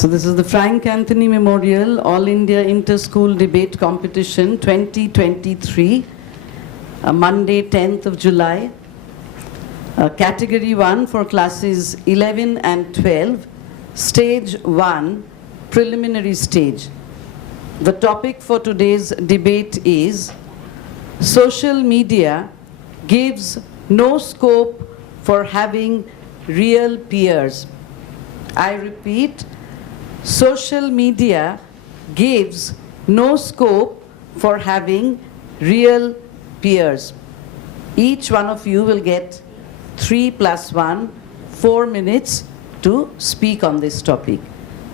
So this is the Frank Anthony Memorial All India Inter-School Debate Competition 2023, Monday 10th of July. Category 1 for classes 11 and 12, Stage 1, Preliminary Stage. The topic for today's debate is social media gives no scope for having real peers. I repeat, social media gives no scope for having real peers. Each one of you will get 3 + 1, 4 minutes to speak on this topic.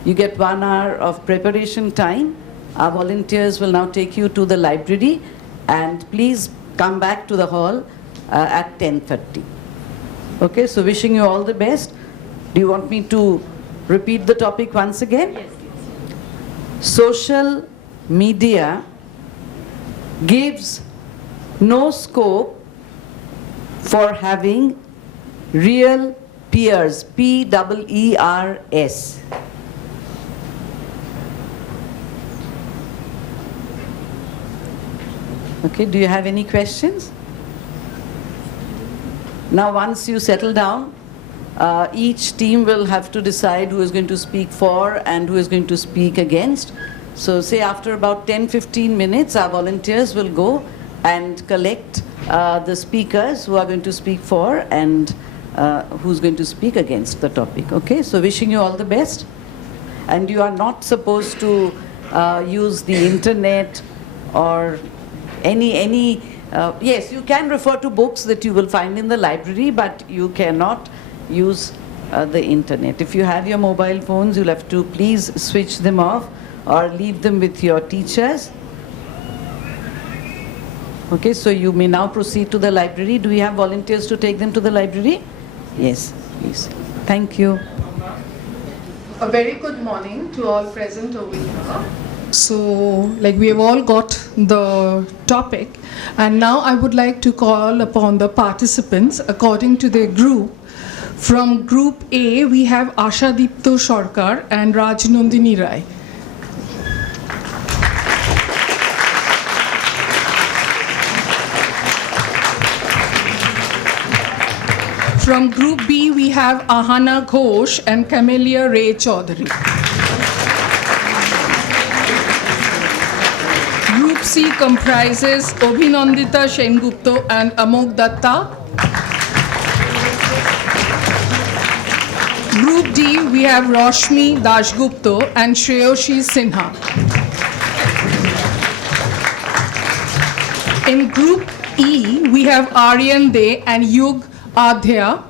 You get 1 hour of preparation time. Our volunteers will now take you to the library, and please come back to the hall at 10:30. Okay, so wishing you all the best. Do you want me to repeat the topic once again? Yes, yes. Social media gives no scope for having real peers, P-E-E-R-S. Okay, do you have any questions? Now, once you settle down, each team will have to decide who is going to speak for and who is going to speak against. So say after about 10-15 minutes, our volunteers will go and collect the speakers who are going to speak for and who's going to speak against the topic. Okay, so wishing you all the best. And you are not supposed to use the internet or any yes, you can refer to books that you will find in the library, but you cannot use the internet. If you have your mobile phones, you'll have to please switch them off or leave them with your teachers. Okay, so you may now proceed to the library. Do we have volunteers to take them to the library? Yes, please. Thank you. A very good morning to all present over here. So, we have all got the topic, and now I would like to call upon the participants according to their group. From Group A, we have Asha Dipto Sarkar and Rajnandini Rai. From Group B, we have Ahana Ghosh and Camellia Ray Chaudhary. Group C comprises Abhinandita Sengupta and Amok Datta. Group D, we have Roshmi Dashgupta and Shreyoshi Sinha. In Group E, we have Aryan De and Yug Adhya.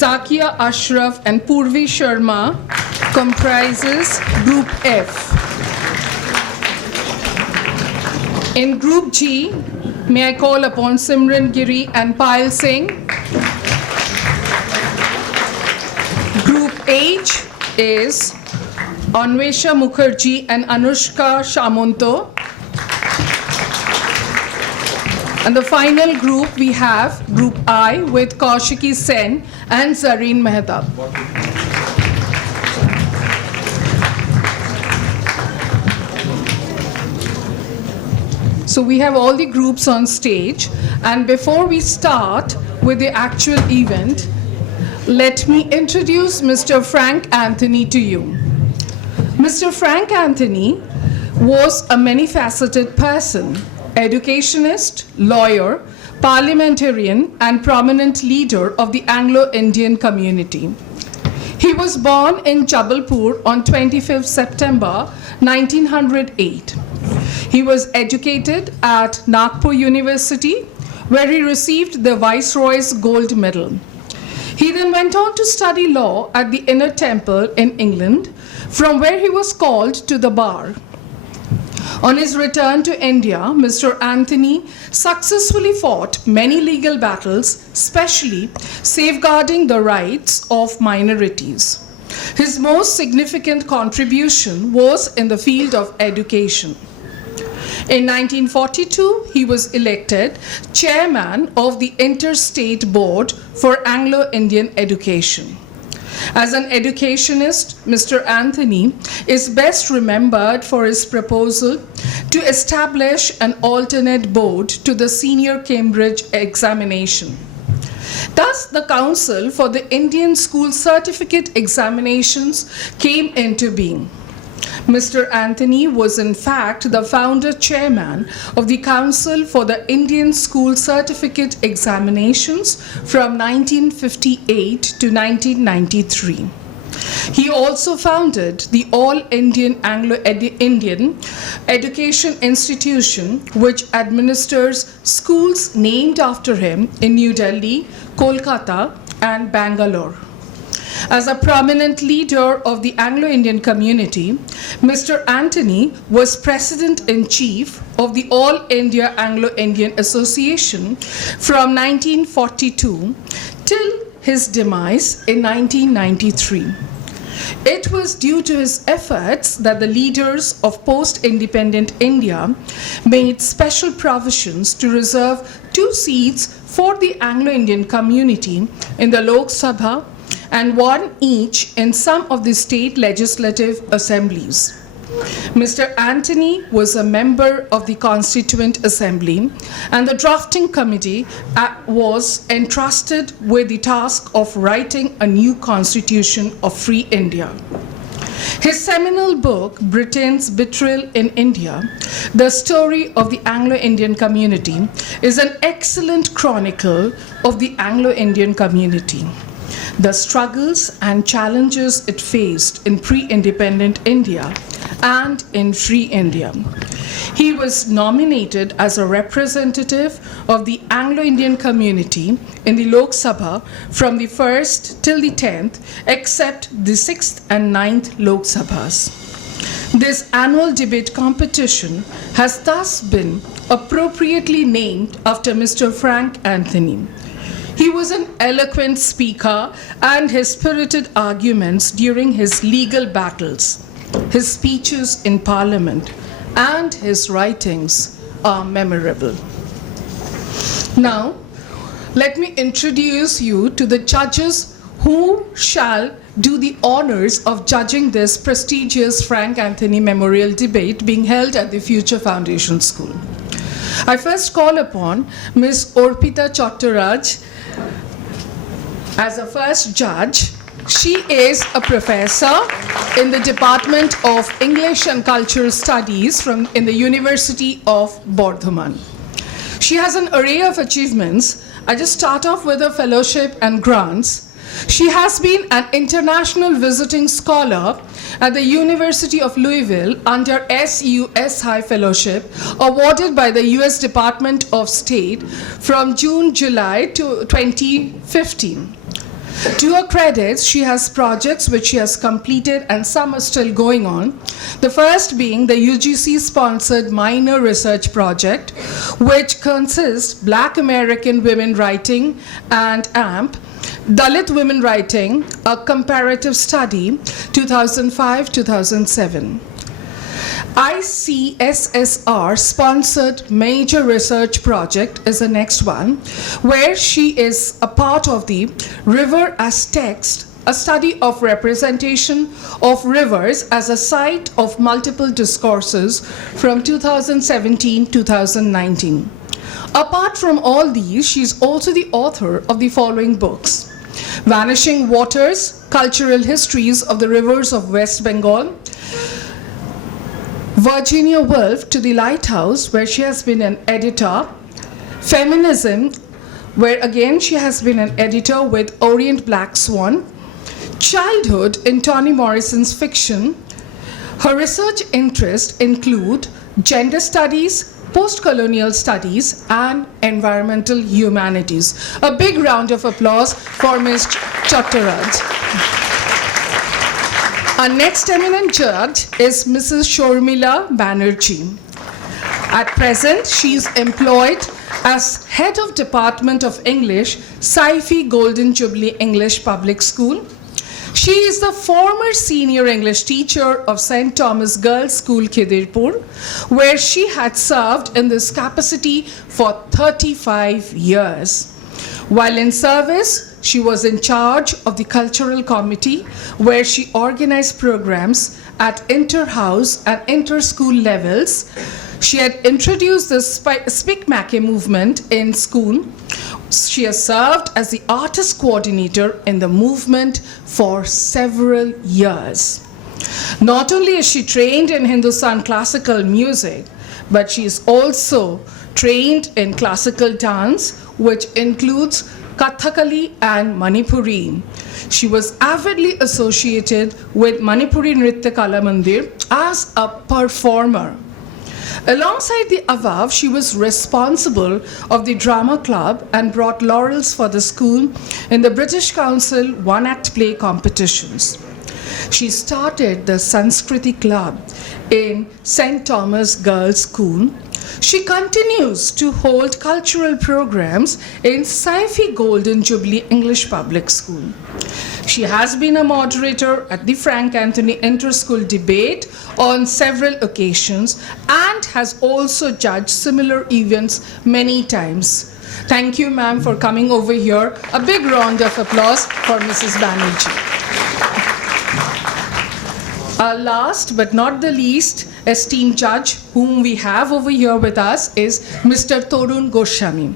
Zakia Ashraf and Purvi Sharma comprises Group F. In Group G, may I call upon Simran Giri and Payal Singh. Group H is Anvesha Mukherjee and Anushka Shamonto. And the final group we have Group I with Kaushiki Sen and Zareen Mehtab. So we have all the groups on stage, and before we start with the actual event, let me introduce Mr. Frank Anthony to you. Mr. Frank Anthony was a many-faceted person, educationist, lawyer, parliamentarian, and prominent leader of the Anglo-Indian community. He was born in Jabalpur on 25th September 1908. He was educated at Nagpur University, where he received the Viceroy's Gold Medal. He then went on to study law at the Inner Temple in England, from where he was called to the bar. On his return to India, Mr. Anthony successfully fought many legal battles, especially safeguarding the rights of minorities. His most significant contribution was in the field of education. In 1942, he was elected chairman of the Interstate Board for Anglo-Indian Education. As an educationist, Mr. Anthony is best remembered for his proposal to establish an alternate board to the senior Cambridge examination. Thus, the Council for the Indian School Certificate Examinations came into being. Mr. Anthony was in fact the founder chairman of the Council for the Indian School Certificate Examinations from 1958 to 1993. He also founded the All Indian Anglo-Indian Education Institution, which administers schools named after him in New Delhi, Kolkata, and Bangalore. As a prominent leader of the Anglo-Indian community, Mr. Anthony was President-in-Chief of the All India Anglo-Indian Association from 1942 till his demise in 1993. It was due to his efforts that the leaders of post-independent India made special provisions to reserve 2 seats for the Anglo-Indian community in the Lok Sabha and 1 each in some of the state legislative assemblies. Mr. Anthony was a member of the Constituent Assembly, and the drafting committee was entrusted with the task of writing a new constitution of free India. His seminal book, Britain's Betrayal in India, The Story of the Anglo-Indian Community, is an excellent chronicle of the Anglo-Indian community, the struggles and challenges it faced in pre-independent India and in free India. He was nominated as a representative of the Anglo-Indian community in the Lok Sabha from the 1st till the 10th, except the 6th and 9th Lok Sabhas. This annual debate competition has thus been appropriately named after Mr. Frank Anthony. He was an eloquent speaker, and his spirited arguments during his legal battles, his speeches in Parliament, and his writings are memorable. Now, let me introduce you to the judges who shall do the honors of judging this prestigious Frank Anthony Memorial Debate being held at the Future Foundation School. I first call upon Ms. Orpita Chattaraj as a first judge. She is a professor in the Department of English and Cultural Studies in the University of Bardhaman. She has an array of achievements. I just start off with a fellowship and grants. She has been an international visiting scholar at the University of Louisville under SUS High Fellowship, awarded by the US Department of State from June-July to 2015. To her credits, she has projects which she has completed and some are still going on. The first being the UGC-sponsored minor research project, which consists Black American Women Writing and AMP, Dalit Women Writing, a Comparative Study, 2005-2007. ICSSR-sponsored major research project is the next one, where she is a part of the River as Text, a study of representation of rivers as a site of multiple discourses from 2017-2019. Apart from all these, she is also the author of the following books: Vanishing Waters, Cultural Histories of the Rivers of West Bengal; Virginia Woolf, To the Lighthouse, where she has been an editor; Feminism, where again she has been an editor with Orient Black Swan; Childhood in Toni Morrison's fiction. Her research interests include gender studies, post-colonial studies, and environmental humanities. A big round of applause for Ms. Chattaraj. Our next eminent judge is Mrs. Shormila Banerjee. At present, she is employed as Head of Department of English, Saifi Golden Jubilee English Public School. She is the former senior English teacher of St. Thomas Girls' School, Khidirpur, where she had served in this capacity for 35 years. While in service, she was in charge of the cultural committee, where she organized programs at inter-house and inter-school levels. She had introduced the Speak Mackay movement in school. She has served as the artist coordinator in the movement for several years. Not only is she trained in Hindustan classical music, but she is also trained in classical dance, which includes Kathakali and Manipuri. She was avidly associated with Manipuri Nritya Kala Mandir as a performer. Alongside the above, she was responsible of the drama club and brought laurels for the school in the British Council one-act play competitions. She started the Sanskriti Club in St. Thomas Girls' School. She continues to hold cultural programs in Saifi Golden Jubilee English Public School. She has been a moderator at the Frank Anthony Inter-School Debate on several occasions and has also judged similar events many times. Thank you, ma'am, for coming over here. A big round of applause for Mrs. Banerjee. Last but not the least, esteemed judge whom we have over here with us is Mr. Torun Goswami.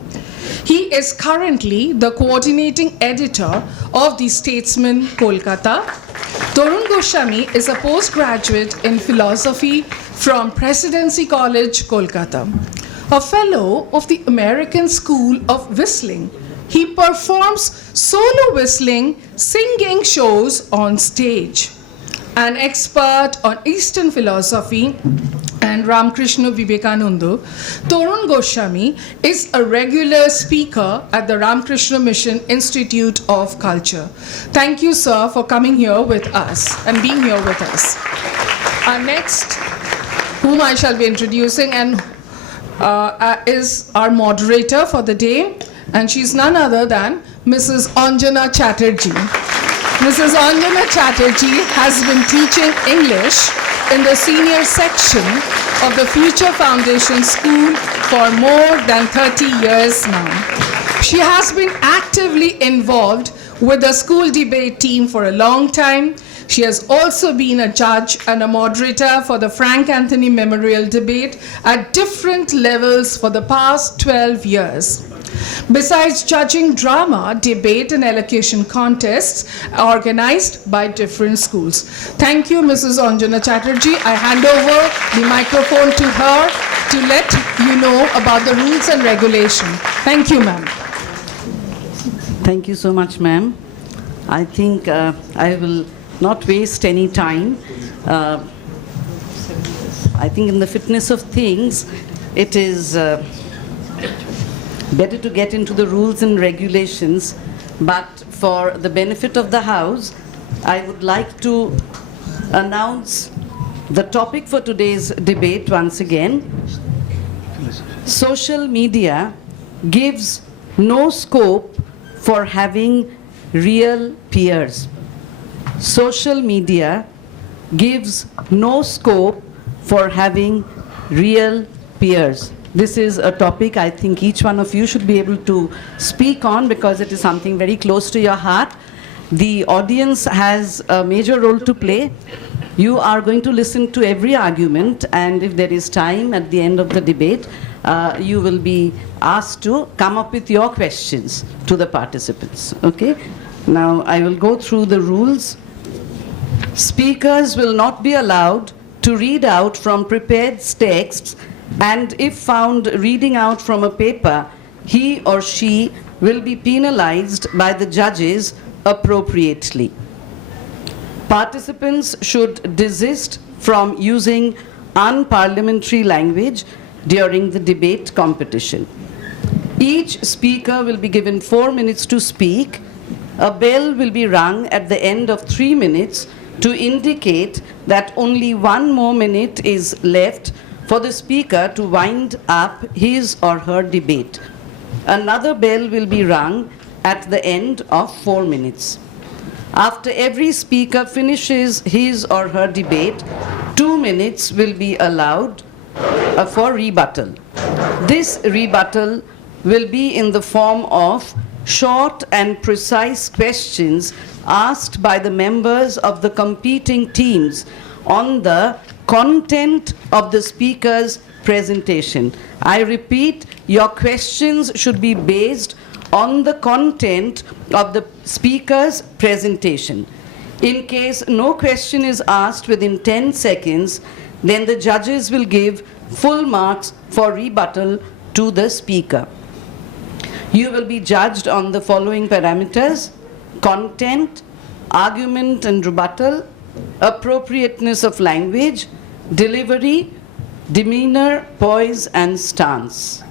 He is currently the coordinating editor of the Statesman, Kolkata. Torun Goswami is a postgraduate in philosophy from Presidency College, Kolkata. A fellow of the American School of Whistling. He performs solo whistling, singing shows on stage. An expert on Eastern philosophy and Ramakrishna Vivekananda, Torun Goswami is a regular speaker at the Ramakrishna Mission Institute of Culture. Thank you, sir, for coming here with us and being here with us. Our next, whom I shall be introducing, and is our moderator for the day, and she's none other than Mrs. Anjana Chatterjee. Mrs. Anjana Chatterjee has been teaching English in the senior section of the Future Foundation School for more than 30 years now. She has been actively involved with the school debate team for a long time. She has also been a judge and a moderator for the Frank Anthony Memorial Debate at different levels for the past 12 years. Besides judging drama, debate and elocution contests organized by different schools. Thank you, Mrs. Anjana Chatterjee. I hand over the microphone to her to let you know about the rules and regulation. Thank you, ma'am. Thank you so much, ma'am. I think I will not waste any time. I think in the fitness of things, it is better to get into the rules and regulations, but for the benefit of the House, I would like to announce the topic for today's debate once again. Social media gives no scope for having real peers. Social media gives no scope for having real peers. This is a topic I think each one of you should be able to speak on because it is something very close to your heart. The audience has a major role to play. You are going to listen to every argument, and if there is time at the end of the debate, you will be asked to come up with your questions to the participants. Okay? Now I will go through the rules. Speakers will not be allowed to read out from prepared texts, and if found reading out from a paper, he or she will be penalized by the judges appropriately. Participants should desist from using unparliamentary language during the debate competition. Each speaker will be given 4 minutes to speak. A bell will be rung at the end of 3 minutes to indicate that only 1 more minute is left for the speaker to wind up his or her debate. Another bell will be rung at the end of 4 minutes. After every speaker finishes his or her debate, 2 minutes will be allowed for rebuttal. This rebuttal will be in the form of short and precise questions asked by the members of the competing teams on the content of the speaker's presentation. I repeat, your questions should be based on the content of the speaker's presentation. In case no question is asked within 10 seconds, then the judges will give full marks for rebuttal to the speaker. You will be judged on the following parameters: content, argument and rebuttal, appropriateness of language, delivery, demeanor, poise and stance.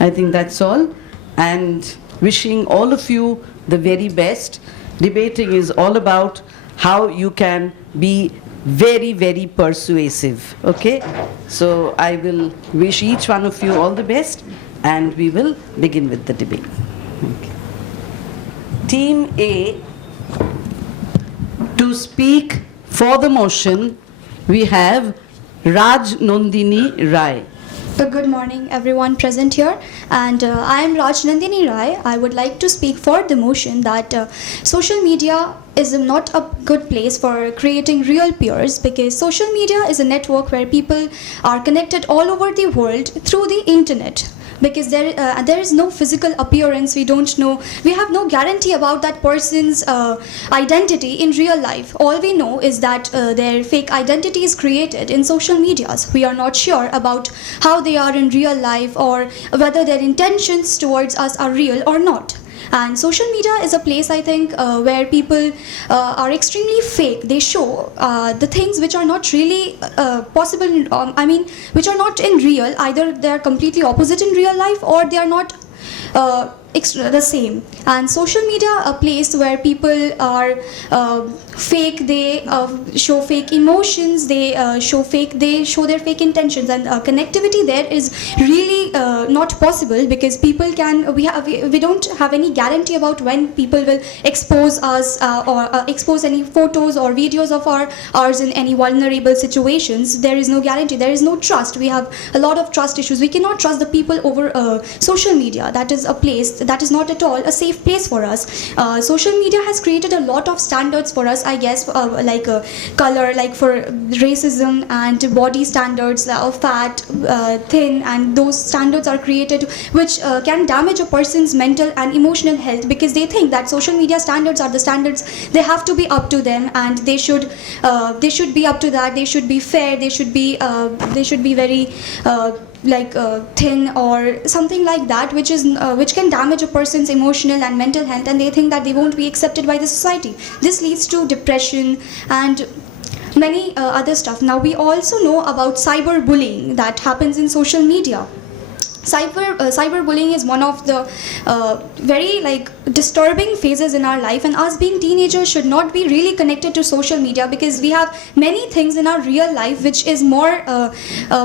I think that's all, and wishing all of you the very best. Debating is all about how you can be very, very persuasive, okay? So I will wish each one of you all the best, and we will begin with the debate. Okay. Team A, to speak for the motion, we have Raj Nandini Rai. Good morning, everyone present here. And I am Raj Nandini Rai. I would like to speak for the motion that social media is not a good place for creating real peers, because social media is a network where people are connected all over the world through the internet. Because there is no physical appearance, we don't know, we have no guarantee about that person's identity in real life. All we know is that their fake identity is created in social medias. We are not sure about how they are in real life, or whether their intentions towards us are real or not. And social media is a place, I think, where people are extremely fake. They show the things which are not really possible, which are not in real. Either they are completely opposite in real life, or they are not the same. And social media, a place where people are fake, they show fake emotions, they show their fake intentions, and connectivity there is really not possible, because people we don't have any guarantee about when people will expose us or expose any photos or videos of ours in any vulnerable situations. There is no guarantee, there is no trust. We have a lot of trust issues. We cannot trust the people over social media. That is a place that is not at all a safe place for us. Social media has created a lot of standards for us, I guess, like color, like for racism and body standards, fat, thin, and those standards are created which can damage a person's mental and emotional health, because they think that social media standards are the standards, they have to be up to them, and they should be up to that. They should be fair, they should be very thin or something like that, which can damage a person's emotional and mental health, and they think that they won't be accepted by the society. This leads to depression and many other stuff. Now we also know about cyberbullying that happens in social media. Cyberbullying is one of the very disturbing phases in our life, and us being teenagers should not be really connected to social media, because we have many things in our real life which is more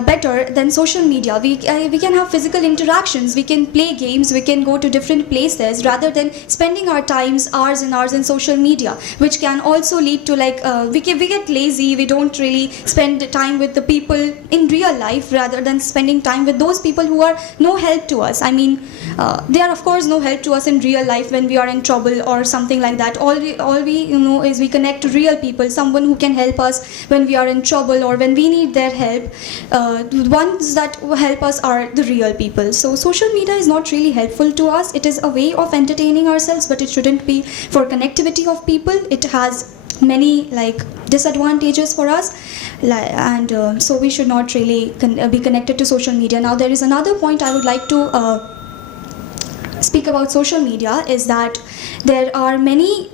better than social media. We can have physical interactions, we can play games, we can go to different places, rather than spending our times hours and hours in social media, which can also lead to we get lazy. We don't really spend time with the people in real life, rather than spending time with those people who are no help to us. I mean, they are of course no help to us in real life when we are in trouble or something like that. All we know is we connect to real people, someone who can help us when we are in trouble or when we need their help. The ones that help us are the real people. So social media is not really helpful to us. It is a way of entertaining ourselves, but it shouldn't be for connectivity of people. It has many disadvantages for us, and so we should not really be connected to social media. Now there is another point I would like to speak about social media, is that there are many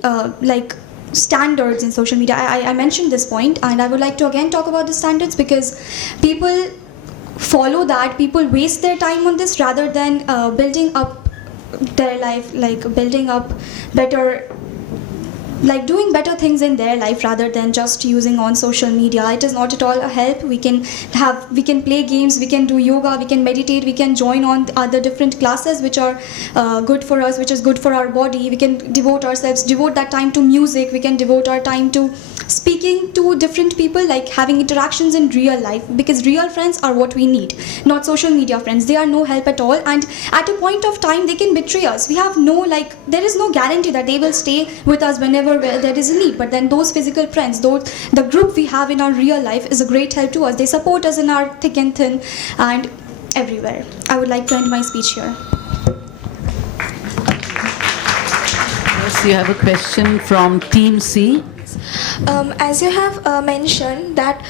standards in social media. I mentioned this point, and I would like to again talk about the standards, because people follow that, people waste their time on this rather than building up their life, building up better like doing better things in their life rather than just using on social media. It is not at all a help. We can play games, we can do yoga, we can meditate, we can join on other different classes which are good for us, which is good for our body. We can devote that time to music, we can devote our time to speaking to different people, like having interactions in real life, because real friends are what we need, not social media friends. They are no help at all, and at a point of time they can betray us. We have no, like, there is no guarantee that they will stay with us whenever there is a need. But then those physical friends, the group we have in our real life, is a great help to us. They support us in our thick and thin and everywhere. I would like to end my speech here. Yes, you have a question from Team C. As you have mentioned that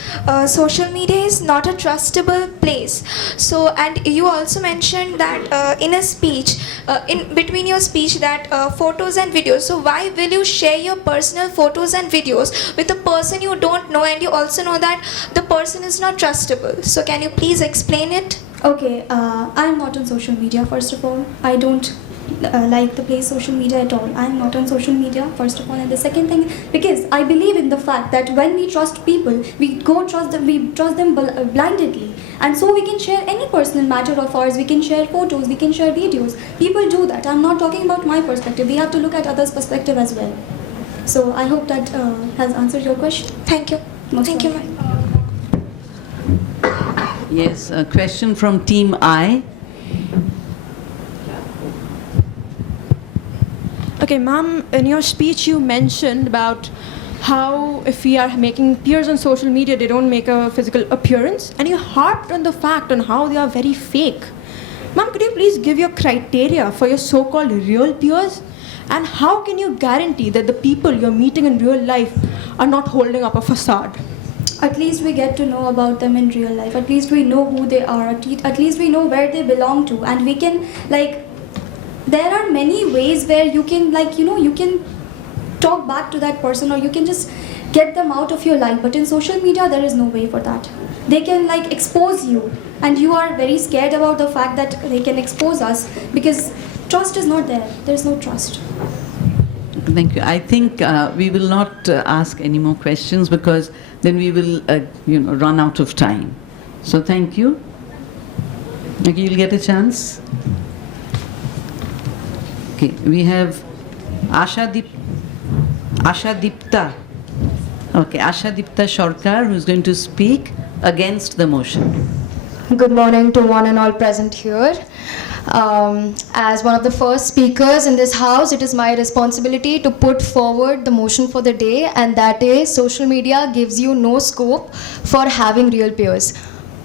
social media is not a trustable place, so, and you also mentioned that in a speech, in between your speech, that photos and videos, so why will you share your personal photos and videos with a person you don't know, and you also know that the person is not trustable? So can you please explain it? Okay, I'm not on social media, first of all. I don't like the place social media at all. I'm not on social media, first of all. And the second thing, because I believe in the fact that when we trust people, we trust them blindly. And so we can share any personal matter of ours, we can share photos, we can share videos. People do that. I'm not talking about my perspective. We have to look at others' perspective as well. So I hope that has answered your question. Thank you. Thank you, ma'am. Yes, a question from Team I. Okay, ma'am, in your speech you mentioned about how if we are making peers on social media, they don't make a physical appearance, and you harped on the fact on how they are very fake. Ma'am, could you please give your criteria for your so-called real peers? And how can you guarantee that the people you're meeting in real life are not holding up a facade? At least we get to know about them in real life. At least we know who they are. At least we know where they belong to. And we can, like, there are many ways where you can, like, you can talk back to that person, or you can just get them out of your life. But in social media, there is no way for that. They can, like, expose you, and you are very scared about the fact that they can expose us, because trust is not there. There is no trust. Thank you. I think we will not ask any more questions, because then we will, run out of time. So thank you. Okay, you'll get a chance. Okay, we have Asha Dipta. Okay, Asha Dipta Sarkar, who's going to speak against the motion. Good morning to one and all present here. As one of the first speakers in this house, it is my responsibility to put forward the motion for the day, and that is social media gives you no scope for having real peers.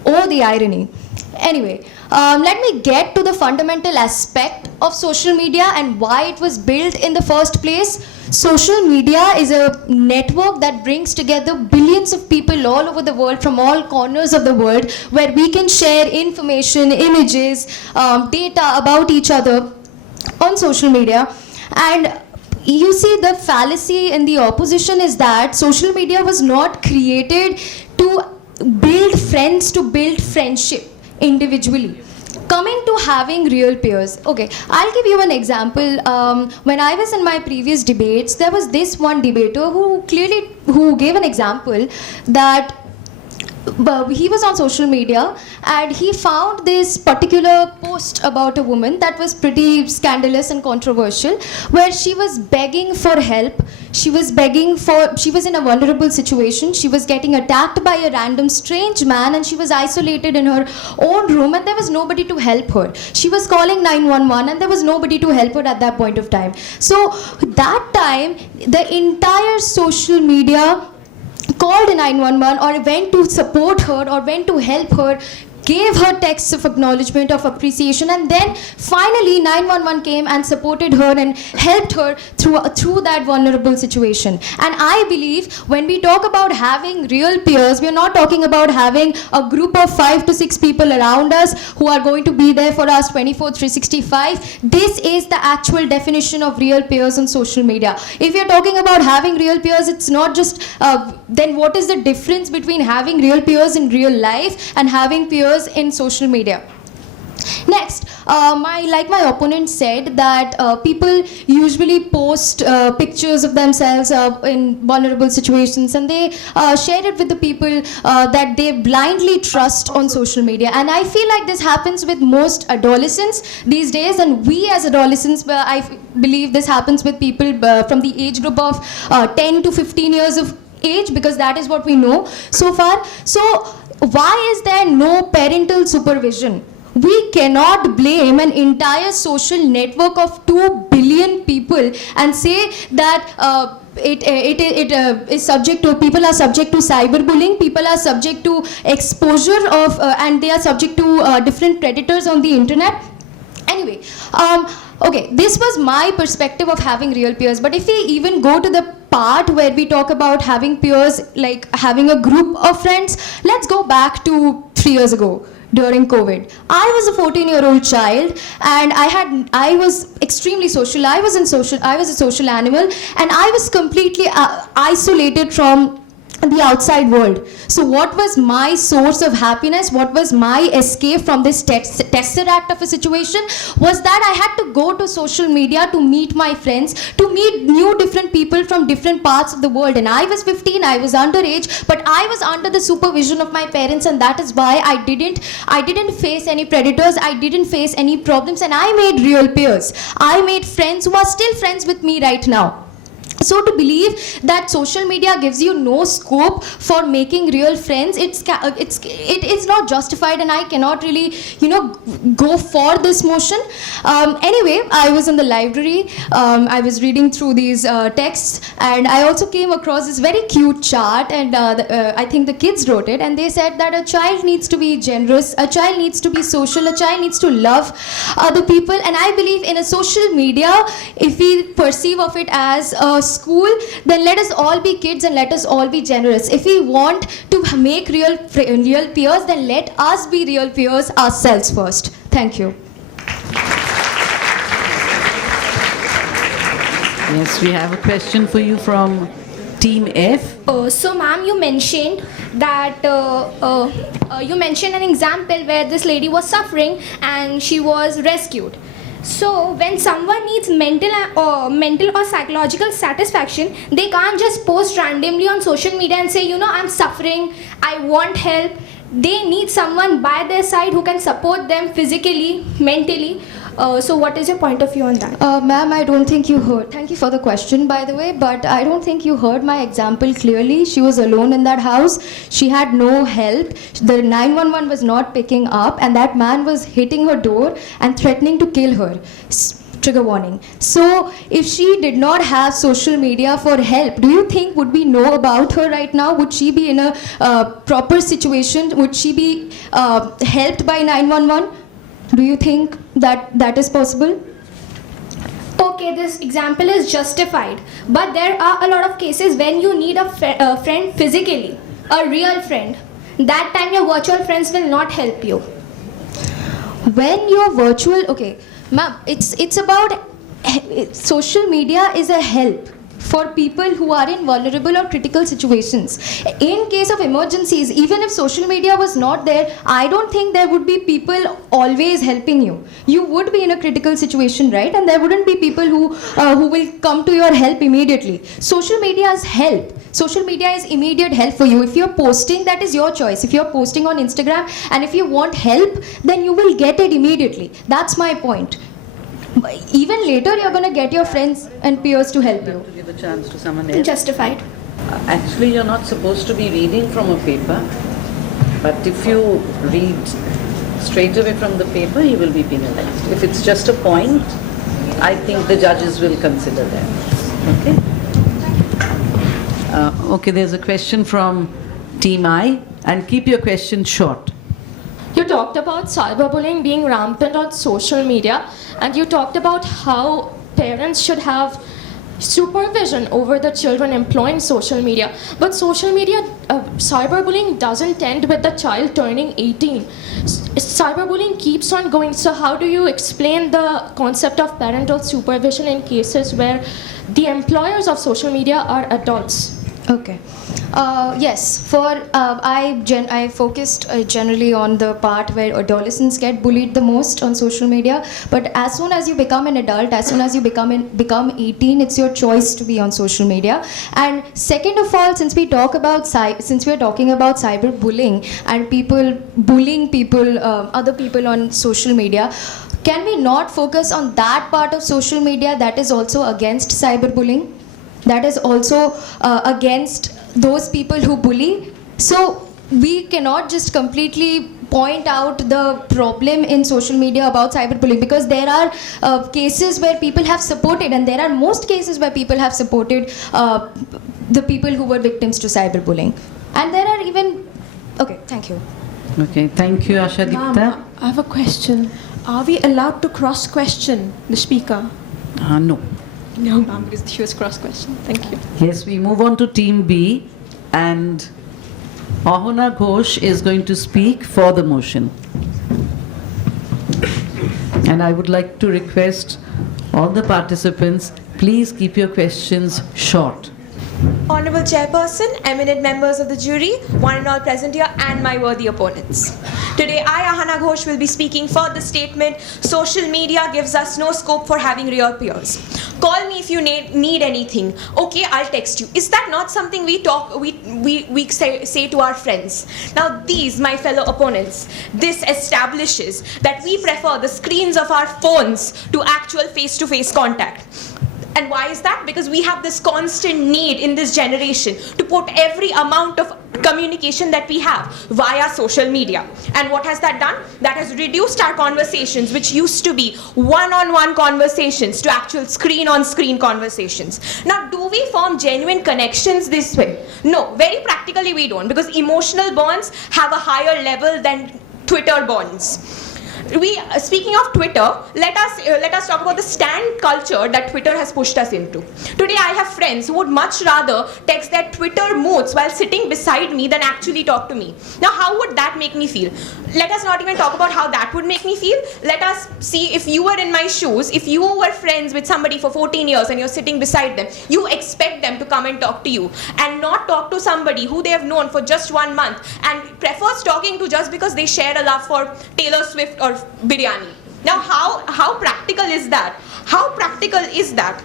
Oh, the irony. Anyway, let me get to the fundamental aspect of social media and why it was built in the first place. Social media is a network that brings together billions of people all over the world, from all corners of the world, where we can share information, images, data about each other on social media. And you see, the fallacy in the opposition is that social media was not created to build friends, to build friendship individually. Coming to having real peers, okay, I'll give you an example. When I was in my previous debates, there was this one debater who gave an example that he was on social media and he found this particular post about a woman that was pretty scandalous and controversial, where she was begging for help. She was in a vulnerable situation. She was getting attacked by a random strange man, and she was isolated in her own room, and there was nobody to help her. She was calling 911 and there was nobody to help her at that point of time. So that time, the entire social media called 911 or went to support her or went to help her, gave her texts of acknowledgement, of appreciation, and then finally 911 came and supported her and helped her through that vulnerable situation. And I believe when we talk about having real peers, we are not talking about having a group of 5 to 6 people around us who are going to be there for us 24/365. This is the actual definition of real peers on social media. If you're talking about having real peers, it's not just then what is the difference between having real peers in real life and having peers in social media? Next, like my opponent said, that people usually post pictures of themselves in vulnerable situations, and they share it with the people that they blindly trust on social media. And I feel like this happens with most adolescents these days, and we as adolescents, believe this happens with people from the age group of 10 to 15 years of age, because that is what we know so far. So why is there no parental supervision? We cannot blame an entire social network of 2 billion people and say that it is subject to, people are subject to cyberbullying, people are subject to exposure of and they are subject to different predators on the internet. Anyway, okay, this was my perspective of having real peers. But if we even go to the part where we talk about having peers, like having a group of friends, let's go back to 3 years ago during COVID. I was a 14-year-old child, and I was extremely social. I was a social animal, and I was completely isolated from the outside world. So what was my source of happiness, what was my escape from this tesseract of a situation, was that I had to go to social media to meet my friends, to meet new different people from different parts of the world. And I was 15, I was underage, but I was under the supervision of my parents, and that is why I didn't face any predators, I didn't face any problems, and I made real peers. I made friends who are still friends with me right now. So to believe that social media gives you no scope for making real friends, it is not justified, and I cannot really, go for this motion. Anyway, I was in the library, I was reading through these texts, and I also came across this very cute chart, and I think the kids wrote it, and they said that a child needs to be generous, a child needs to be social, a child needs to love other people. And I believe in a social media, if we perceive of it as a school, then let us all be kids and let us all be generous. If we want to make real peers, then let us be real peers ourselves first. Thank you. Yes, we have a question for you from Team F. So ma'am, you mentioned that you mentioned an example where this lady was suffering and she was rescued. So when someone needs mental or psychological satisfaction, they can't just post randomly on social media and say, I'm suffering, I want help. They need someone by their side who can support them physically, mentally. So what is your point of view on that? Ma'am, I don't think you heard. Thank you for the question, by the way, but I don't think you heard my example clearly. She was alone in that house. She had no help. The 911 was not picking up, and that man was hitting her door and threatening to kill her. Trigger warning. So if she did not have social media for help, do you think would we know about her right now? Would she be in a proper situation? Would she be helped by 911? Do you think that is possible? Okay, this example is justified, but there are a lot of cases when you need a friend physically, a real friend. That time your virtual friends will not help you. When you're virtual, okay, ma'am, it's about, social media is a help for people who are in vulnerable or critical situations. In case of emergencies, even if social media was not there, I don't think there would be people always helping you. You would be in a critical situation, right? And there wouldn't be people who will come to your help immediately. Social media is help. Social media is immediate help for you. If you're posting, that is your choice. If you're posting on Instagram and if you want help, then you will get it immediately. That's my point. Even later, you're going to get your friends and peers to help you. To give a chance to someone else. Justified. Actually, you're not supposed to be reading from a paper, but if you read straight away from the paper, you will be penalized. If it's just a point, I think the judges will consider that. Okay? Okay, there's a question from Team I, and keep your question short. You talked about cyberbullying being rampant on social media, and you talked about how parents should have supervision over the children employing social media. But social media, cyberbullying doesn't end with the child turning 18. Cyberbullying keeps on going. So how do you explain the concept of parental supervision in cases where the employers of social media are adults? Okay. Yes, I focused generally on the part where adolescents get bullied the most on social media. But as soon as you become an adult, as soon as you become 18, it's your choice to be on social media. And second of all, since we are talking about cyberbullying and people bullying people, other people on social media, can we not focus on that part of social media that is also against cyberbullying? That is also against those people who bully. So we cannot just completely point out the problem in social media about cyberbullying, because there are cases where people have supported, and there are most cases where people have supported the people who were victims to cyberbullying. And there are even... Okay, thank you. Okay, thank you, Asha Dikta. Ma'am, I have a question. Are we allowed to cross-question the speaker? No. No, ma'am, because she was cross-questioned. Thank you. Yes, we move on to Team B, and Ahuna Ghosh is going to speak for the motion. And I would like to request all the participants, please keep your questions short. Honorable Chairperson, eminent members of the jury, one and all present here, and my worthy opponents. Today, I, Ahana Ghosh, will be speaking for the statement, social media gives us no scope for having real peers. Call me if you need anything. Okay, I'll text you. Is that not something we say to our friends? Now these, my fellow opponents, this establishes that we prefer the screens of our phones to actual face-to-face contact. And why is that? Because we have this constant need in this generation to put every amount of communication that we have via social media. And what has that done? That has reduced our conversations, which used to be one-on-one conversations, to actual screen-on-screen conversations. Now, do we form genuine connections this way? No, very practically we don't, because emotional bonds have a higher level than Twitter bonds. Speaking of Twitter, let us talk about the stan culture that Twitter has pushed us into. Today I have friends who would much rather text their Twitter moods while sitting beside me than actually talk to me. Now how would that make me feel? Let us not even talk about how that would make me feel. Let us see, if you were in my shoes, if you were friends with somebody for 14 years and you're sitting beside them, you expect them to come and talk to you, and not talk to somebody who they have known for just 1 month and prefers talking to just because they share a love for Taylor Swift or biryani. Now how practical is that? How practical is that?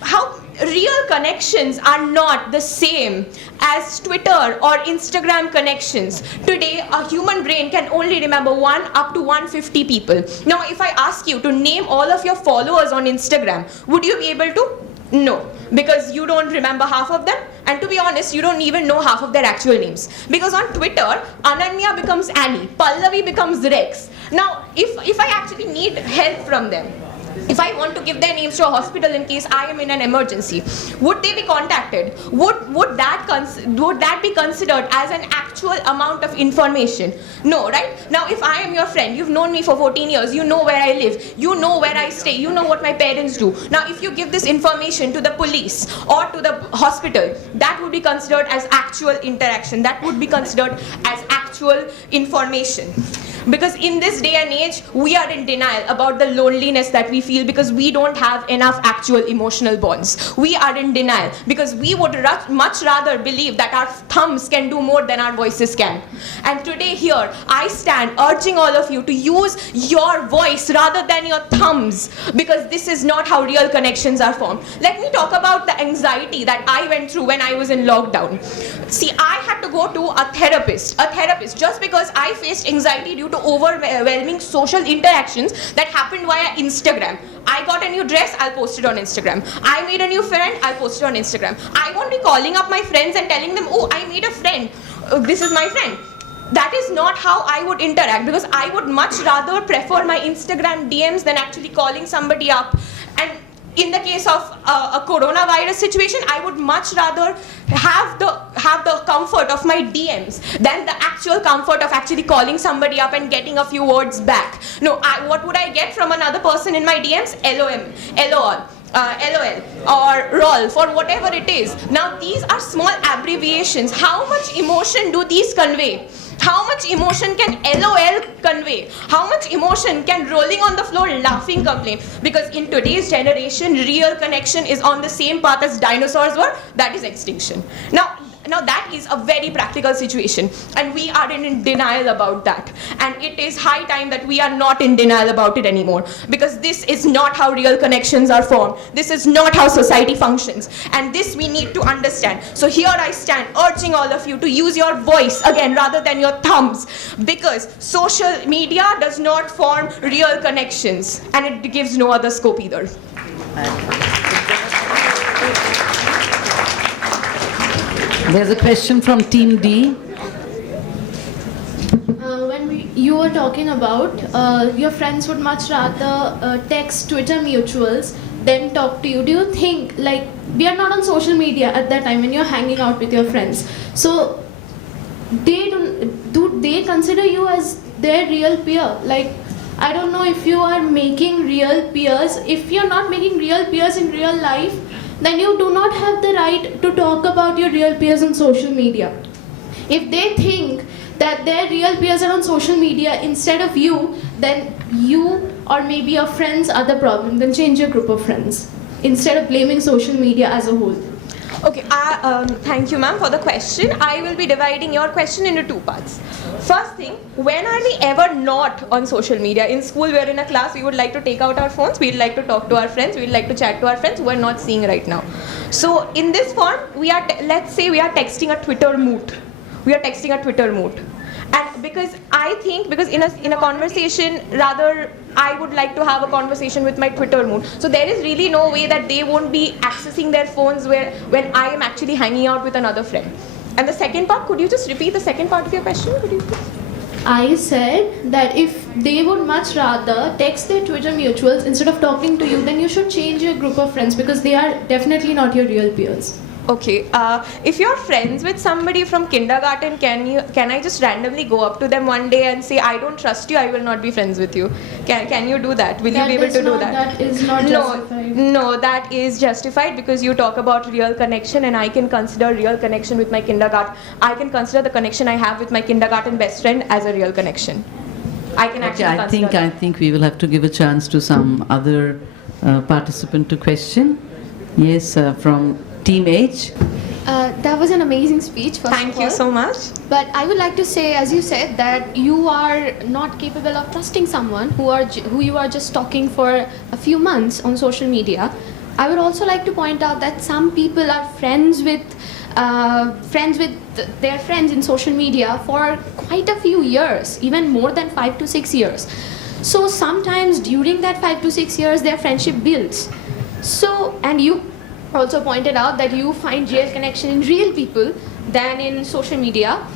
How real connections are not the same as Twitter or Instagram connections. Today, a human brain can only remember 1 up to 150 people. Now, if I ask you to name all of your followers on Instagram, would you be able to? No, because you don't remember half of them, and to be honest, you don't even know half of their actual names. Because on Twitter, Ananya becomes Annie, Pallavi becomes Rex. Now, if I actually need help from them, if I want to give their names to a hospital in case I am in an emergency, would they be contacted? Would that be considered as an actual amount of information? No, right? Now, if I am your friend, you've known me for 14 years, you know where I live, you know where I stay, you know what my parents do. Now, if you give this information to the police or to the hospital, that would be considered as actual interaction. That would be considered as actual information. Because in this day and age, we are in denial about the loneliness that we feel because we don't have enough actual emotional bonds. We are in denial because we would much rather believe that our thumbs can do more than our voices can. And today here, I stand urging all of you to use your voice rather than your thumbs, because this is not how real connections are formed. Let me talk about the anxiety that I went through when I was in lockdown. See, I had to go to a therapist just because I faced anxiety due to overwhelming social interactions that happened via Instagram. I got a new dress, I'll post it on Instagram. I made a new friend, I'll post it on Instagram. I won't be calling up my friends and telling them, oh, I made a friend. This is my friend. That is not how I would interact, because I would much rather prefer my Instagram DMs than actually calling somebody up. And in the case of a coronavirus situation, I would much rather have the comfort of my DMs than the actual comfort of actually calling somebody up and getting a few words back. No, what would I get from another person in my DMs? LOL, or ROL, for whatever it is. Now, these are small abbreviations. How much emotion do these convey? How much emotion can LOL convey? How much emotion can rolling on the floor laughing convey? Because in today's generation, real connection is on the same path as dinosaurs were, that is extinction. Now that is a very practical situation, and we are in denial about that. And it is high time that we are not in denial about it anymore, because this is not how real connections are formed. This is not how society functions, and this we need to understand. So here I stand urging all of you to use your voice again rather than your thumbs, because social media does not form real connections, and it gives no other scope either. There's a question from Team D. You were talking about your friends would much rather text Twitter mutuals than talk to you. Do you think, like, we are not on social media at that time when you're hanging out with your friends, so do they consider you as their real peer? Like, I don't know if you are making real peers. If you're not making real peers in real life, then you do not have the right to talk about your real peers on social media. If they think that their real peers are on social media instead of you, then you or maybe your friends are the problem. Then change your group of friends instead of blaming social media as a whole. Okay, thank you, ma'am, for the question. I will be dividing your question into two parts. First thing, when are we ever not on social media? In school, we're in a class, we would like to take out our phones, we'd like to talk to our friends, we'd like to chat to our friends who are not seeing right now. So in this form, we are, let's say we are texting a Twitter mood. We are texting a Twitter mood. And because I think, because in a conversation, rather, I would like to have a conversation with my Twitter mood. So there is really no way that they won't be accessing their phones when I am actually hanging out with another friend. And the second part, could you just repeat the second part of your question? Could you please? I said that if they would much rather text their Twitter mutuals instead of talking to you, then you should change your group of friends, because they are definitely not your real peers. Okay, if you're friends with somebody from kindergarten, can I just randomly go up to them one day and say, I don't trust you, I will not be friends with you? Can you do that? Will you be able to do that? That is not justified. No, that is justified, because you talk about real connection, and I can consider real connection with my kindergarten. I can consider the connection I have with my kindergarten best friend as a real connection. I can actually consider that. I think we will have to give a chance to some other participant to question. Yes, from Team H. That was an amazing speech, first of all. Thank you so much. But I would like to say, as you said, that you are not capable of trusting someone who you are just talking for a few months on social media. I would also like to point out that some people are friends with their friends in social media for quite a few years, even more than 5 to 6 years. So sometimes during that 5 to 6 years, their friendship builds. So, and you also pointed out that you find real connection in real people than in social media.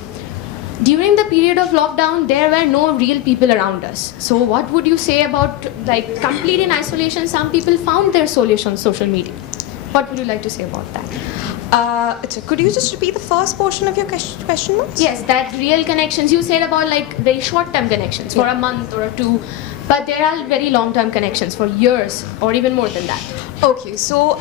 During the period of lockdown, there were no real people around us. So what would you say about, like, complete in isolation, some people found their solace on social media? What would you like to say about that? Could you just repeat the first portion of your question, ma'am? Yes, that real connections, you said about like very short-term connections for a month or two, but there are very long-term connections for years or even more than that. Okay, so,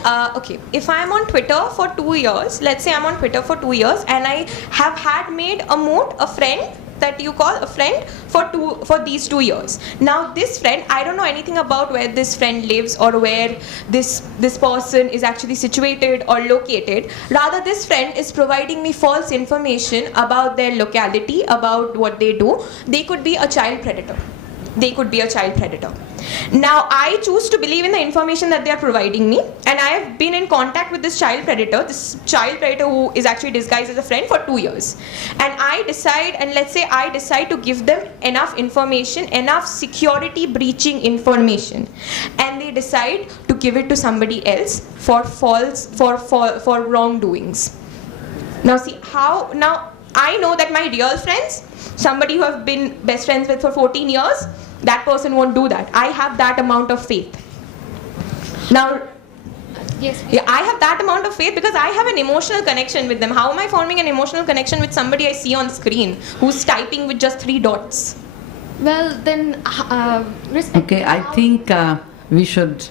if I am on Twitter for 2 years, let's say I'm on Twitter for 2 years, and I have had made a friend that you call a friend for these 2 years. Now this friend, I don't know anything about where this friend lives or where this person is actually situated or located. Rather, this friend is providing me false information about their locality, about what they do. They could be a child predator. Now, I choose to believe in the information that they are providing me, and I have been in contact with this child predator who is actually disguised as a friend for 2 years. And I decide, and let's say I decide to give them enough information, enough security breaching information, and they decide to give it to somebody else for wrongdoings. Now see how, now I know that my real friends, somebody who I've been best friends with for 14 years, that person won't do that. I have that amount of faith. Now, yes, yeah, I have that amount of faith because I have an emotional connection with them. How am I forming an emotional connection with somebody I see on screen who's typing with just 3 dots? Well, then, respect. Okay, I think we should,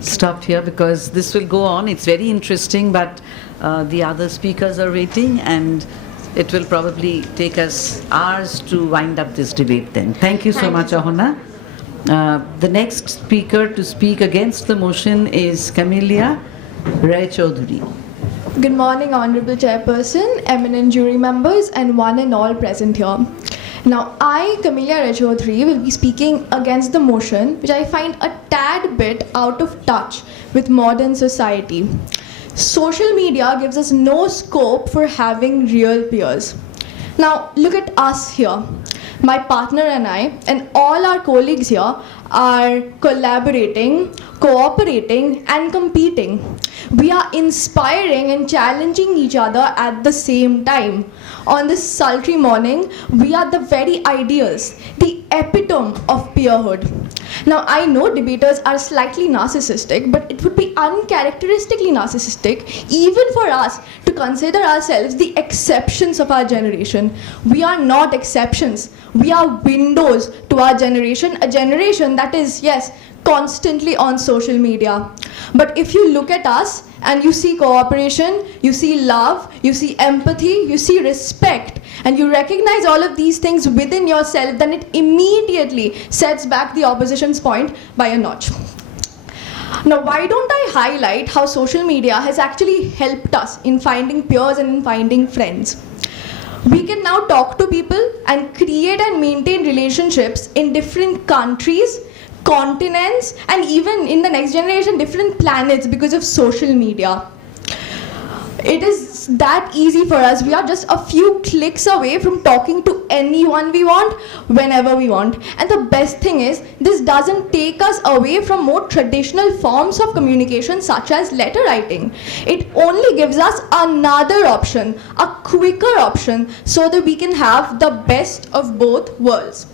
stop here because this will go on. It's very interesting, but the other speakers are waiting, and it will probably take us hours to wind up this debate then. Thank you so much, Ahona. The next speaker to speak against the motion is Camellia Ray Chaudhary. Good morning, Honorable Chairperson, eminent jury members, and one and all present here. Now, I, Camellia Ray Chaudhary, will be speaking against the motion, which I find a tad bit out of touch with modern society. Social media gives us no scope for having real peers. Now, look at us here. My partner and I, and all our colleagues here, are collaborating, cooperating, and competing. We are inspiring and challenging each other at the same time. On this sultry morning, we are the very ideals, the epitome of peerhood. Now, I know debaters are slightly narcissistic, but it would be uncharacteristically narcissistic even for us to consider ourselves the exceptions of our generation. We are not exceptions. We are windows to our generation, a generation that is, yes, constantly on social media. But if you look at us and you see cooperation, you see love, you see empathy, you see respect, and you recognize all of these things within yourself, then it immediately sets back the opposition's point by a notch. Now, why don't I highlight how social media has actually helped us in finding peers and in finding friends? We can now talk to people and create and maintain relationships in different countries, continents, and even in the next generation, different planets because of social media. It is that easy for us. We are just a few clicks away from talking to anyone we want, whenever we want. And the best thing is, this doesn't take us away from more traditional forms of communication such as letter writing. It only gives us another option, a quicker option, so that we can have the best of both worlds.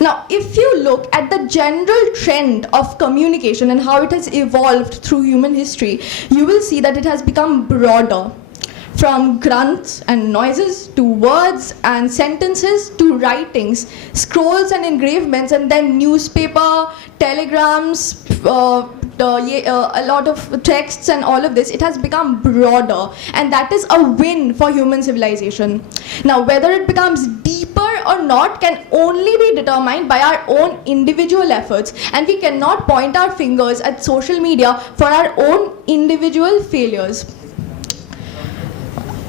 Now, if you look at the general trend of communication and how it has evolved through human history, you will see that it has become broader. From grunts and noises to words and sentences to writings, scrolls and engravements, and then newspaper, telegrams, a lot of texts and all of this, it has become broader, and that is a win for human civilization. Now, whether it becomes deeper or not can only be determined by our own individual efforts, and we cannot point our fingers at social media for our own individual failures.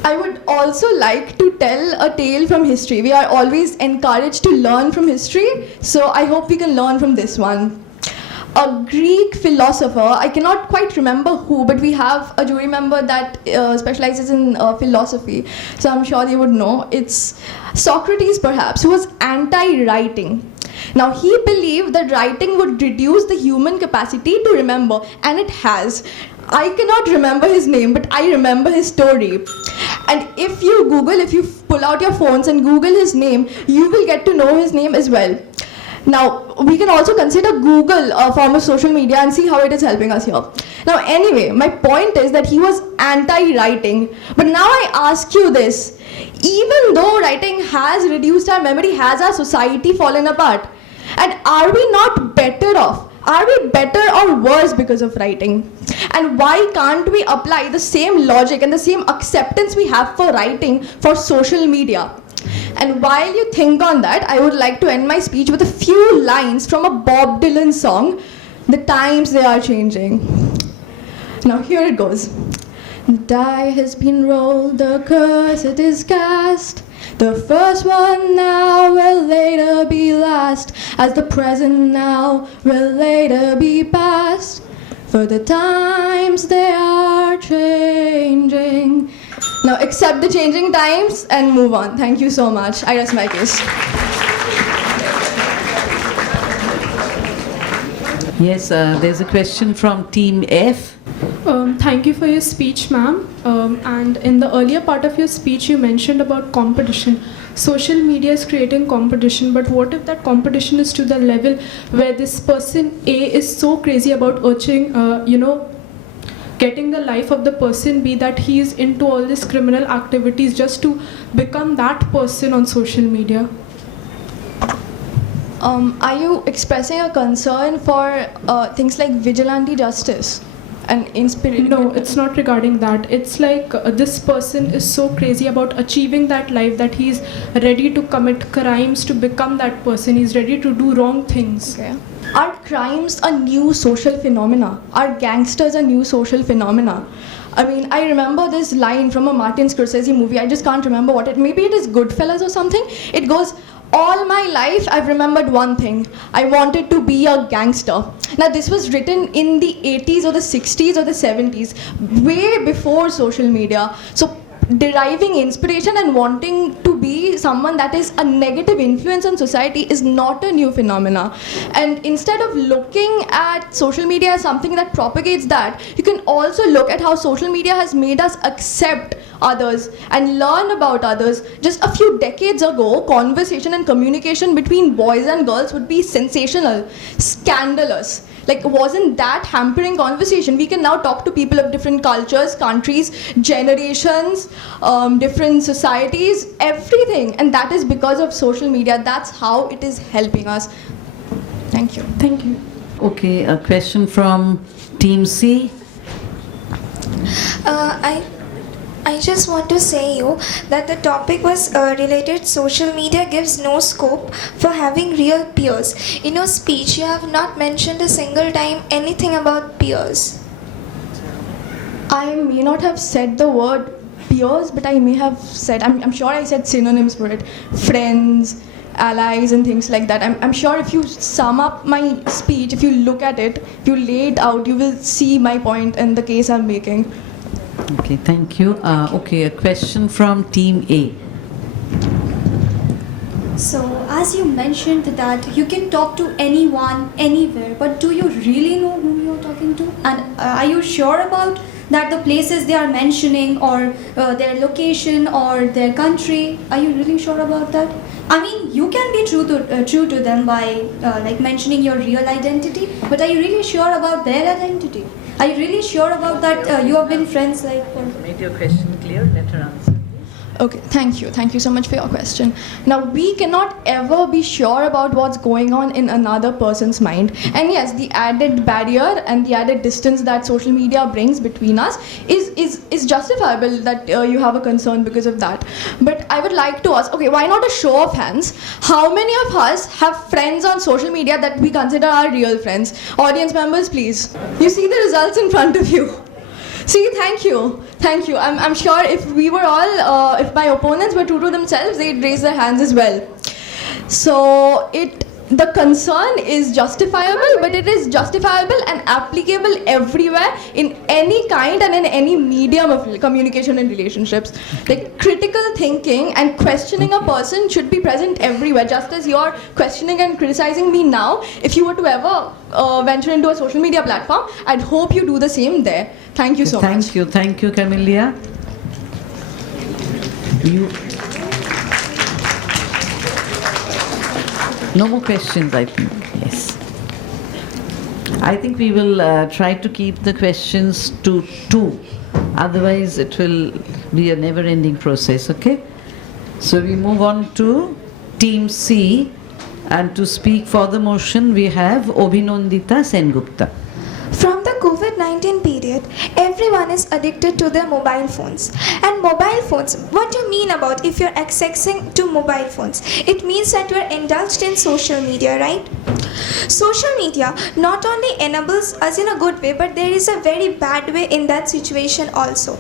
I would also like to tell a tale from history. We are always encouraged to learn from history, so I hope we can learn from this one. A Greek philosopher, I cannot quite remember who, but we have a jury member that specializes in philosophy, so I'm sure they would know. It's Socrates, perhaps, who was anti-writing. Now, he believed that writing would reduce the human capacity to remember, and it has. I cannot remember his name, but I remember his story. And if you pull out your phones and Google his name, you will get to know his name as well. Now, we can also consider Google a form of social media and see how it is helping us here. Now, anyway, my point is that he was anti-writing. But now I ask you this, even though writing has reduced our memory, has our society fallen apart? And are we not better off? Are we better or worse because of writing? And why can't we apply the same logic and the same acceptance we have for writing for social media? And while you think on that, I would like to end my speech with a few lines from a Bob Dylan song, The Times They Are Changing. Now here it goes. The die has been rolled, the curse it is cast. The first one now will later be last, as the present now will later be past. For the times they are changing. Now accept the changing times and move on. Thank you so much. I rest my case. Yes, there's a question from Team F. Thank you for your speech, ma'am. And in the earlier part of your speech, you mentioned about competition. Social media is creating competition, but what if that competition is to the level where this person A is so crazy about getting the life of the person B that he is into all these criminal activities just to become that person on social media? Are you expressing a concern for things like vigilante justice? an inspiration? No, it's not regarding that. It's like this person is so crazy about achieving that life that he's ready to commit crimes to become that person. He's ready to do wrong things. Okay. Are crimes a new social phenomena? Are gangsters a new social phenomena? I mean, I remember this line from a Martin Scorsese movie. I just can't remember what maybe it is Goodfellas or something. It goes, all my life I've remembered one thing. I wanted to be a gangster. Now this was written in the 80s or the 60s or the 70s, way before social media. So deriving inspiration and wanting to be someone that is a negative influence on society is not a new phenomena. And instead of looking at social media as something that propagates that, you can also look at how social media has made us accept others and learn about others. Just a few decades ago, conversation and communication between boys and girls would be sensational, scandalous. Like, wasn't that hampering conversation? We can now talk to people of different cultures, countries, generations, different societies, everything. And that is because of social media. That's how it is helping us. Thank you. Thank you. Okay, a question from Team C. I just want to say you that the topic was related social media gives no scope for having real peers. In your speech, you have not mentioned a single time anything about peers. I may not have said the word peers, but I may have said, I'm sure I said synonyms for it. Friends, allies and things like that. I'm sure if you sum up my speech, if you look at it, if you lay it out, you will see my point and the case I'm making. Okay, thank you. Okay, a question from Team A. So, as you mentioned that you can talk to anyone, anywhere, but do you really know whom you're talking to? And are you sure about that the places they are mentioning or their location or their country? Are you really sure about that? I mean, you can be true to them by like mentioning your real identity, but are you really sure about their identity? Are you really sure about that you have been friends like for... Make your question clear, let her answer. Okay, thank you. Thank you so much for your question. Now, we cannot ever be sure about what's going on in another person's mind. And yes, the added barrier and the added distance that social media brings between us is justifiable that you have a concern because of that. But I would like to ask, okay, why not a show of hands? How many of us have friends on social media that we consider our real friends? Audience members, please. You see the results in front of you. See, thank you. Thank you. I'm sure if we were all, if my opponents were true to themselves, they'd raise their hands as well. So the concern is justifiable, but it is justifiable and applicable everywhere in any kind and in any medium of communication and relationships. Like critical thinking and questioning a person should be present everywhere. Just as you're questioning and criticizing me now, if you were to ever venture into a social media platform, I'd hope you do the same there. Thank you so much. Thank you, Camelia. No more questions, I think. Yes. I think we will try to keep the questions to 2. Otherwise, it will be a never-ending process, okay? So we move on to Team C. And to speak for the motion, we have Obhinondita Sengupta. From the COVID-19 period, everyone is addicted to their mobile phones. And mobile phones, what do you mean about if you're accessing to mobile phones? It means that you're indulged in social media, right? Social media not only enables us in a good way, but there is a very bad way in that situation also.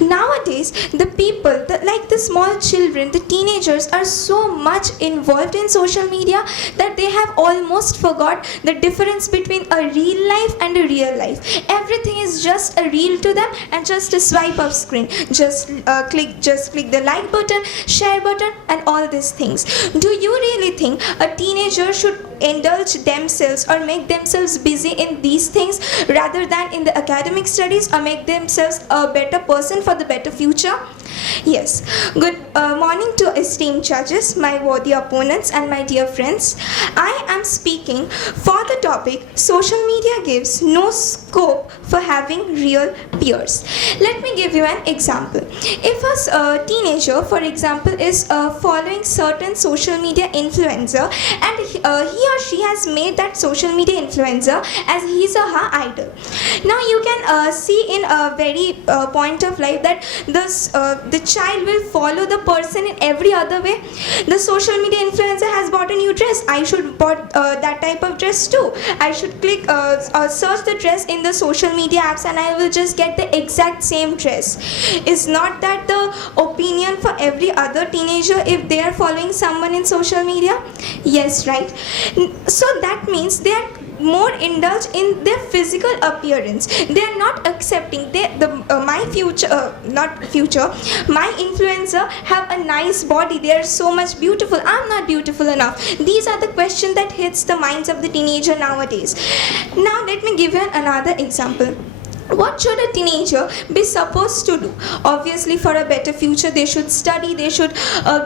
Nowadays, the people, like the small children, the teenagers are so much involved in social media that they have almost forgot the difference between a real life and a real life. Everything is just a reel to them and just a swipe of screen. Just click the like button, share button, and all these things. Do you really think a teenager should indulge themselves or make themselves busy in these things rather than in the academic studies or make themselves a better person for the better future? Yes. Good morning to esteemed judges, my worthy opponents, and my dear friends. I am speaking for the topic social media gives no scope for having real peers. Let me give you an example. If a teenager, for example, is following certain social media influencer and he or she has made that social media influencer as his or her idol. Now you can see in a very point of life that the child will follow the person in every other way. The social media influencer has bought a new dress. I should bought that type of dress too. I should click search the dress in the social media apps and I will just get the exact same dress. Is not that the opinion for every other teenager if they are following someone in social media? Yes, right. So that means they are more indulged in their physical appearance. They are not accepting my influencer have a nice body. They are so much beautiful. I'm not beautiful enough. These are the questions that hits the minds of the teenager nowadays. Now let me give you another example. What should a teenager be supposed to do? Obviously, for a better future, they should study, they should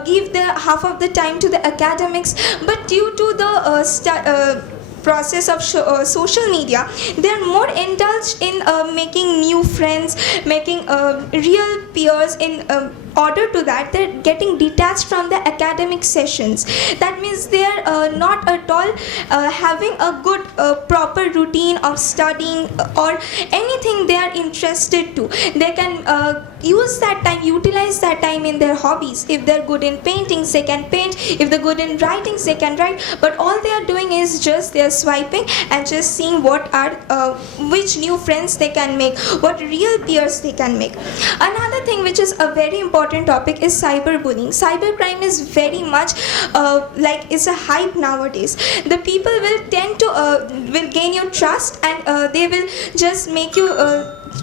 give half of the time to the academics. But due to the process of social media, they are more indulged in making new friends, making real peers. In order to that, they're getting detached from the academic sessions. That means they are not at all having a good proper routine of studying or anything they are interested to. They can utilize that time in their hobbies. If they're good in paintings, they can paint. If they're good in writings, they can write. But all they are doing is just they're swiping and just seeing which new friends they can make, what real peers they can make. Another thing which is a very important topic is cyberbullying. Cybercrime is very much it's a hype nowadays. The people will tend to will gain your trust and they will just make you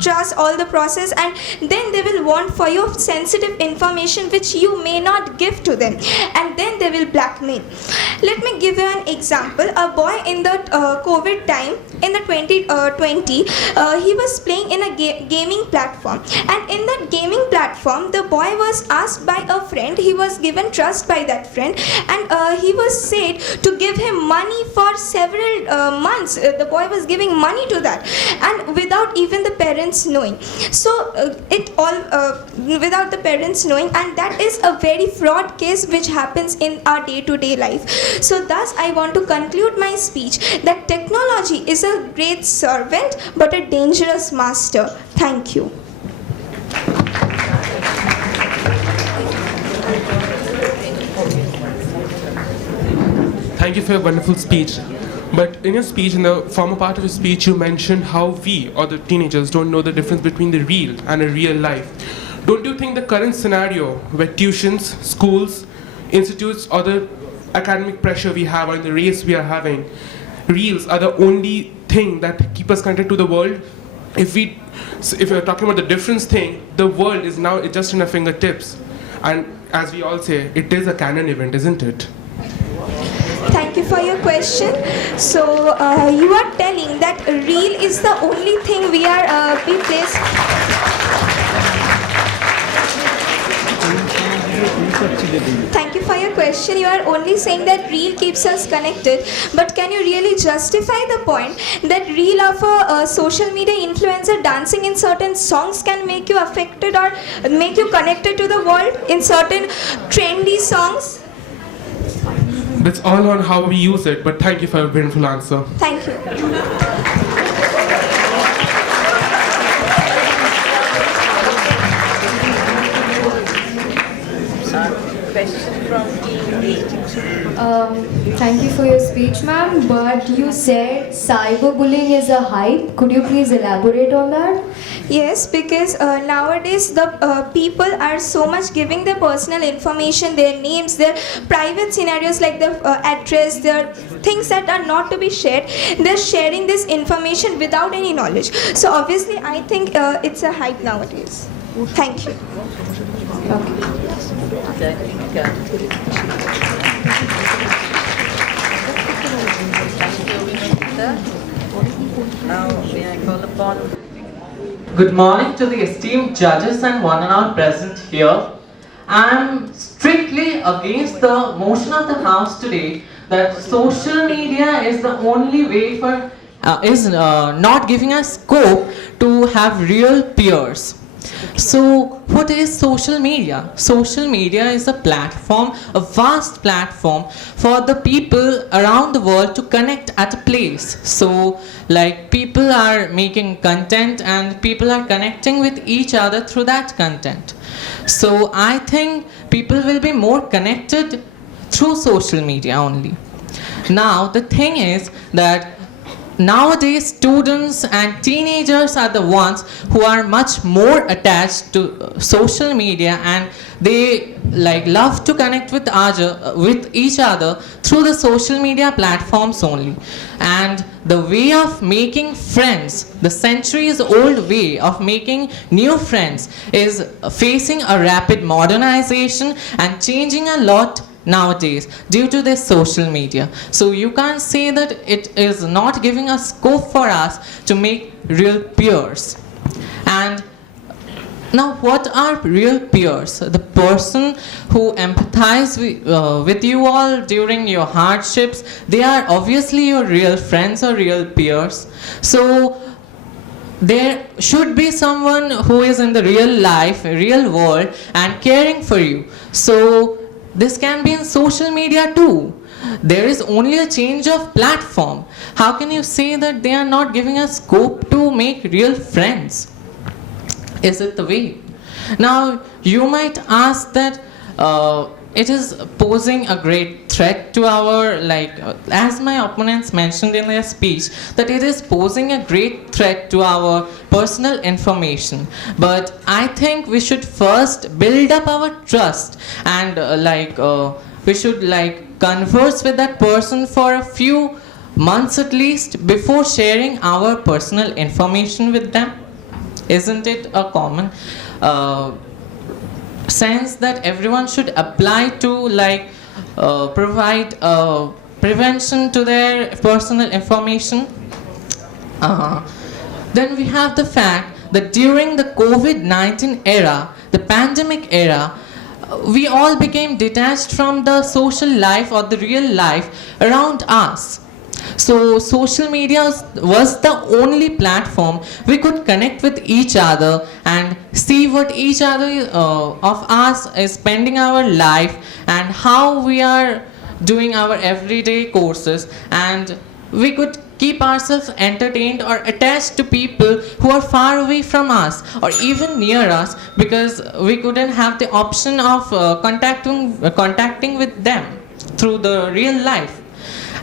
trust all the process, and then they will want for your sensitive information which you may not give to them, and then they will blackmail. Let me give you an example. A boy in the COVID time in the 2020, he was playing in a gaming platform, and in that gaming platform the boy was asked by a friend, he was given trust by that friend, and he was said to give him money for several months. The boy was giving money to that, and without even the parents knowing. So without the parents knowing, and that is a very fraud case which happens in our day-to-day life. So thus I want to conclude my speech that technology is a great servant but a dangerous master. Thank you. Thank you for your wonderful speech. But in your speech, in the former part of your speech, you mentioned how we, or the teenagers, don't know the difference between the real and a real life. Don't you think the current scenario where tuitions, schools, institutes, or the academic pressure we have, or the race we are having, reels are the only thing that keep us connected to the world? If you're talking about the difference thing, the world is now just in our fingertips. And as we all say, it is a canon event, isn't it? Thank you for your question. So you are telling that reel is the only thing we are being placed. Thank you for your question. You are only saying that reel keeps us connected, but can you really justify the point that reel of a social media influencer dancing in certain songs can make you affected or make you connected to the world in certain trendy songs? That's all on how we use it, but thank you for your beautiful answer. Thank you. Thank you for your speech, ma'am, but you said cyberbullying is a hype. Could you please elaborate on that? Yes, because nowadays the people are so much giving their personal information, their names, their private scenarios like their address, their things that are not to be shared. They're sharing this information without any knowledge. So obviously I think it's a hype nowadays. Thank you. Now may I call upon Good morning to the esteemed judges and one and all present here. I am strictly against the motion of the House today that social media is the only way for not giving us scope to have real peers. So, what is social media? Social media is a platform, a vast platform for the people around the world to connect at a place. So, like people are making content and people are connecting with each other through that content. So, I think people will be more connected through social media only. Now, the thing is that nowadays students and teenagers are the ones who are much more attached to social media, and they like love to connect with each other through the social media platforms only. And the way of making friends, the centuries old way of making new friends, is facing a rapid modernization and changing a lot nowadays due to this social media. So you can't say that it is not giving us scope for us to make real peers. And now, what are real peers? The person who empathize with you all during your hardships, they are obviously your real friends or real peers. So there should be someone who is in the real life, real world, and caring for you. So this can be in social media too. There is only a change of platform. How can you say that they are not giving us scope to make real friends? Is it the way? Now, you might ask that it is posing a great threat to our, as my opponents mentioned in their speech, that it is posing a great threat to our personal information. But I think we should first build up our trust, and we should converse with that person for a few months at least before sharing our personal information with them. Isn't it a common sense that everyone should apply to provide prevention to their personal information? Then we have the fact that during the COVID-19 era, the pandemic era, we all became detached from the social life or the real life around us. So social media was the only platform we could connect with each other and see what each other of us is spending our life and how we are doing our everyday courses, and we could keep ourselves entertained or attached to people who are far away from us or even near us, because we couldn't have the option of contacting with them through the real life.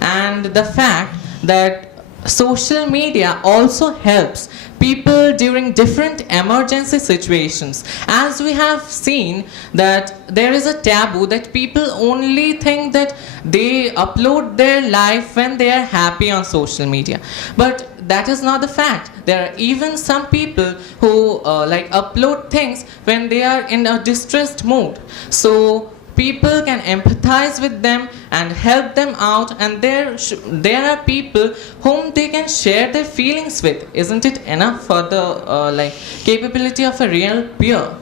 And the fact that social media also helps people during different emergency situations. As we have seen that there is a taboo that people only think that they upload their life when they are happy on social media. But that is not the fact. There are even some people who upload things when they are in a distressed mood. So people can empathize with them and help them out, and there are people whom they can share their feelings with. Isn't it enough for the capability of a real peer?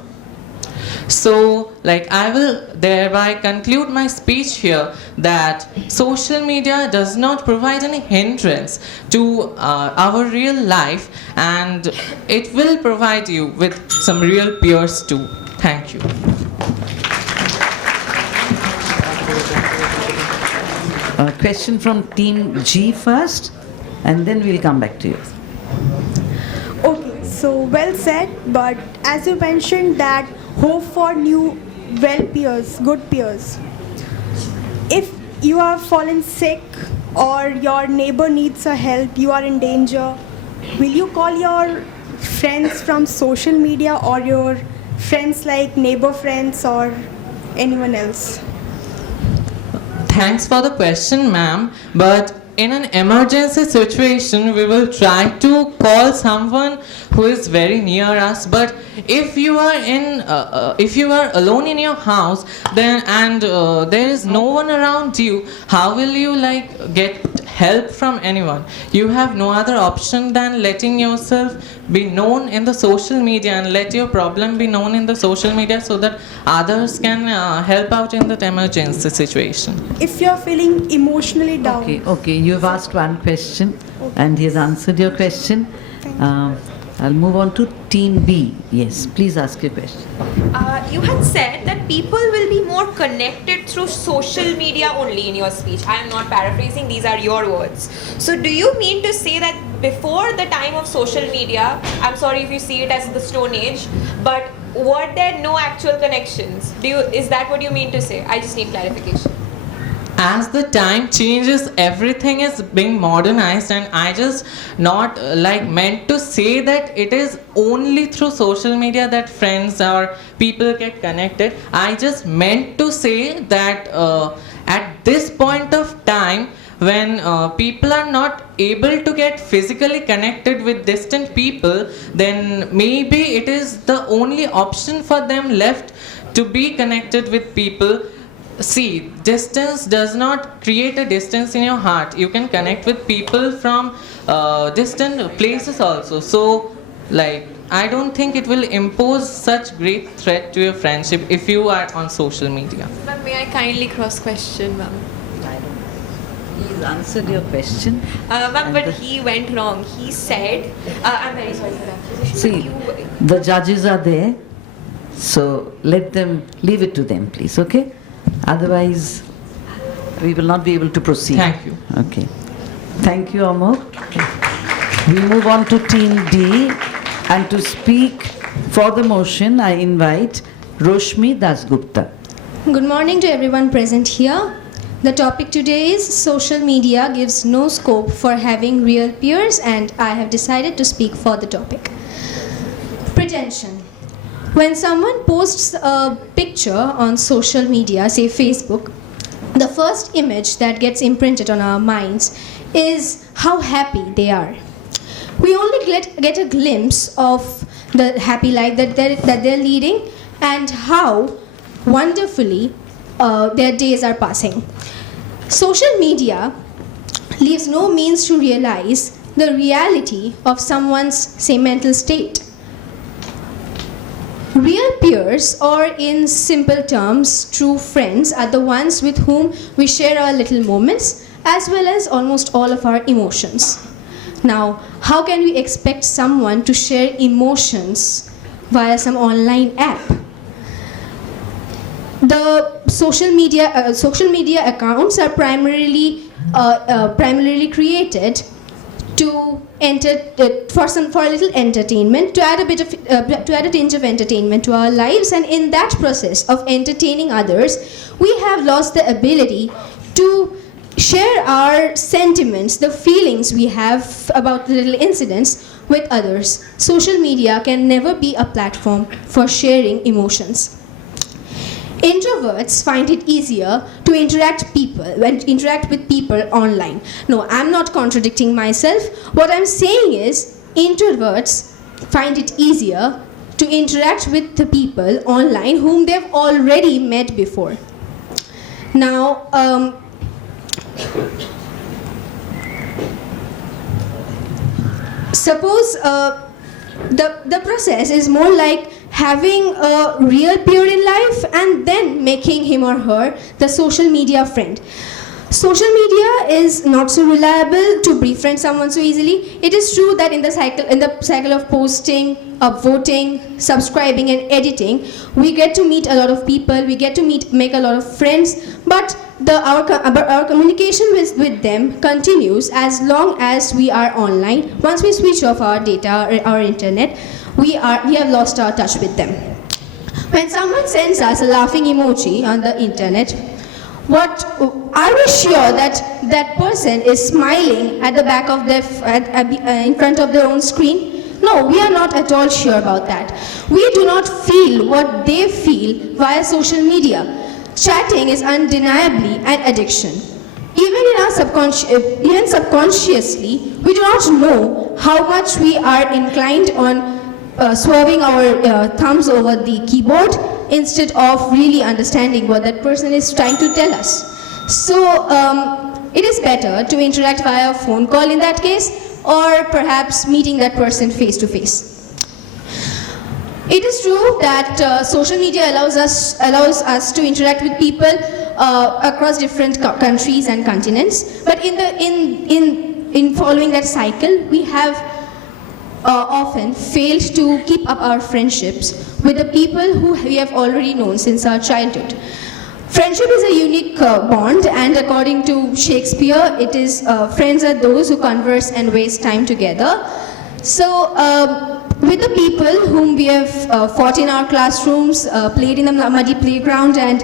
So I will thereby conclude my speech here that social media does not provide any hindrance to our real life, and it will provide you with some real peers too. Thank you. A question from Team G first, and then we'll come back to you. Okay, so well said, but as you mentioned that hope for new well peers, good peers. If you have fallen sick or your neighbor needs a help, you are in danger, will you call your friends from social media or your friends like neighbor friends or anyone else? Thanks for the question, ma'am. But in an emergency situation, we will try to call someone who is very near us. But if you are alone in your house, then there is no one around you, how will you get help from anyone. You have no other option than letting yourself be known in the social media and let your problem be known in the social media so that others can help out in that emergency situation. If you're feeling emotionally down. Okay, you've asked one question and he has answered your question. I'll move on to Team B. Yes, please ask your question. You had said that people will be more connected through social media only in your speech. I am not paraphrasing, these are your words. So do you mean to say that before the time of social media, I'm sorry if you see it as the Stone Age, but were there no actual connections? Is that what you mean to say? I just need clarification. As the time changes, everything is being modernized, and I just not meant to say that it is only through social media that friends or people get connected. I just meant to say that at this point of time, when people are not able to get physically connected with distant people, then maybe it is the only option for them left to be connected with people. See, distance does not create a distance in your heart. You can connect with people from distant places also. So, I don't think it will impose such great threat to your friendship if you are on social media. Ma'am, may I kindly cross question, ma'am? He's answered your question. Ma'am, but he went wrong. He said, I'm very sorry for that. See, the judges are there, so leave it to them, please, okay? Otherwise, we will not be able to proceed. Thank you. Okay. Thank you, Amok. We move on to Team D, and to speak for the motion, I invite Roshmi Dasgupta. Good morning to everyone present here. The topic today is social media gives no scope for having real peers, and I have decided to speak for the topic. Pretension. When someone posts a picture on social media, say Facebook, the first image that gets imprinted on our minds is how happy they are. We only get a glimpse of the happy life that they're leading and how wonderfully their days are passing. Social media leaves no means to realize the reality of someone's, say, mental state. Real peers, or in simple terms, true friends, are the ones with whom we share our little moments as well as almost all of our emotions. Now, how can we expect someone to share emotions via some online app? The social media accounts are primarily created to for a little entertainment, to add a tinge of entertainment to our lives, and in that process of entertaining others, we have lost the ability to share our sentiments, the feelings we have about little incidents with others. Social media can never be a platform for sharing emotions. Introverts find it easier to interact with people online. No, I'm not contradicting myself. What I'm saying is introverts find it easier to interact with the people online whom they've already met before. Now, suppose the process is more like having a real peer in life and then making him or her the social media friend. Social media is not so reliable to befriend someone so easily. It is true that in the cycle of posting, upvoting, subscribing and editing, we get to meet a lot of people, we get to make a lot of friends, but our communication with them continues as long as we are online. Once we switch off our data, our internet, we have lost our touch with them. When someone sends us a laughing emoji on the internet, are we sure that that person is smiling at the back of in front of their own screen? No, we are not at all sure about that. We do not feel what they feel via social media. Chatting is undeniably an addiction. Even subconsciously, we do not know how much we are inclined on swerving our thumbs over the keyboard instead of really understanding what that person is trying to tell us. So it is better to interact via a phone call in that case, or perhaps meeting that person face to face. It is true that social media allows us to interact with people across different countries and continents. But in following that cycle, we have often failed to keep up our friendships with the people who we have already known since our childhood. Friendship is a unique bond, and according to Shakespeare, it is friends are those who converse and waste time together. So, with the people whom we have fought in our classrooms, played in the muddy playground, and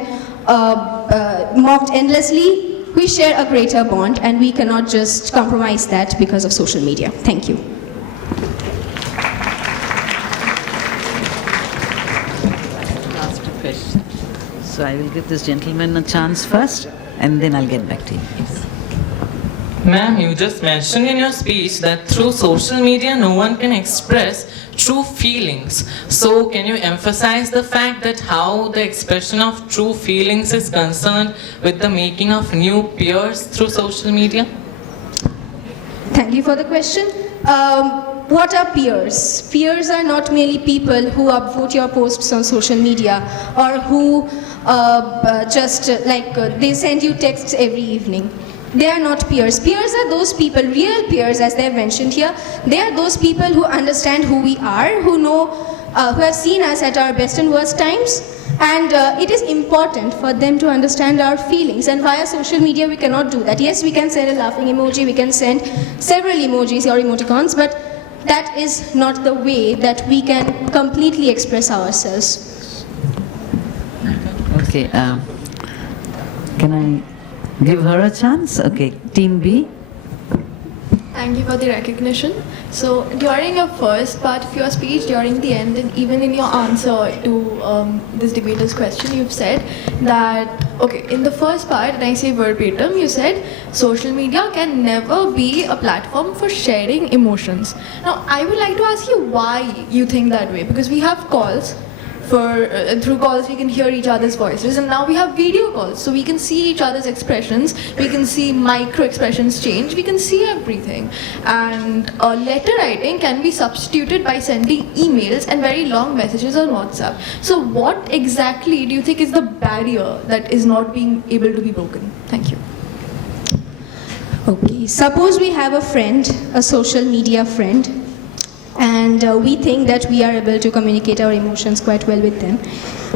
mocked endlessly, we share a greater bond, and we cannot just compromise that because of social media. Thank you. Last question. So I will give this gentleman a chance first, and then I'll get back to you. Yes. Ma'am, you just mentioned in your speech that through social media no one can express true feelings. So can you emphasize the fact that how the expression of true feelings is concerned with the making of new peers through social media? Thank you for the question. What are peers? Peers are not merely people who upvote your posts on social media, or who they send you texts every evening. They are not peers. Peers are those people, real peers as they have mentioned here. They are those people who understand who we are, who know, who have seen us at our best and worst times. And it is important for them to understand our feelings. And via social media we cannot do that. Yes, we can send a laughing emoji, we can send several emojis or emoticons, but that is not the way that we can completely express ourselves. Okay, can I give her a chance? Okay, Team B. Thank you for the recognition. So during your first part of your speech, during the end, and even in your answer to this debater's question, you've said that, okay, in the first part, and I say verbatim, you said social media can never be a platform for sharing emotions. Now, I would like to ask you why you think that way, because we have calls. Through calls we can hear each other's voices, and now we have video calls, so we can see each other's expressions, we can see micro expressions change, we can see everything. And letter writing can be substituted by sending emails and very long messages on WhatsApp. So what exactly do you think is the barrier that is not being able to be broken? Thank you. Okay, suppose we have a friend, a social media friend, and we think that we are able to communicate our emotions quite well with them.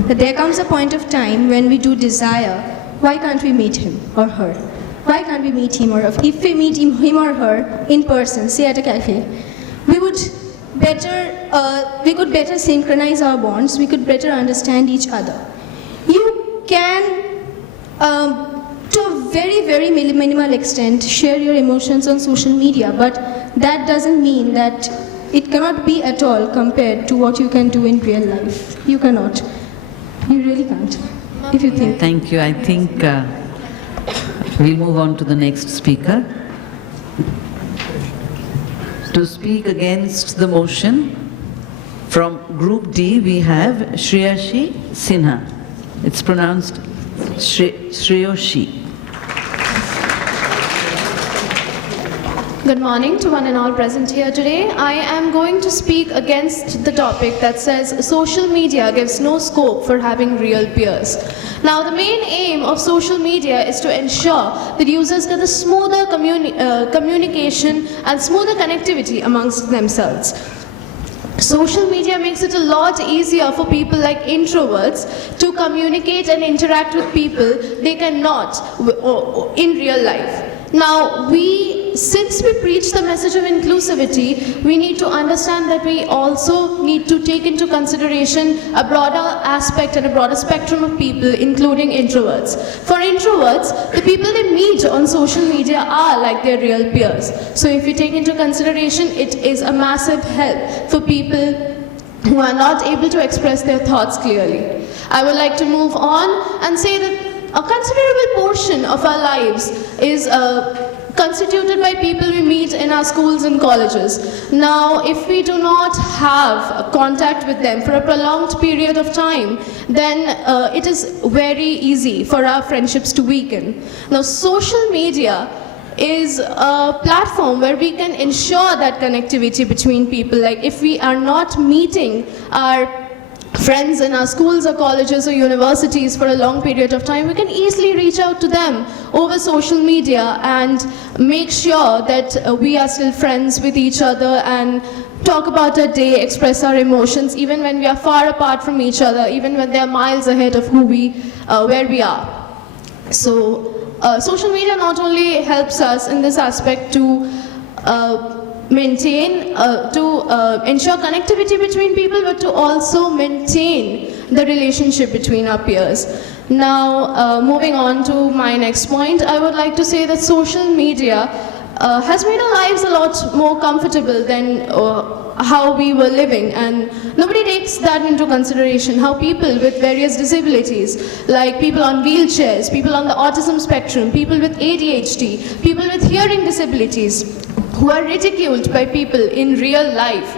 But there comes a point of time when we do desire, why can't we meet him or her? Why can't we meet him or her? If we meet him or her in person, say at a cafe, we could better synchronize our bonds, we could better understand each other. You can, to a very, very minimal extent, share your emotions on social media, but that doesn't mean that it cannot be at all compared to what you can do in real life. You cannot. You really can't. If you think. Thank you. I think we'll move on to the next speaker. To speak against the motion, from Group D, we have Shreyashi Sinha. It's pronounced Shreyoshi. Good morning to one and all present here today. I am going to speak against the topic that says social media gives no scope for having real peers. Now, the main aim of social media is to ensure that users get a smoother communication and smoother connectivity amongst themselves. Social media makes it a lot easier for people like introverts to communicate and interact with people they cannot in real life. Now, since we preach the message of inclusivity, we need to understand that we also need to take into consideration a broader aspect and a broader spectrum of people, including introverts. For introverts, the people they meet on social media are like their real peers. So if you take into consideration, it is a massive help for people who are not able to express their thoughts clearly. I would like to move on and say that a considerable portion of our lives is constituted by people we meet in our schools and colleges. Now, if we do not have contact with them for a prolonged period of time, then it is very easy for our friendships to weaken. Now, social media is a platform where we can ensure that connectivity between people. Like if we are not meeting our friends in our schools or colleges or universities for a long period of time, we can easily reach out to them over social media and make sure that we are still friends with each other and talk about our day, express our emotions, even when we are far apart from each other, even when they are miles ahead of where we are. So social media not only helps us in this aspect to maintain, to ensure connectivity between people, but to also maintain the relationship between our peers. Now, moving on to my next point, I would like to say that social media has made our lives a lot more comfortable than how we were living, and nobody takes that into consideration, how people with various disabilities, like people on wheelchairs, people on the autism spectrum, people with ADHD, people with hearing disabilities, who are ridiculed by people in real life,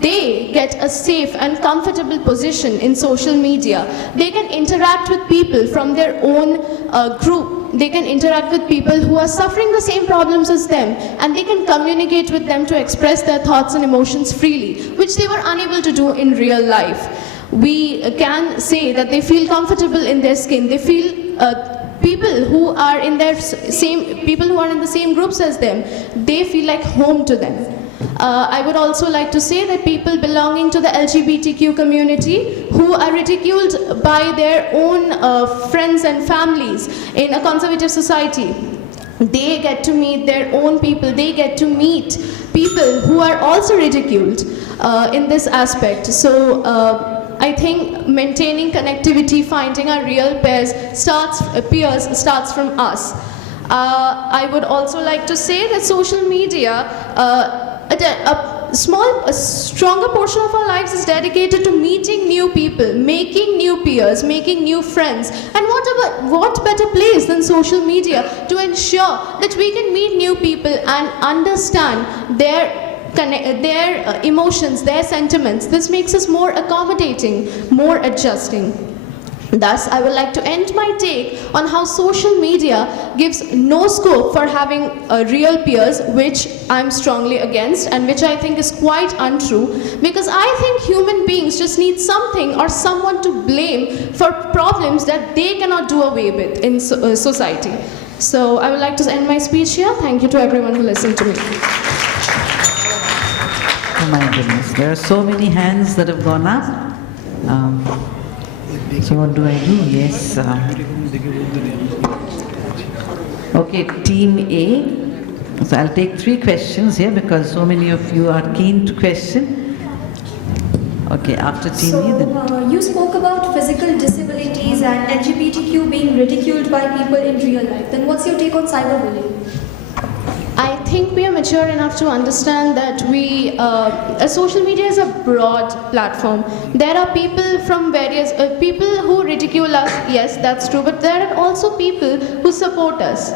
they get a safe and comfortable position in social media. They can interact with people from their own group. They can interact with people who are suffering the same problems as them, and they can communicate with them to express their thoughts and emotions freely, which they were unable to do in real life. We can say that they feel comfortable in their skin. They feel people who are in the same groups as them, they feel like home to them. I would also like to say that people belonging to the LGBTQ community who are ridiculed by their own friends and families in a conservative society, they get to meet their own people, they get to meet people who are also ridiculed in this aspect. So I think maintaining connectivity, finding our real peers starts from us. I would also like to say that social media, a stronger portion of our lives is dedicated to meeting new people, making new peers, making new friends. And what better place than social media to ensure that we can meet new people and understand their emotions, their sentiments. This makes us more accommodating, more adjusting. Thus, I would like to end my take on how social media gives no scope for having real peers, which I'm strongly against and which I think is quite untrue, because I think human beings just need something or someone to blame for problems that they cannot do away with in society. So I would like to end my speech here. Thank you to everyone who listened to me. Oh my goodness, there are so many hands that have gone up. So what do I do? Yes. Okay, Team A. So I'll take 3 questions here because so many of you are keen to question. Okay, after Team A then. You spoke about physical disabilities and LGBTQ being ridiculed by people in real life. Then what's your take on cyberbullying? I think we are mature enough to understand that social media is a broad platform. There are people from various, people who ridicule us, yes, that's true, but there are also people who support us.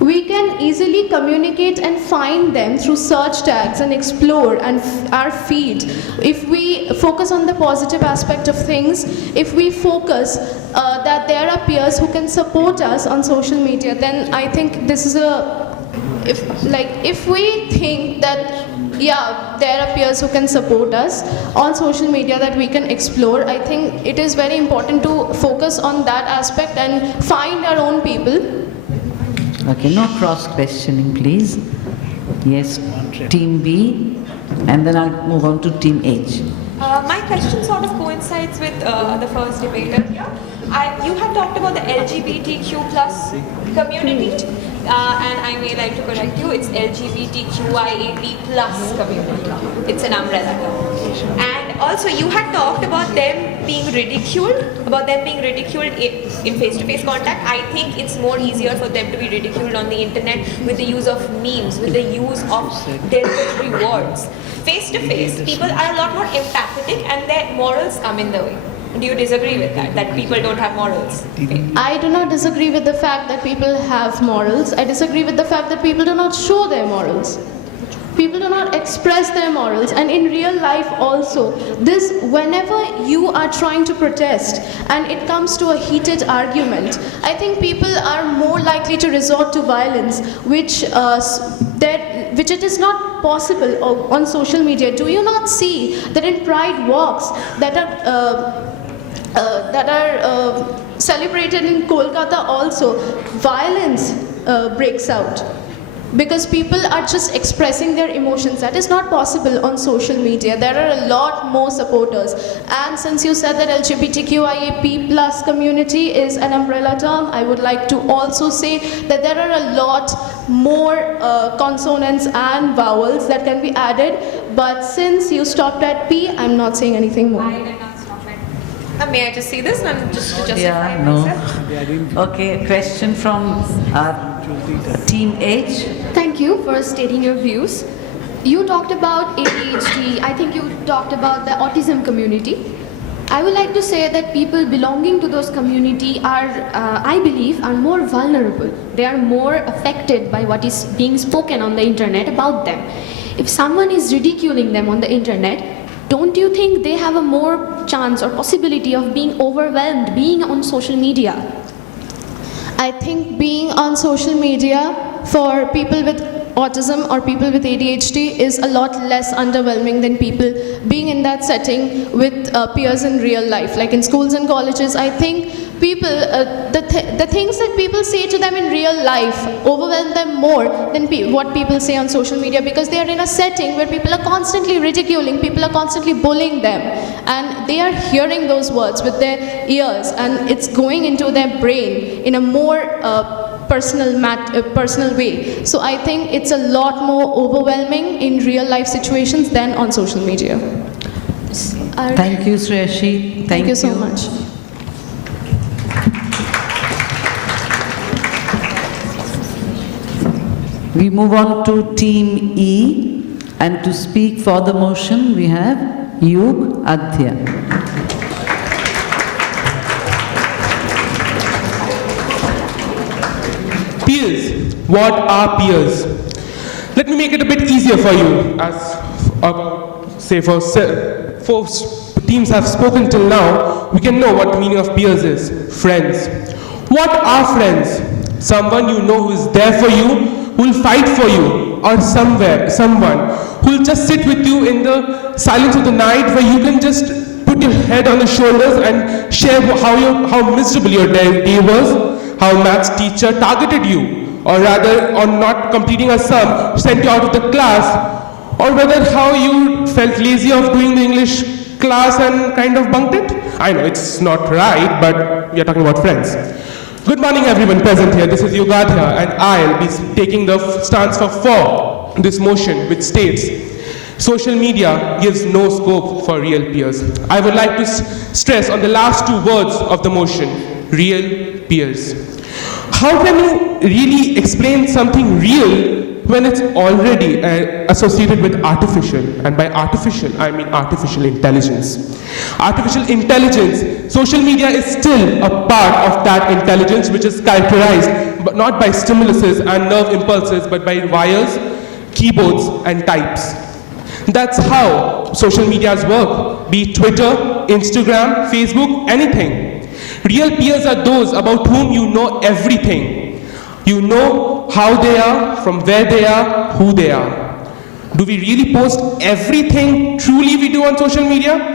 We can easily communicate and find them through search tags and explore our feed. If we focus on the positive aspect of things, if we focus that there are peers who can support us on social media, then I think this is if we think that, yeah, there are peers who can support us on social media that we can explore, I think it is very important to focus on that aspect and find our own people. Okay, no cross-questioning, please. Yes, Team B, and then I'll move on to Team H. My question sort of coincides with the first debater here. You have talked about the LGBTQ plus community, and I may like to correct you, it's LGBTQIAP plus community. It's an umbrella term. And also you had talked about them being ridiculed, in face-to-face contact. I think it's more easier for them to be ridiculed on the internet with the use of memes, with the use of derogatory words. Face-to-face, people are a lot more empathetic and their morals come in the way. Do you disagree with that people don't have morals? I do not disagree with the fact that people have morals. I disagree with the fact that people do not show their morals. People do not express their morals, and in real life also, whenever you are trying to protest and it comes to a heated argument, I think people are more likely to resort to violence, which it is not possible on social media. Do you not see that in pride walks that are celebrated in Kolkata also, violence breaks out? Because people are just expressing their emotions. That is not possible on social media. There are a lot more supporters. And since you said that LGBTQIA+ community is an umbrella term, I would like to also say that there are a lot more consonants and vowels that can be added. But since you stopped at P, I'm not saying anything more. May I just see this and just to justify Yeah, no. myself? Okay, a question from Team H. Thank you for stating your views. You talked about ADHD. I think you talked about the autism community. I would like to say that people belonging to those community are, I believe, are more vulnerable. They are more affected by what is being spoken on the internet about them. If someone is ridiculing them on the internet, don't you think they have a more chance or possibility of being overwhelmed being on social media? I think being on social media for people with autism or people with ADHD is a lot less underwhelming than people being in that setting with peers in real life. Like in schools and colleges, I think people, the things that people say to them in real life overwhelm them more than what people say on social media, because they are in a setting where people are constantly ridiculing, people are constantly bullying them, and they are hearing those words with their ears, and it's going into their brain in a more personal way. So I think it's a lot more overwhelming in real life situations than on social media. Thank you, Sreyashi. Thank you so much. We move on to Team E, and to speak for the motion we have Yug Adhya. Peers. What are peers? Let me make it a bit easier for you. As about, say, for teams have spoken till now, we can know what the meaning of peers is. Friends. What are friends? Someone you know who is there for you, who will fight for you, or someone who will just sit with you in the silence of the night, where you can just put your head on the shoulders and share how miserable your day was, how maths teacher targeted you, or rather on not completing a sum, sent you out of the class, or whether how you felt lazy of doing the English class and kind of bunked it. I know it's not right, but we are talking about friends. Good morning everyone present here. This is Yugadhya, and I'll be taking the stance for this motion, which states social media gives no scope for real peers. I would like to stress on the last two words of the motion, real peers. How can you really explain something real when it's already associated with artificial? And by artificial, I mean artificial intelligence. Artificial intelligence, social media is still a part of that intelligence, which is characterized but not by stimuluses and nerve impulses, but by wires, keyboards, and types. That's how social medias work, be it Twitter, Instagram, Facebook, anything. Real peers are those about whom you know everything. You know how they are, from where they are, who they are. Do we really post everything truly we do on social media?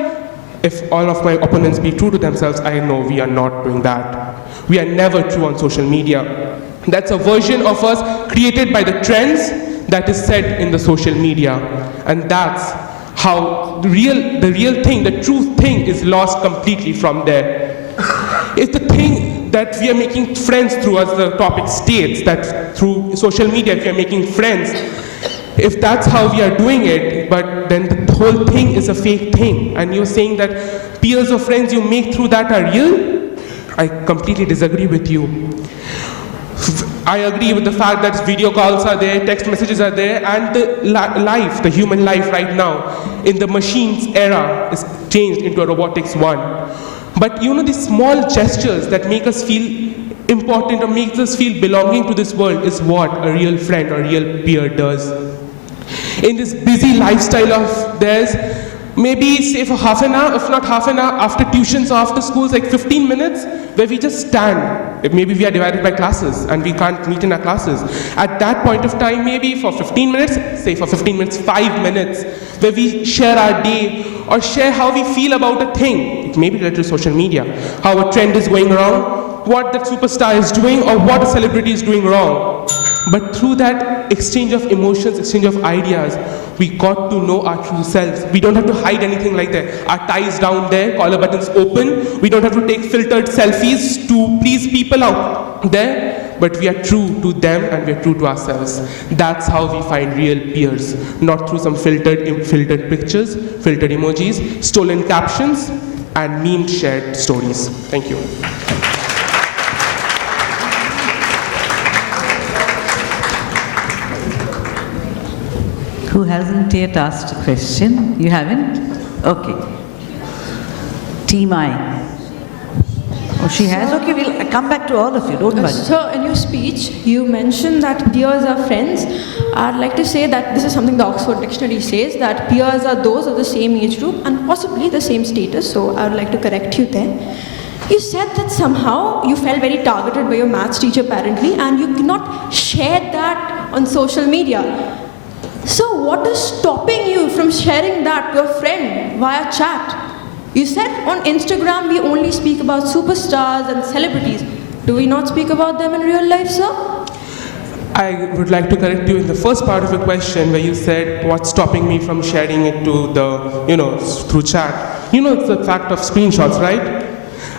If all of my opponents be true to themselves, I know we are not doing that. We are never true on social media. That's a version of us created by the trends that is said in the social media. And that's how the real thing, the true thing is lost completely from there. It's the thing that we are making friends through, as the topic states, that through social media we are making friends. If that's how we are doing it, but then the whole thing is a fake thing, and you're saying that peers or friends you make through that are real, I completely disagree with you. I agree with the fact that video calls are there, text messages are there, and the human life right now in the machines era is changed into a robotics one. But you know, these small gestures that make us feel important or makes us feel belonging to this world is what a real friend or real peer does. In this busy lifestyle of theirs, maybe say for half an hour, if not half an hour, after tuitions or after schools, like 15 minutes, where we just stand. Maybe we are divided by classes and we can't meet in our classes. At that point of time, maybe for 15 minutes, say for 15 minutes, 5 minutes, where we share our day or share how we feel about a thing. It may be related to social media, how a trend is going around, what that superstar is doing or what a celebrity is doing wrong. But through that exchange of emotions, exchange of ideas, we got to know our true selves. We don't have to hide anything like that. Our tie is down there, collar buttons open. We don't have to take filtered selfies to please people out there. But we are true to them and we are true to ourselves. That's how we find real peers. Not through some filtered pictures, filtered emojis, stolen captions, and meme shared stories. Thank you. Who hasn't yet asked a question? You haven't? Okay. Team I. Oh, she has? Okay, we'll come back to all of you. Don't worry. Sir, in your speech, you mentioned that peers are friends. I'd like to say that this is something the Oxford Dictionary says, that peers are those of the same age group and possibly the same status. So I would like to correct you there. You said that somehow you felt very targeted by your maths teacher apparently, and you cannot share that on social media. So what is stopping you from sharing that to a friend via chat? You said on Instagram we only speak about superstars and celebrities. Do we not speak about them in real life, sir? I would like to correct you in the first part of your question where you said what's stopping me from sharing it to the, through chat. You know, it's the fact of screenshots, right?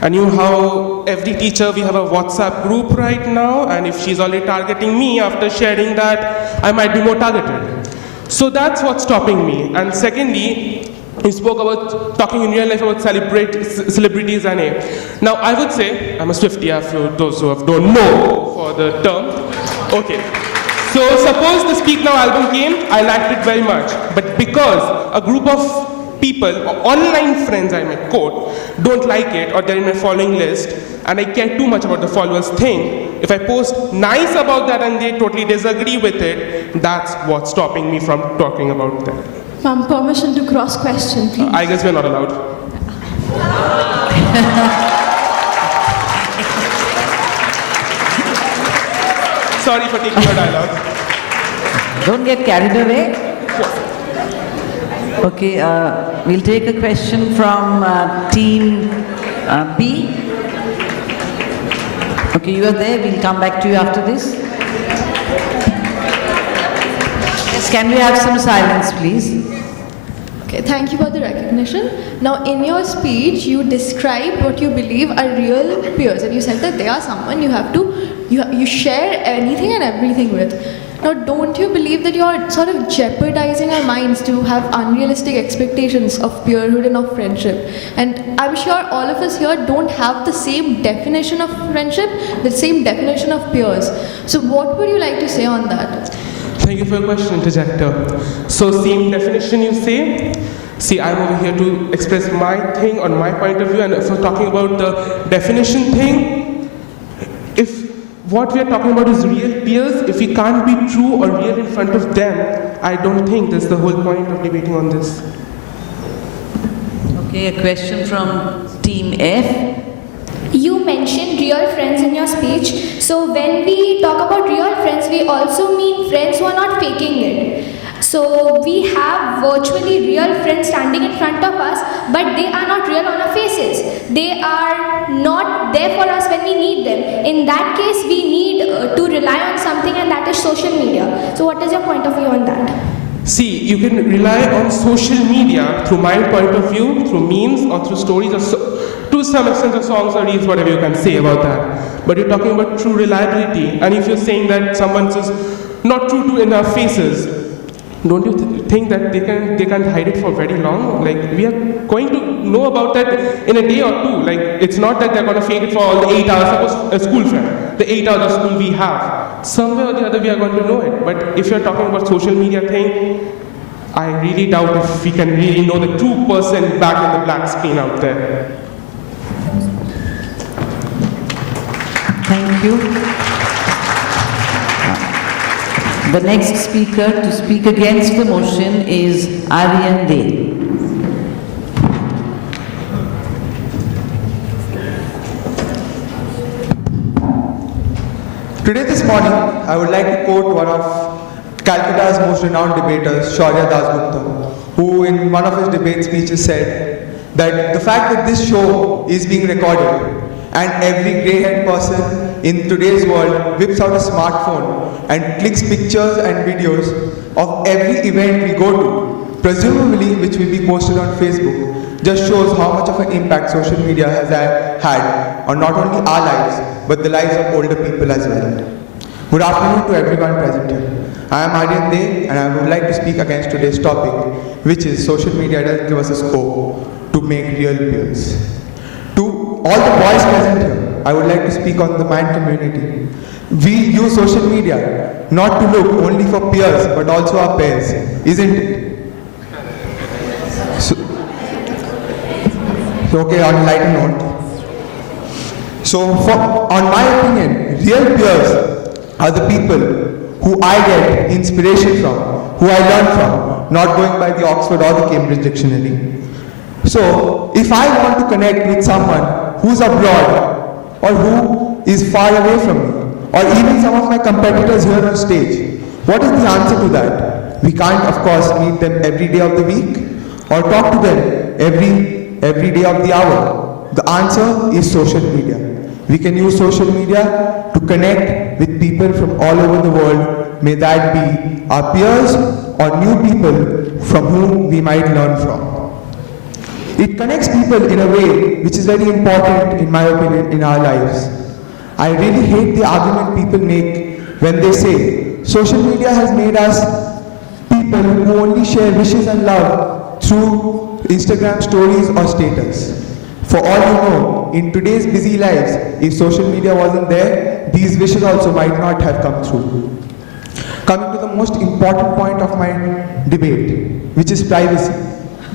And you know how every teacher, we have a WhatsApp group right now, and if she's already targeting me after sharing that, I might be more targeted. So that's what's stopping me. And secondly, you spoke about talking in real life about celebrities and Now I would say, I'm a Swiftie for those who don't know for the term. Okay. So suppose the Speak Now album came, I liked it very much. But because a group of people, online friends I might quote, don't like it or they're in my following list, and I care too much about the followers thing, if I post nice about that and they totally disagree with it, that's what's stopping me from talking about that. Ma'am, permission to cross question, please. I guess we're not allowed. Sorry for taking your dialogue. Don't get carried away. Okay, we'll take a question from team B. Okay, you are there. We'll come back to you after this. Yes, can we have some silence, please? Okay, thank you for the recognition. Now, in your speech, you described what you believe are real peers, and you said that they are someone you share anything and everything with. Now, don't you believe that you're sort of jeopardizing our minds to have unrealistic expectations of peerhood and of friendship? And I'm sure all of us here don't have the same definition of friendship, the same definition of peers. So what would you like to say on that? Thank you for your question, Interjector. So same definition you say? See, I'm over here to express my thing on my point of view, and if we're talking about the definition thing, if what we are talking about is real peers, if we can't be true or real in front of them, I don't think that's the whole point of debating on this. Okay, a question from team F. You mentioned real friends in your speech. So when we talk about real friends, we also mean friends who are not faking it. So we have virtually real friends standing in front of us, but they are not real on our faces. They are not there for us when we need them. In that case, we need to rely on something, and that is social media. So what is your point of view on that? See, you can rely on social media through my point of view, through memes or through stories, or to some extent of songs or reels, whatever you can say about that. But you're talking about true reliability, and if you're saying that someone's is not true to in our faces, don't you think that they can't hide it for very long? Like, we are going to know about that in a day or two. Like, it's not that they're going to fake it for all the 8 hours. Suppose a school friend, the 8 hours of school we have, somewhere or the other we are going to know it. But if you're talking about social media thing, I really doubt if we can really know the true person back in the black screen out there. Thank you. The next speaker to speak against the motion is Aryan Dey. Today, this morning, I would like to quote one of Calcutta's most renowned debaters, Shaurya Dasgupta, who in one of his debate speeches said that the fact that this show is being recorded and every grey-haired person in today's world whips out a smartphone and clicks pictures and videos of every event we go to, presumably which will be posted on Facebook, just shows how much of an impact social media has had on not only our lives, but the lives of older people as well. Good afternoon to everyone present here. I am Aryan Dey and I would like to speak against today's topic, which is social media doesn't give us a scope to make real peers. To all the boys present here, I would like to speak on the man community. We use social media not to look only for peers, but also our pairs, isn't it? Okay, on a lighter note. On my opinion, real peers are the people who I get inspiration from, who I learn from, not going by the Oxford or the Cambridge Dictionary. So, if I want to connect with someone who's abroad or who is far away from me, or even some of my competitors here on stage, what is the answer to that? We can't, of course, meet them every day of the week or talk to them every day of the hour. The answer is social media. We can use social media to connect with people from all over the world, may that be our peers or new people from whom we might learn from. It connects people in a way which is very important, in my opinion, in our lives. I really hate the argument people make when they say social media has made us people who only share wishes and love through Instagram stories or status. For all you know, in today's busy lives, if social media wasn't there, these wishes also might not have come true. Coming to the most important point of my debate, which is privacy.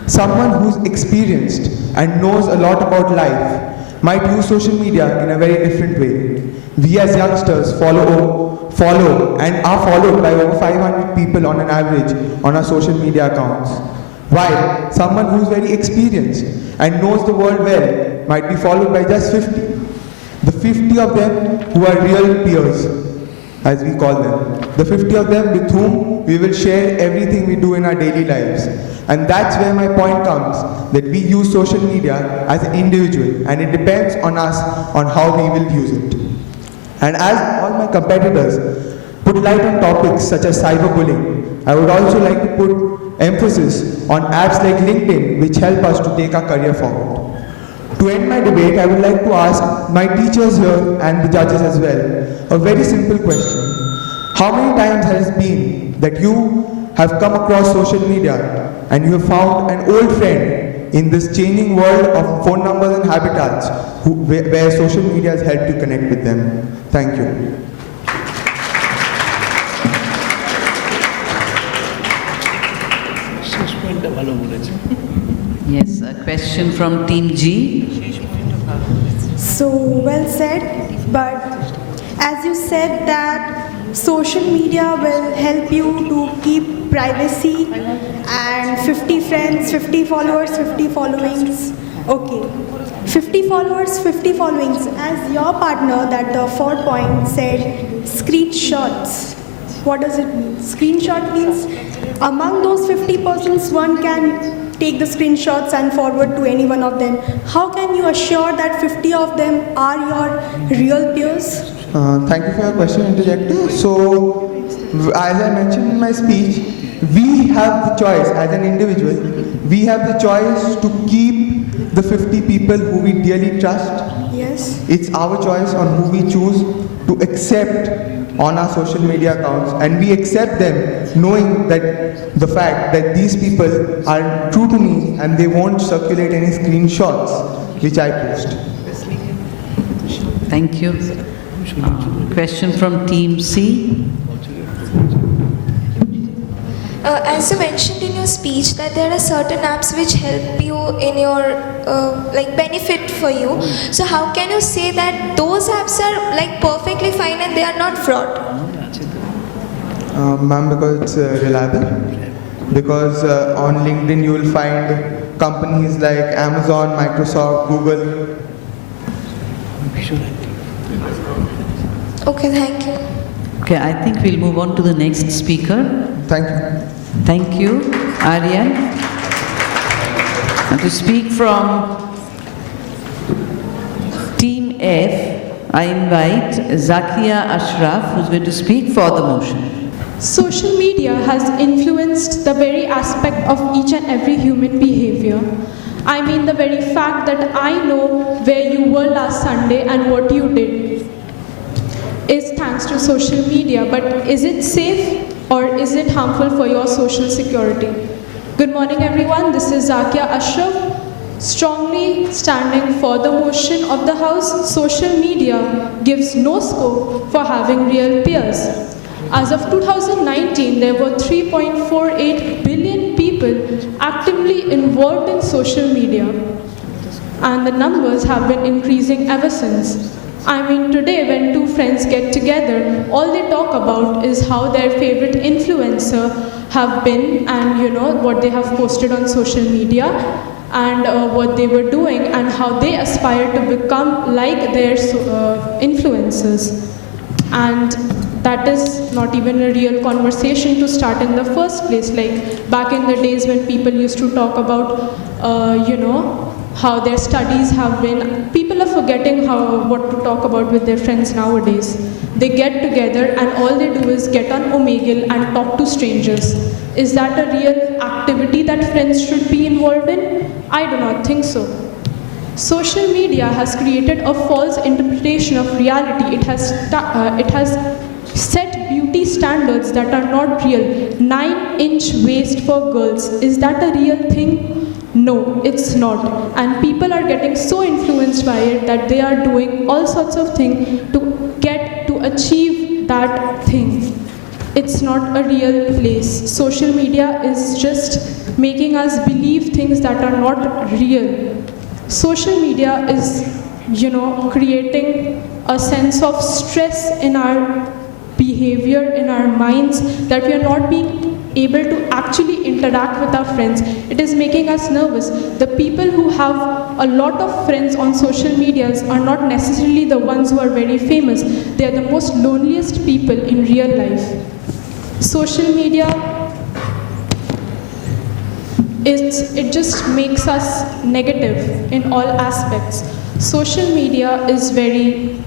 Someone who's experienced and knows a lot about life might use social media in a very different way. We as youngsters follow and are followed by over 500 people on an average on our social media accounts. While someone who's very experienced and knows the world well might be followed by just 50. The 50 of them who are real peers, as we call them. The 50 of them with whom we will share everything we do in our daily lives. And that's where my point comes, that we use social media as an individual, and it depends on us on how we will use it. And as all my competitors put light on topics such as cyberbullying, I would also like to put emphasis on apps like LinkedIn, which help us to take our career forward. To end my debate, I would like to ask my teachers here and the judges as well a very simple question. How many times has it been that you have come across social media and you have found an old friend in this changing world of phone numbers and habitats where social media has helped you connect with them? Thank you. Yes, a question from Team G. So well said, but as you said that social media will help you to keep privacy and 50 friends, 50 followers, 50 followings. Okay, 50 followers, 50 followings. As your partner, that the 4th point said, screenshots. What does it mean? Screenshot means among those 50 persons, one can take the screenshots and forward to any one of them. How can you assure that 50 of them are your real peers? Thank you for your question, Interjector. So, as I mentioned in my speech, we have the choice as an individual. We have the choice to keep the 50 people who we dearly trust. Yes. It's our choice on who we choose to accept on our social media accounts, and we accept them knowing that the fact that these people are true to me and they won't circulate any screenshots which I post. Thank you. Question from Team C. As you mentioned in your speech that there are certain apps which help you in your like benefit for you. So how can you say that those apps are like perfectly fine and they are not fraud? Ma'am, because it's reliable. Because on LinkedIn you will find companies like Amazon, Microsoft, Google. Okay, thank you. Okay, I think we'll move on to the next speaker. Thank you. Thank you, Aryan. And to speak from Team F, I invite Zakia Ashraf, who's going to speak for the motion. Social media has influenced the very aspect of each and every human behavior. I mean the very fact that I know where you were last Sunday and what you did is thanks to social media. But is it safe or is it harmful for your social security? Good morning everyone, this is Zakia Ashraf, strongly standing for the motion of the House. Social media gives no scope for having real peers. As of 2019, there were 3.48 billion people actively involved in social media, and the numbers have been increasing ever since. I mean, today when two friends get together, all they talk about is how their favorite influencer have been and what they have posted on social media and what they were doing and how they aspire to become like their influencers. And that is not even a real conversation to start in the first place. Like back in the days when people used to talk about, how their studies have been, people are forgetting what to talk about with their friends nowadays. They get together and all they do is get on Omegle and talk to strangers. Is that a real activity that friends should be involved in? I do not think so. Social media has created a false interpretation of reality. It has set beauty standards that are not real. 9-inch waist for girls. Is that a real thing? No, it's not. And people are getting so influenced by it that they are doing all sorts of things to achieve that thing. It's not a real place. Social media is just making us believe things that are not real. Social media is, creating a sense of stress in our behavior, in our minds, that we are not being able to actually interact with our friends. It is making us nervous. The people who have a lot of friends on social medias are not necessarily the ones who are very famous. They are the most loneliest people in real life. Social media, it just makes us negative in all aspects. Social media is very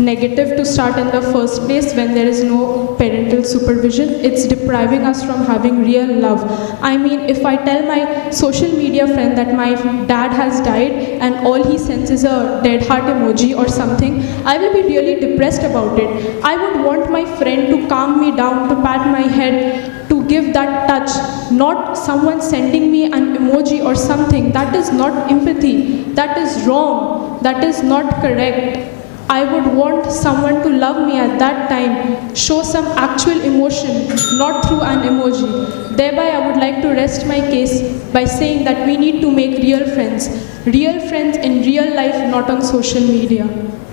negative to start in the first place when there is no parental supervision. It's depriving us from having real love. I mean, if I tell my social media friend that my dad has died and all he sends is a dead heart emoji or something, I will be really depressed about it. I would want my friend to calm me down, to pat my head, to give that touch, not someone sending me an emoji or something. That is not empathy. That is wrong. That is not correct. I would want someone to love me at that time, show some actual emotion, not through an emoji. Thereby, I would like to rest my case by saying that we need to make real friends in real life, not on social media.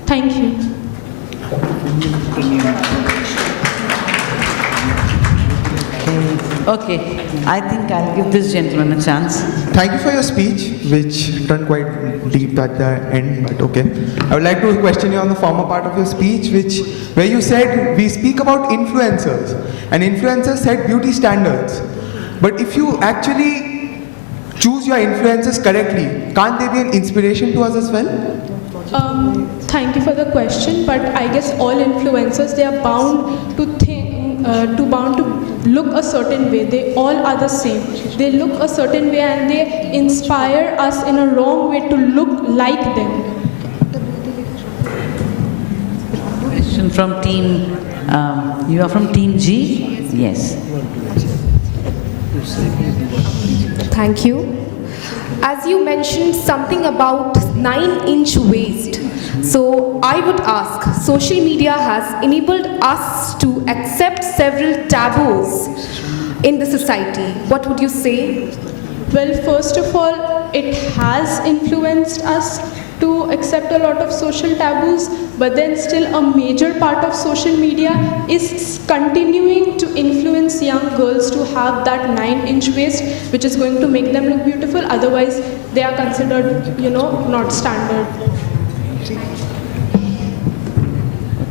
Thank you. Okay, I think I'll give this gentleman a chance. Thank you for your speech, which turned quite deep at the end, but okay. I would like to question you on the former part of your speech, where you said we speak about influencers, and influencers set beauty standards. But if you actually choose your influencers correctly, can't they be an inspiration to us as well? Thank you for the question, but I guess all influencers, they are bound to look a certain way. They all are the same. They look a certain way and they inspire us in a wrong way to look like them. Question from team, you are from team G? Yes. Thank you. As you mentioned something about 9-inch waist, so I would ask, social media has enabled us to accept several taboos in the society. What would you say? Well, first of all, it has influenced us to accept a lot of social taboos, but then still a major part of social media is continuing to influence young girls to have that 9-inch waist, which is going to make them look beautiful. Otherwise, they are considered, not standard.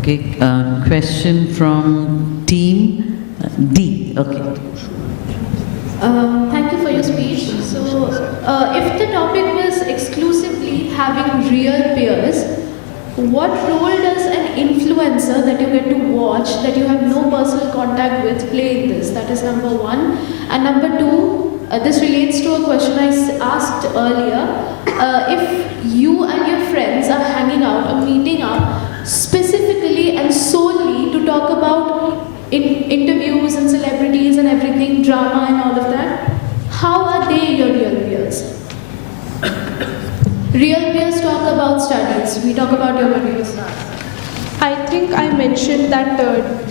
Okay, question from team D. Okay. Thank you for your speech. So, if the topic was exclusively having real peers, what role does an influencer that you get to watch, that you have no personal contact with, play in this? That is number one. And number two, this relates to a question I asked earlier. If you and your friends are hanging out or meeting up specifically and solely to talk about interviews and celebrities and everything, drama and all of that, how are they your real peers? Real peers talk about studies. We talk about your careers. I think I mentioned that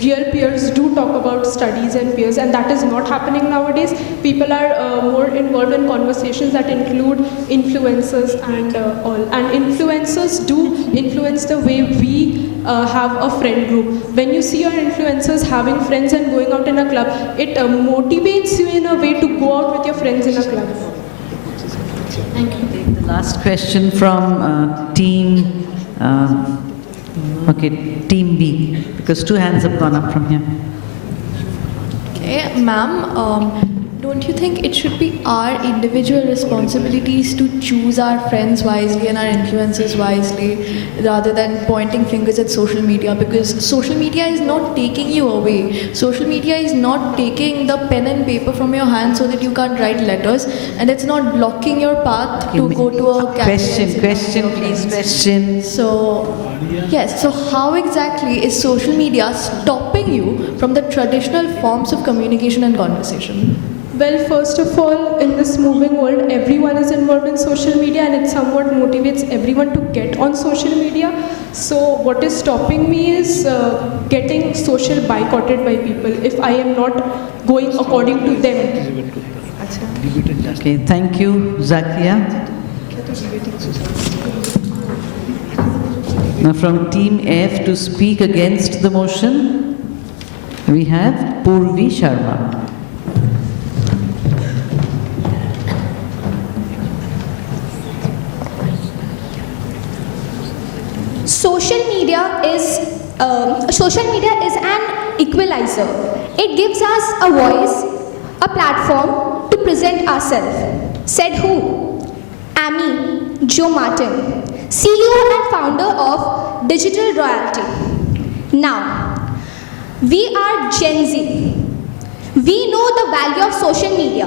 real peers do talk about studies and peers, and that is not happening nowadays. People are more involved in conversations that include influencers and all. And influencers do influence the way we have a friend group. When you see your influencers having friends and going out in a club, it motivates you in a way to go out with your friends in a club. Thank you. Take the last question from team. Team B, because 2 hands have gone up from here. Okay, ma'am, don't you think it should be our individual responsibilities to choose our friends wisely and our influences wisely rather than pointing fingers at social media? Because social media is not taking you away. Social media is not taking the pen and paper from your hand so that you can't write letters, and it's not blocking your path to go to a cafe. Question. Yes, so how exactly is social media stopping you from the traditional forms of communication and conversation? Well, first of all, in this moving world, everyone is involved in social media, and it somewhat motivates everyone to get on social media. So what is stopping me is getting social boycotted by people if I am not going according to them. Okay, thank you, Zakia. Now from team F to speak against the motion, we have Purvi Sharma. Social media is an equalizer. It gives us a voice, a platform to present ourselves. Said who? Amy Jo Martin, CEO and founder of Digital Royalty. Now, we are Gen Z. We know the value of social media,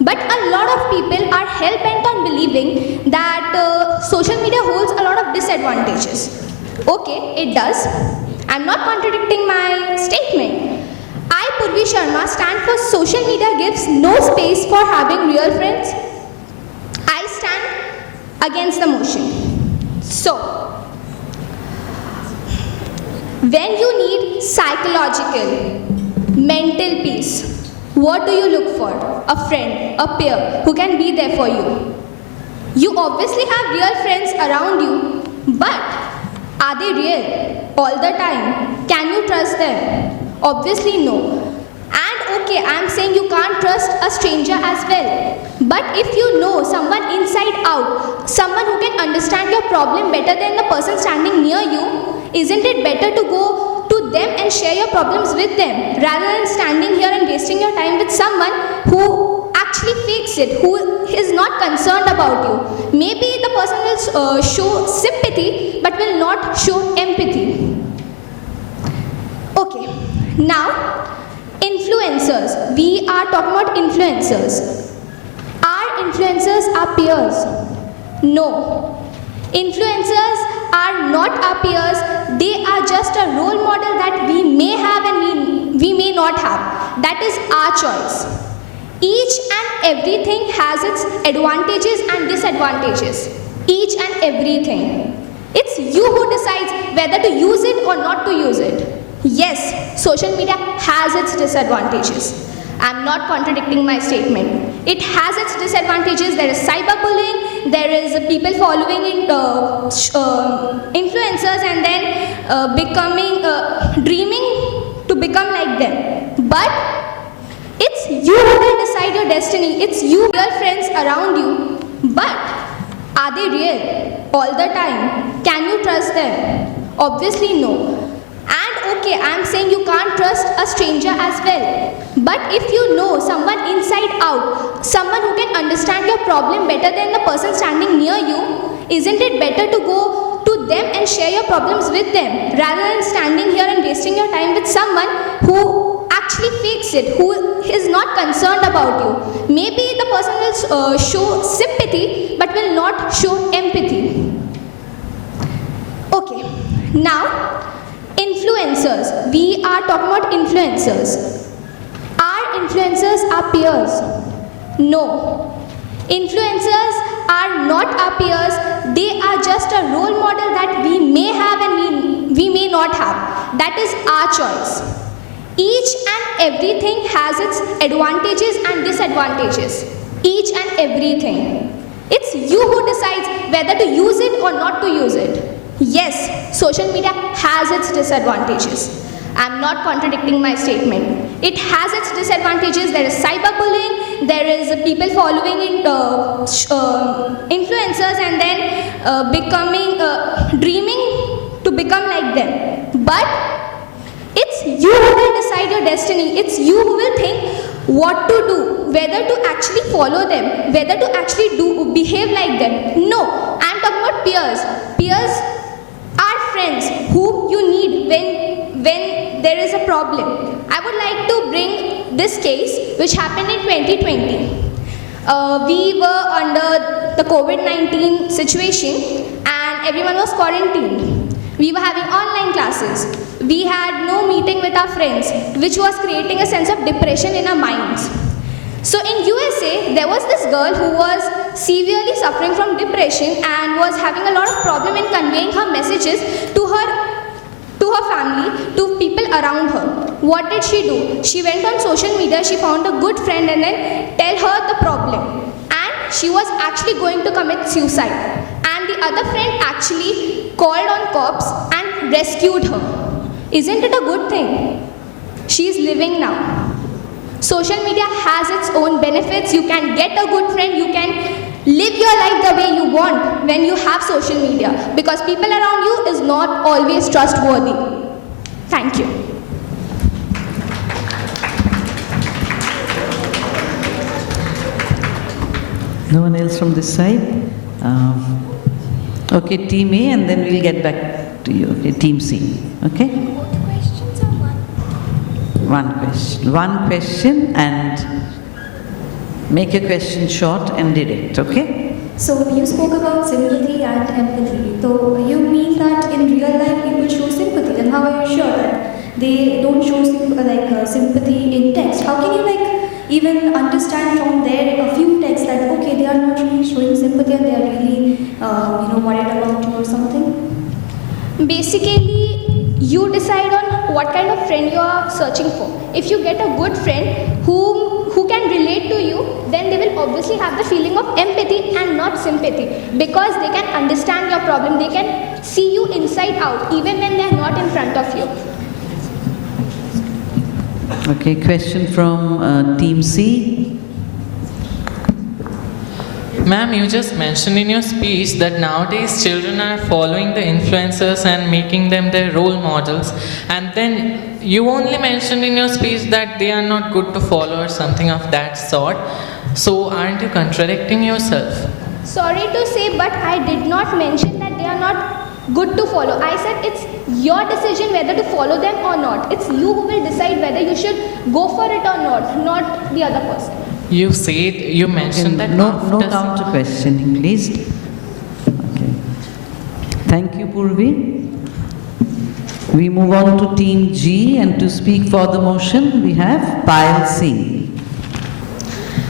but a lot of people are hell-bent on believing that social media holds a lot of disadvantages. Okay, it does. I'm not contradicting my statement. I, Purvi Sharma, stand for social media gives no space for having real friends. I stand against the motion. So, when you need psychological, mental peace, what do you look for? A friend, a peer who can be there for you. You obviously have real friends around you, but are they real all the time? Can you trust them? Obviously no. And okay, I'm saying you can't trust a stranger as well. But if you know someone inside out, someone who can understand your problem better than the person standing near you, isn't it better to go to them and share your problems with them rather than standing here and wasting your time with someone who actually fakes it, who is not concerned about you? Maybe the person will show sympathy but will not show empathy. Okay, now influencers. We are talking about influencers. Are influencers our peers? No. Influencers are not our peers. They are just a role model that we may have and we may not have. That is our choice. Each and everything has its advantages and disadvantages. Each and everything. It's you who decides whether to use it or not to use it. Yes, social media has its disadvantages. I'm not contradicting my statement. It has its disadvantages. There is cyberbullying, there is people following influencers and then dreaming to become like them. But it's you who will decide your destiny. It's you, your friends around you. But are they real all the time? Can you trust them? Obviously no. And okay, I'm saying you can't trust a stranger as well. But if you know someone inside out, someone who can understand your problem better than the person standing near you, isn't it better to go to them and share your problems with them rather than standing here and wasting your time with someone who actually fakes it, who is not concerned about you? Maybe the person will show sympathy but will not show empathy. Okay, now influencers. We are talking about influencers. Are influencers our peers? No. Influencers are not our peers. They are just a role model that we may have and we may not have. That is our choice. Each and everything has its advantages and disadvantages. Each and everything. It's you who decides whether to use it or not to use it. Yes, social media has its disadvantages. I'm not contradicting my statement. It has its disadvantages. There is cyberbullying, there is people following influencers and then dreaming to become like them. But it's you who will decide your destiny. It's you who will think what to do, whether to actually follow them, whether to actually behave like them. No, I'm talking about peers. Peers are friends whom you need when there is a problem. I would like to bring this case which happened in 2020. We were under the COVID-19 situation and everyone was quarantined. We were having online classes. We had no meeting with our friends, which was creating a sense of depression in our minds. So in USA, there was this girl who was severely suffering from depression and was having a lot of problem in conveying her messages to her family, to people around her. What did she do? She went on social media, she found a good friend and then tell her the problem. And she was actually going to commit suicide. And the other friend actually called on cops and rescued her. Isn't it a good thing? She is living now. Social media has its own benefits. You can get a good friend, you can live your life the way you want when you have social media, because people around you is not always trustworthy. Thank you. No one else from this side? Okay, Team A, and then we'll get back to you. Okay, Team C. Okay? One question, and make your question short and direct, okay? So you spoke about sympathy and empathy. So you mean that in real life people show sympathy? Then how are you sure that they don't show sympathy in text? How can you even understand from there a few texts that okay, they are not really showing sympathy and they are really worried about you or something? Basically, you decide on what kind of friend you are searching for. If you get a good friend who can relate to you, then they will obviously have the feeling of empathy and not sympathy, because they can understand your problem, they can see you inside out even when they are not in front of you. Okay, question from Team C. Ma'am, you just mentioned in your speech that nowadays children are following the influencers and making them their role models, and then you only mentioned in your speech that they are not good to follow or something of that sort. So aren't you contradicting yourself? Sorry to say, but I did not mention that they are not good to follow. I said it's your decision whether to follow them or not. It's you who will decide whether you should go for it or not the other person. You mentioned that no counter questioning, please. Okay. Thank you, Purvi. We move on to Team G, and to speak for the motion, we have Payal Singh.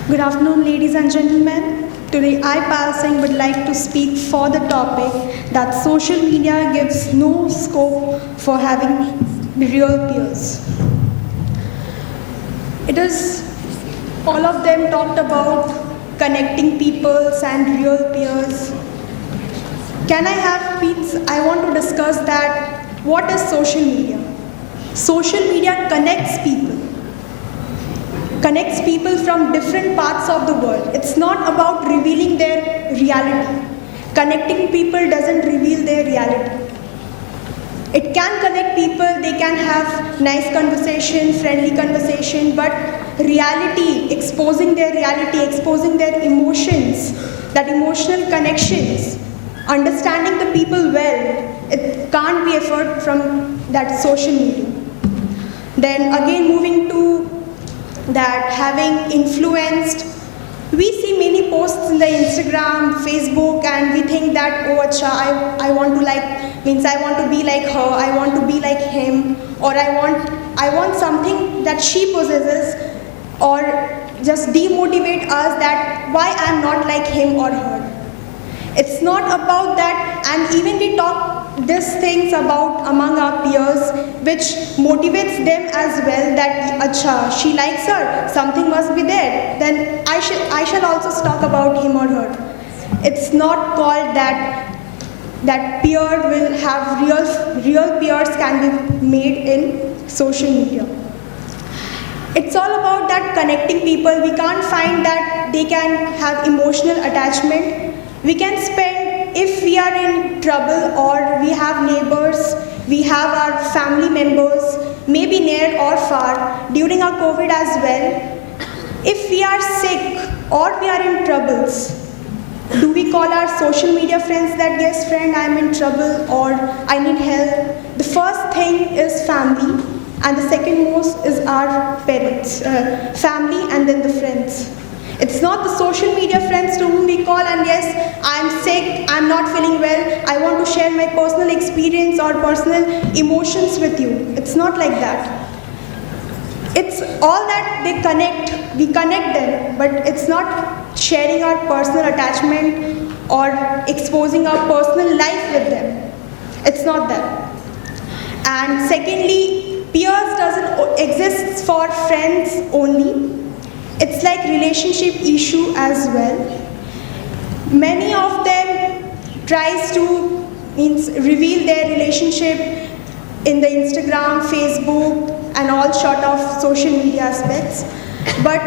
Good afternoon, ladies and gentlemen. Today, I, Payal Singh, would like to speak for the topic that social media gives no scope for having real peers. It is All of them talked about connecting peoples and real peers. Can I have peace? I want to discuss that. What is social media? Social media connects people from different parts of the world. It's not about revealing their reality. Connecting people doesn't reveal their reality. It can connect people, they can have nice conversation, friendly conversation, but reality, exposing their emotions, that emotional connections, understanding the people well, it can't be effort from that social media. Then again, moving to that having influenced, we see many posts in the Instagram, Facebook, and we think that, oh, acha, I want to be like her, I want to be like him, or I want something that she possesses, or just demotivate us that why I'm not like him or her. It's not about that, and even we talk these things about among our peers, which motivates them as well, that acha, she likes her, something must be there, then I shall also talk about him or her. It's not called that peer will have real peers can be made in social media. It's all about that connecting people. We can't find that they can have emotional attachment. We can spend, if we are in trouble or we have neighbors, we have our family members, maybe near or far, during our COVID as well. If we are sick or we are in troubles, do we call our social media friends that, yes friend, I'm in trouble or I need help? The first thing is family, and the second most is our parents, family, and then the friends. It's not the social media friends to whom we call and yes, I'm sick, I'm not feeling well, I want to share my personal experience or personal emotions with you. It's not like that. It's all that they connect, we connect them, but it's not sharing our personal attachment or exposing our personal life with them. It's not that. And secondly, peers doesn't exist for friends only. It's like relationship issue as well. Many of them tries to reveal their relationship in the Instagram, Facebook, and all sort of social media aspects. But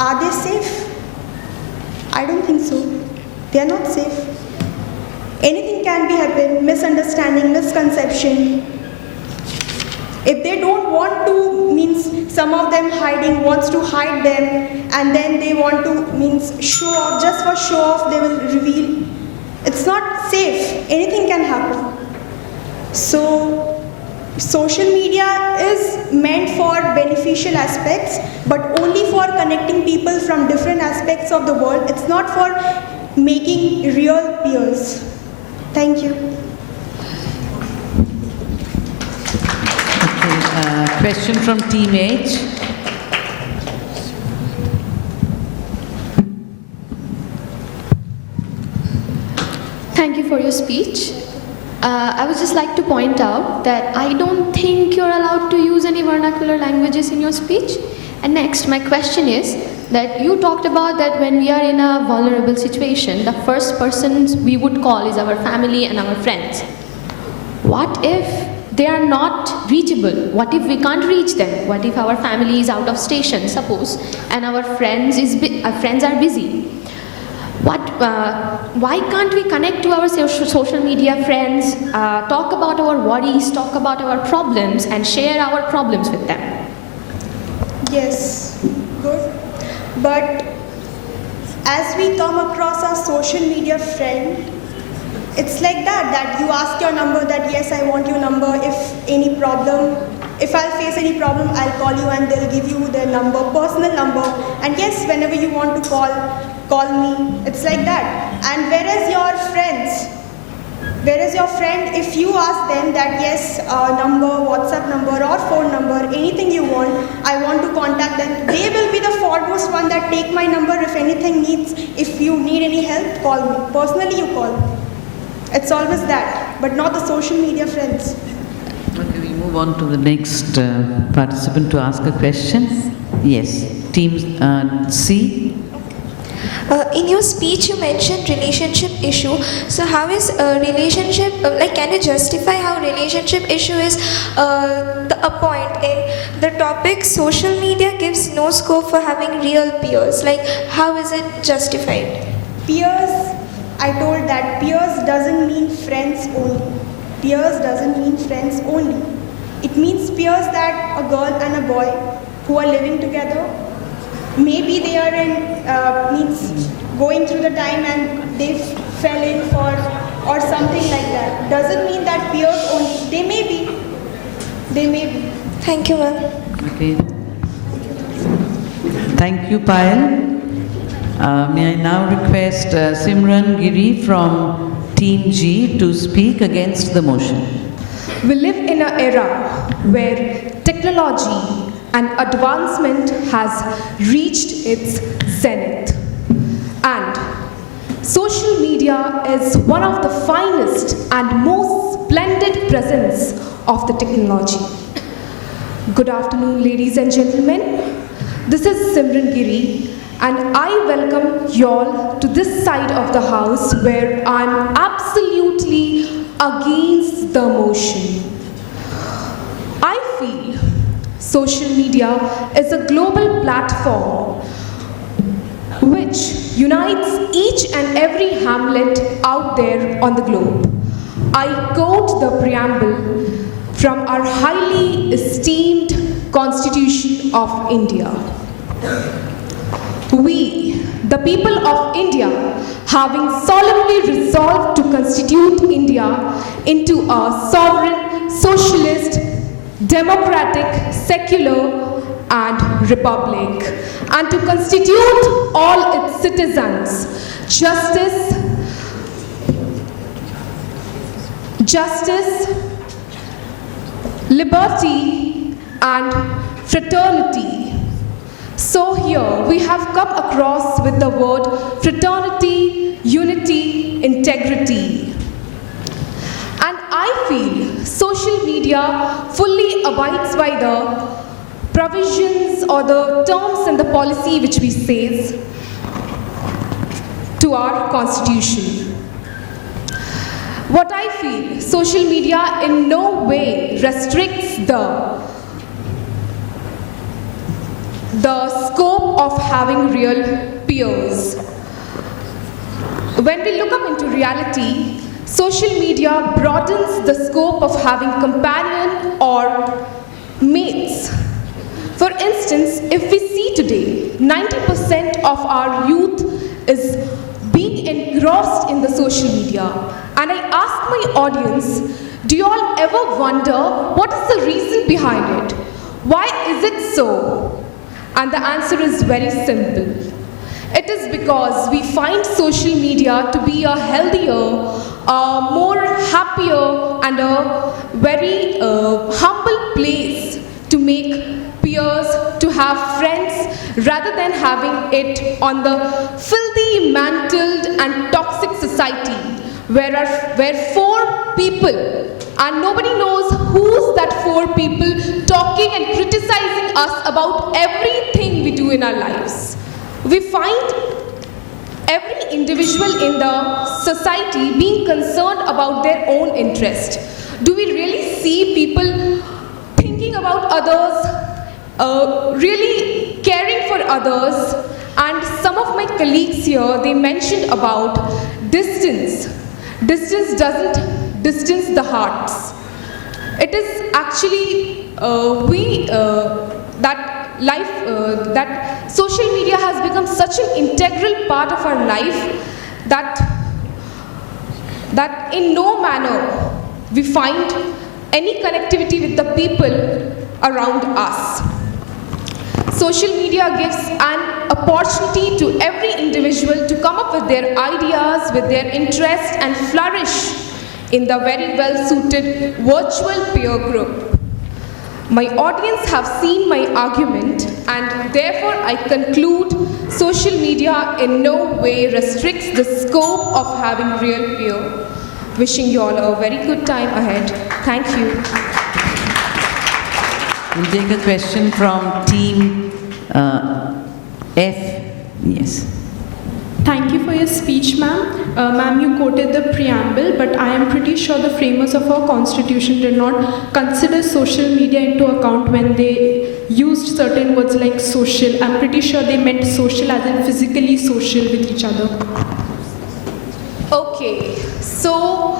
are they safe? I don't think so. They are not safe. Anything can be happen, misunderstanding, misconception. If they don't want to, means some of them wants to hide them, and then they want to, show off, just for show off they will reveal. It's not safe, anything can happen. So, social media is meant for beneficial aspects, but only for connecting people from different aspects of the world. It's not for making real peers. Thank you. Question from Team H. Thank you for your speech. I would just like to point out that I don't think you're allowed to use any vernacular languages in your speech. And next, my question is that you talked about that when we are in a vulnerable situation, the first persons we would call is our family and our friends. What if they are not reachable? What if we can't reach them? What if our family is out of station, suppose, and our friends are busy? Why can't we connect to our social media friends, talk about our worries, talk about our problems, and share our problems with them? Yes, good. But as we come across our social media friend, it's like that you ask your number, that yes, I want your number, if I'll face any problem, I'll call you, and they'll give you their number, personal number, and yes, whenever you want to call me. It's like that. And whereas your friend, if you ask them that yes, number, WhatsApp number or phone number, anything you want, I want to contact them, they will be the foremost one that take my number. If you need any help, call me. Personally, you call me. It's always that, but not the social media friends. Okay, we move on to the next participant to ask a question. Yes. Team C. In your speech, you mentioned relationship issue. So, how is a relationship? Can you justify how relationship issue is a point in the topic? Social media gives no scope for having real peers. Like, how is it justified? Peers, I told that peers doesn't mean friends only. Peers doesn't mean friends only. It means peers that a girl and a boy who are living together, maybe they are means going through the time and they fell in for or something like that. Doesn't mean that peers only. They may be. They may be. Thank you, ma'am. Okay. Thank you, Payal. May I now request Simran Giri from Team G to speak against the motion. We live in an era where technology and advancement has reached its zenith. And social media is one of the finest and most splendid presence of the technology. Good afternoon, ladies and gentlemen. This is Simran Giri, and I welcome you all to this side of the house where I'm absolutely against the motion. I feel social media is a global platform which unites each and every hamlet out there on the globe. I quote the preamble from our highly esteemed Constitution of India. We, the people of India, having solemnly resolved to constitute India into a sovereign, socialist, democratic, secular, and republic, and to constitute all its citizens justice, liberty, and fraternity. So here we have come across with the word fraternity, unity, integrity. And I feel social media fully abides by the provisions or the terms and the policy which we say to our constitution. What I feel, social media in no way restricts the scope of having real peers. When we look up into reality, social media broadens the scope of having companion or mates. For instance, if we see today, 90% of our youth is being engrossed in the social media. And I ask my audience, do you all ever wonder what is the reason behind it? Why is it so? And the answer is very simple. It is because we find social media to be a healthier, more happier, and a very humble place to make peers, to have friends, rather than having it on the filthy, mantled, and toxic society where four people, and nobody knows who's that four people talking and criticizing us about everything we do in our lives. We find every individual in the society being concerned about their own interest. Do we really see people thinking about others, really caring for others? And some of my colleagues here, they mentioned about distance. Distance doesn't distance the hearts. It is actually that social media has become such an integral part of our life that in no manner we find any connectivity with the people around us. Social media gives an opportunity to every individual to come up with their ideas, with their interests, and flourish in the very well-suited virtual peer group. My audience have seen my argument, and therefore I conclude social media in no way restricts the scope of having real peer. Wishing you all a very good time ahead. Thank you. We'll take a question from Team F. Yes. Thank you for your speech, ma'am. Ma'am, you quoted the preamble, but I am pretty sure the framers of our constitution did not consider social media into account when they used certain words like social. I'm pretty sure they meant social as in physically social with each other. Okay, so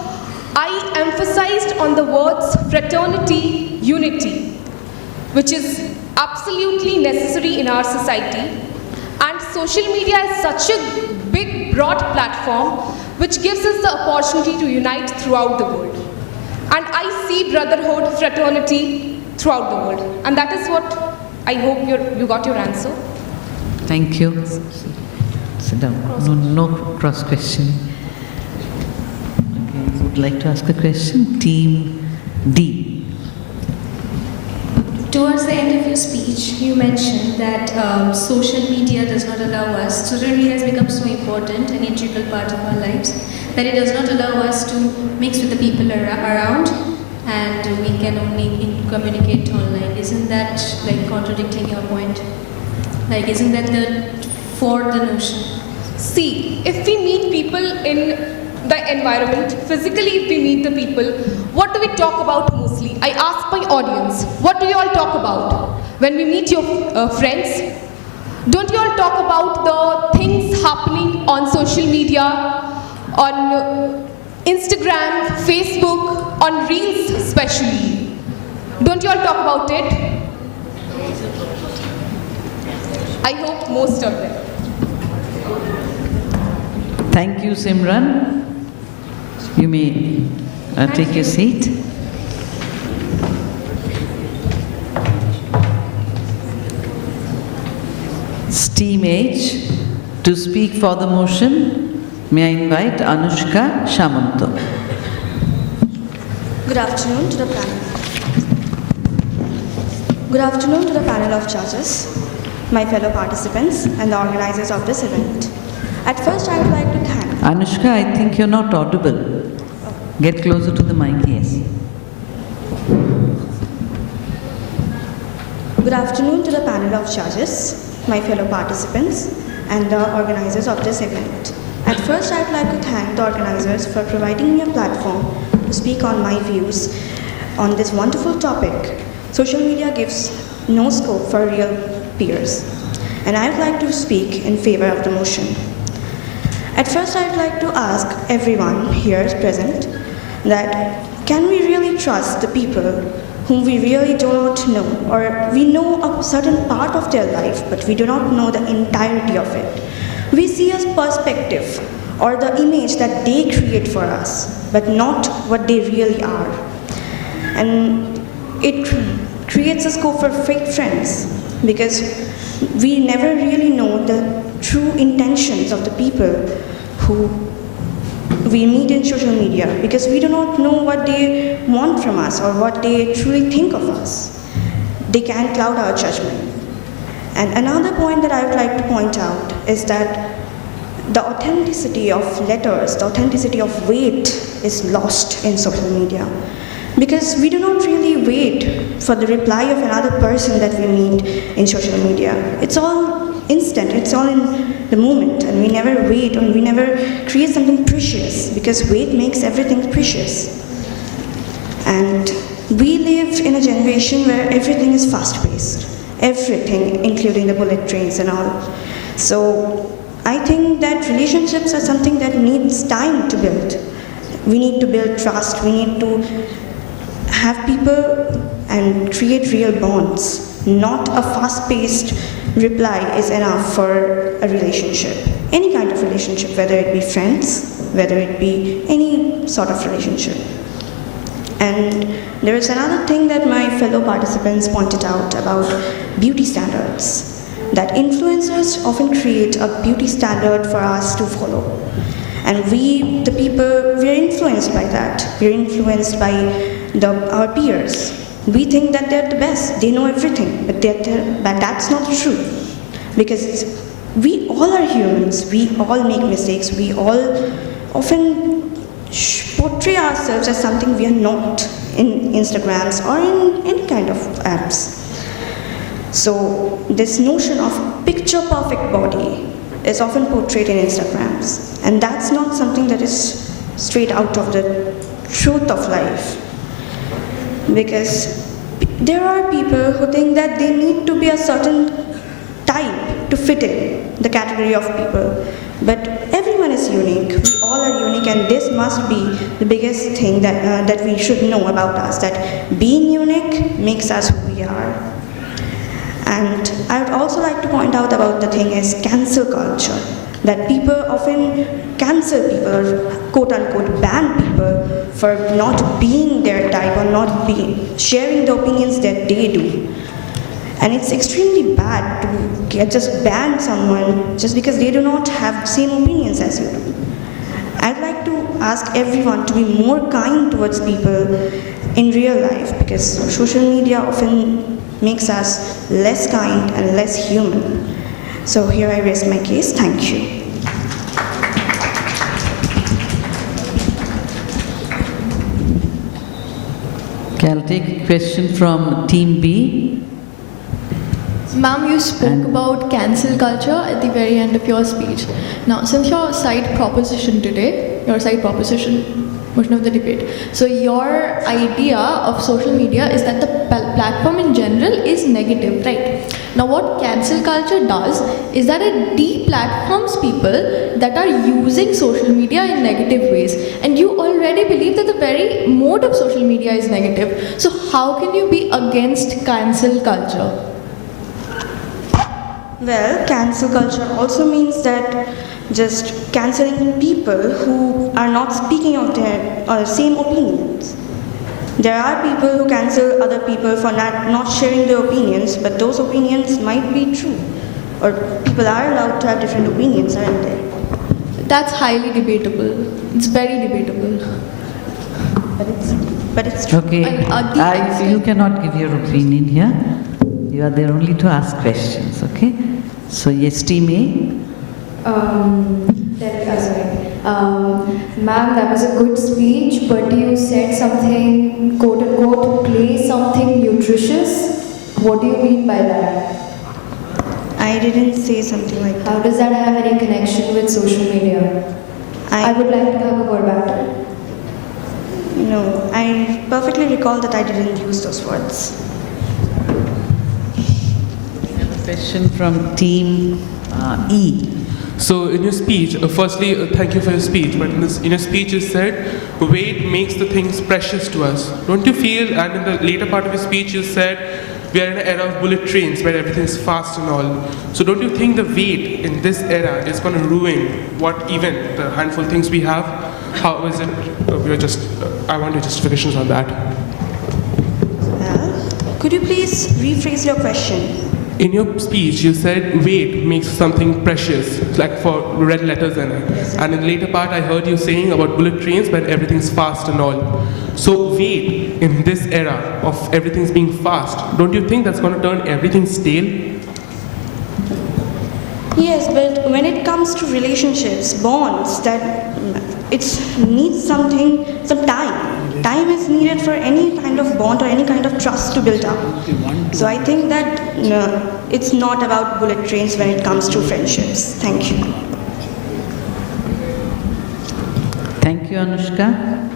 I emphasized on the words fraternity, unity, which is absolutely necessary in our society. And social media is such a big, broad platform which gives us the opportunity to unite throughout the world. And I see brotherhood, fraternity throughout the world. And that is what I hope you got your answer. Thank you. Sit down. No cross questioning. Okay, would like to ask a question? Team D. Towards the end of your speech, you mentioned that social media does not allow us, social media has become so important, an integral part of our lives, that it does not allow us to mix with the people around, and we can only communicate online. Isn't that like contradicting your point? Like, isn't that for the notion? See, if we meet people in the environment, physically if we meet the people, what do we talk about mostly? I ask my audience, what do you all talk about? When we meet your friends, don't you all talk about the things happening on social media, on Instagram, Facebook, on Reels especially? Don't you all talk about it? I hope most of them. Thank you, Simran. You may take your seat. Team H, to speak for the motion, may I invite Anushka Shamanto. Good afternoon to the panel. Good afternoon to the panel of judges, my fellow participants, and the organizers of this event. At first, I would like to thank... Anushka, I think you're not audible. Get closer to the mic, yes. Good afternoon to the panel of judges, my fellow participants, and the organizers of this event. At first, I would like to thank the organizers for providing me a platform to speak on my views on this wonderful topic. Social media gives no scope for real peers, and I would like to speak in favor of the motion. At first, I would like to ask everyone here present that can we really trust the people whom we really do not know, or we know a certain part of their life, but we do not know the entirety of it. We see a perspective or the image that they create for us, but not what they really are. And it creates a scope for fake friends, because we never really know the true intentions of the people who we meet in social media, because we do not know what they want from us or what they truly think of us. They can cloud our judgment. And another point that I would like to point out is that the authenticity of letters, the authenticity of weight is lost in social media, because we do not really wait for the reply of another person that we meet in social media. It's all instant, it's all in the moment, and we never wait, and we never create something precious, because weight makes everything precious. And we live in a generation where everything is fast-paced, everything, including the bullet trains and all. So I think that relationships are something that needs time to build. We need to build trust, we need to have people and create real bonds. Not a fast-paced reply is enough for a relationship. Any kind of relationship, whether it be friends, whether it be any sort of relationship. And there is another thing that my fellow participants pointed out about beauty standards. That influencers often create a beauty standard for us to follow. And we, the people, we are influenced by that. We are influenced by our peers. We think that they're the best, they know everything, but that's not true. Because we all are humans, we all make mistakes, we all often portray ourselves as something we are not in Instagrams or in any kind of apps. So this notion of picture perfect body is often portrayed in Instagrams, and that's not something that is straight out of the truth of life. Because there are people who think that they need to be a certain type to fit in the category of people. But everyone is unique. We all are unique, and this must be the biggest thing that we should know about us, that being unique makes us who we are. And I would also like to point out about the thing is cancel culture, that people often cancel people or quote-unquote ban people for not being their type or not sharing the opinions that they do. And it's extremely bad to just ban someone just because they do not have the same opinions as you do. I'd like to ask everyone to be more kind towards people in real life, because social media often makes us less kind and less human. So here I raise my case. Thank you. Okay, I'll take a question from Team B. Ma'am, you spoke about cancel culture at the very end of your speech. Now, since your side proposition today, motion of the debate, so your idea of social media is that the platform in general is negative, right? Now, what cancel culture does is that it deplatforms people that are using social media in negative ways. And you already believe that the very mode of social media is negative. So how can you be against cancel culture? Well, cancel culture also means that just cancelling people who are not speaking of their same opinions. There are people who cancel other people for not sharing their opinions, but those opinions might be true. Or people are allowed to have different opinions, aren't they? That's highly debatable. It's very debatable. But it's true. Okay, you cannot give your opinion here. You are there only to ask questions, okay? So yes, Team A. Ma'am, that was a good speech, but you said something, quote unquote, play something nutritious. What do you mean by that? I didn't say something like that. How does that have any connection with social media? I would like to have a word about it. No, I perfectly recall that I didn't use those words. We have a question from Team E. So in your speech, firstly, thank you for your speech, but in your speech you said, weight makes the things precious to us. Don't you feel, and in the later part of your speech you said, we are in an era of bullet trains where everything's fast and all. So don't you think the weight in this era is going to ruin what even the handful of things we have? How is it, I want your justifications on that. Could you please rephrase your question? In your speech, you said weight makes something precious, like for red letters in it. Yes. And in the later part, I heard you saying about bullet trains where everything's fast and all. So weight in this era of everything's being fast, don't you think that's going to turn everything stale? Yes, but when it comes to relationships, bonds, that it needs some time. Time is needed for any kind of bond or any kind of trust to build up. So I think that it's not about bullet trains when it comes to friendships. Thank you. Thank you, Anushka.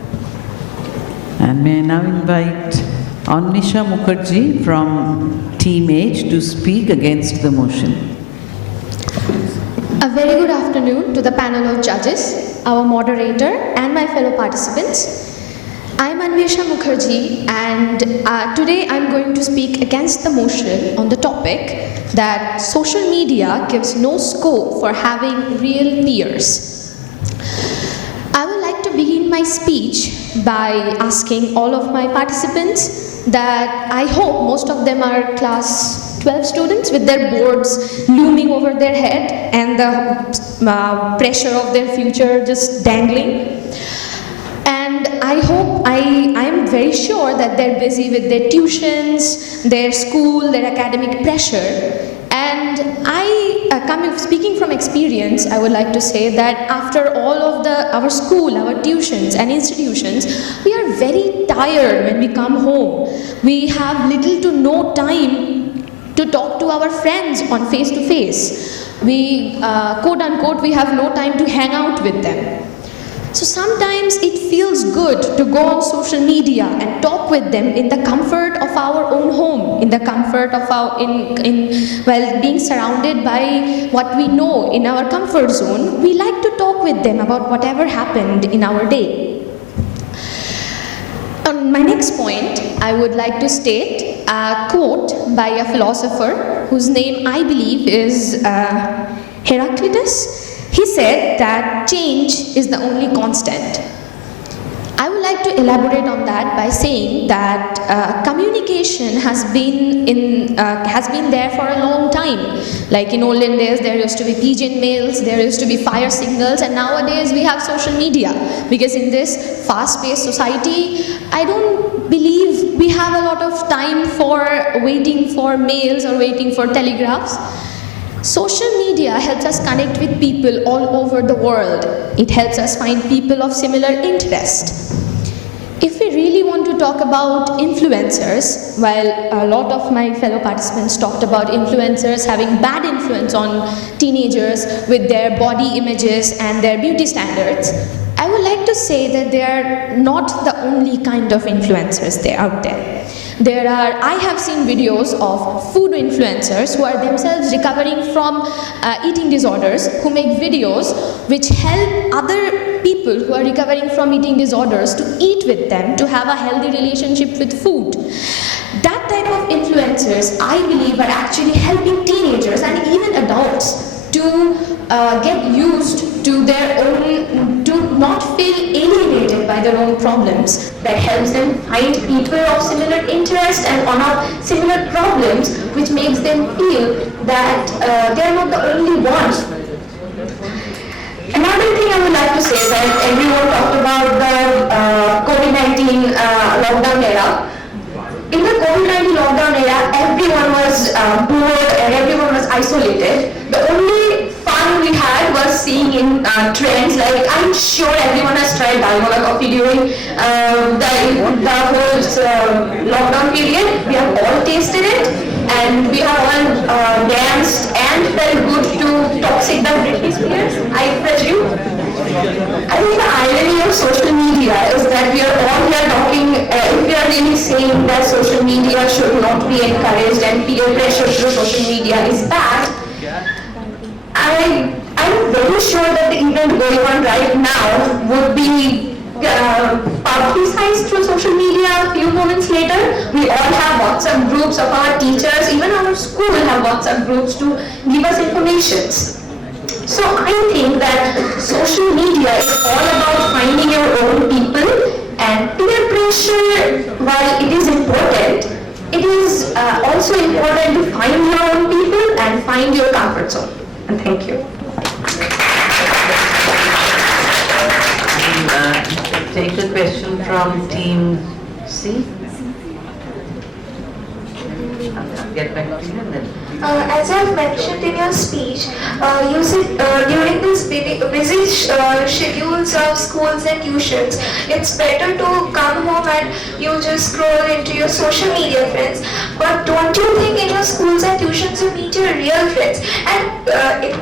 And may I now invite Annisha Mukherjee from Team H to speak against the motion. A very good afternoon to the panel of judges, our moderator, and my fellow participants. I'm Anvisha Mukherjee, and today I'm going to speak against the motion on the topic that social media gives no scope for having real peers. I would like to begin my speech by asking all of my participants that I hope most of them are class 12 students with their boards looming over their head and the pressure of their future just dangling. And I hope, I'm very sure that they're busy with their tuitions, their school, their academic pressure. And speaking from experience, I would like to say that after all of our school, our tuitions and institutions, we are very tired when we come home. We have little to no time to talk to our friends on face to face. We, quote unquote, we have no time to hang out with them. So sometimes it feels good to go on social media and talk with them in the comfort of our own home, in the comfort of our, while being surrounded by what we know in our comfort zone. We like to talk with them about whatever happened in our day. On my next point, I would like to state a quote by a philosopher whose name I believe is Heraclitus. He said that change is the only constant. I would like to elaborate on that by saying that communication has been there for a long time. Like in olden days, there used to be pigeon mails, there used to be fire signals, and nowadays we have social media. Because in this fast-paced society, I don't believe we have a lot of time for waiting for mails or waiting for telegraphs. Social media helps us connect with people all over the world. It helps us find people of similar interest. If we really want to talk about influencers, while a lot of my fellow participants talked about influencers having bad influence on teenagers with their body images and their beauty standards, I would like to say that they are not the only kind of influencers out there. I have seen videos of food influencers who are themselves recovering from eating disorders, who make videos which help other people who are recovering from eating disorders to eat with them, to have a healthy relationship with food. That type of influencers, I believe, are actually helping teenagers and even adults to get used to their own, to not feel alienated by their own problems. That helps them find people of similar interest and on similar problems, which makes them feel that they're not the only ones. Another thing I would like to say is that everyone talked about the COVID-19 lockdown era. In the COVID-19 lockdown era, everyone was bored and everyone was isolated. The only fun we had was seeing in trends, like I'm sure everyone has tried dalgona coffee during the whole lockdown period. We have all tasted it and we have all danced and felt good to Toxic by Britney Spears, I presume. I think the irony of social media is that we are all here talking, if we are really saying that social media should not be encouraged and peer pressure through social media is bad, I'm very sure that the event going on right now would be publicized through social media a few moments later. We all have WhatsApp groups of our teachers, even our school have WhatsApp groups to give us information. So I think that social media is all about finding your own people, and peer pressure, while it is important, it is also important to find your own people and find your comfort zone. And thank you. Take the question from Team C. I'll get back to you and then. As I've mentioned in your speech, you said during this busy schedules of schools and tuitions, it's better to come home and you just scroll into your social media friends. But don't you think in your schools and tuitions you meet your real friends? And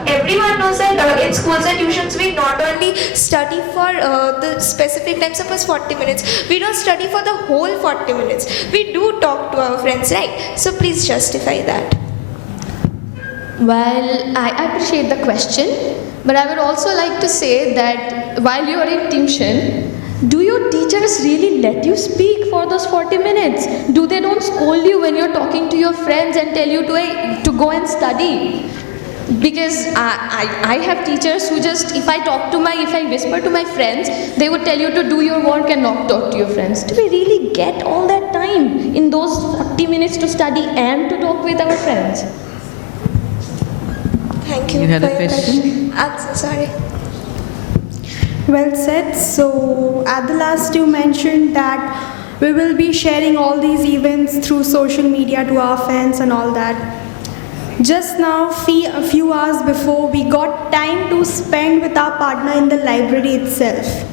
everyone knows that in schools and tuitions we not only study for the specific time, suppose 40 minutes, we don't study for the whole 40 minutes. We do talk to our friends, right? So please justify that. Well, I appreciate the question, but I would also like to say that while you are in tuition, do your teachers really let you speak for those 40 minutes? Do they don't scold you when you're talking to your friends and tell you to go and study? Because I have teachers who just, if I whisper to my friends, they would tell you to do your work and not talk to your friends. Do we really get all that time in those 40 minutes to study and to talk with our friends? Thank you. You had a for your question? I'm so sorry. Well said. So at the last you mentioned that we will be sharing all these events through social media to our friends and all that. Just now, a few hours before, we got time to spend with our partner in the library itself.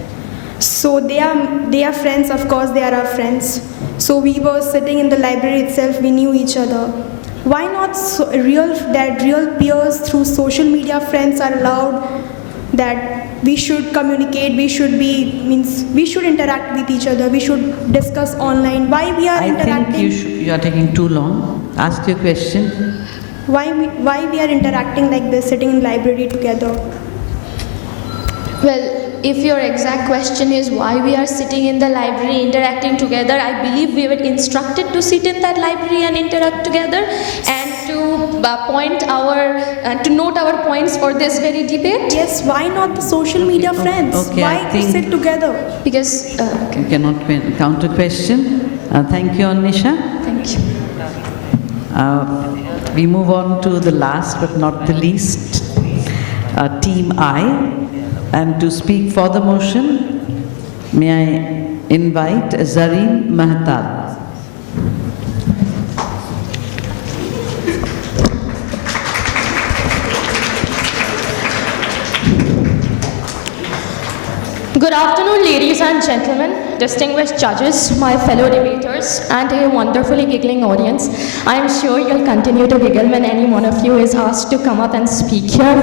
So they are friends, of course, they are our friends. So we were sitting in the library itself, we knew each other. Why not real peers through social media friends are allowed? That we should communicate, we should interact with each other, we should discuss online. Why we are interacting? I think you are taking too long. Ask your question. Why we are interacting like this, sitting in library together? Well, if your exact question is why we are sitting in the library interacting together, I believe we were instructed to sit in that library and interact together and to to note our points for this very debate. Yes, why not the social media friends? Okay, why to sit together? Because you cannot counter question. Thank you, Anisha. Thank you. We move on to the last but not the least, Team I. And to speak for the motion, may I invite Zareen Mahtab. Good afternoon, ladies and gentlemen, distinguished judges, my fellow debaters, and a wonderfully giggling audience. I am sure you'll continue to giggle when any one of you is asked to come up and speak here.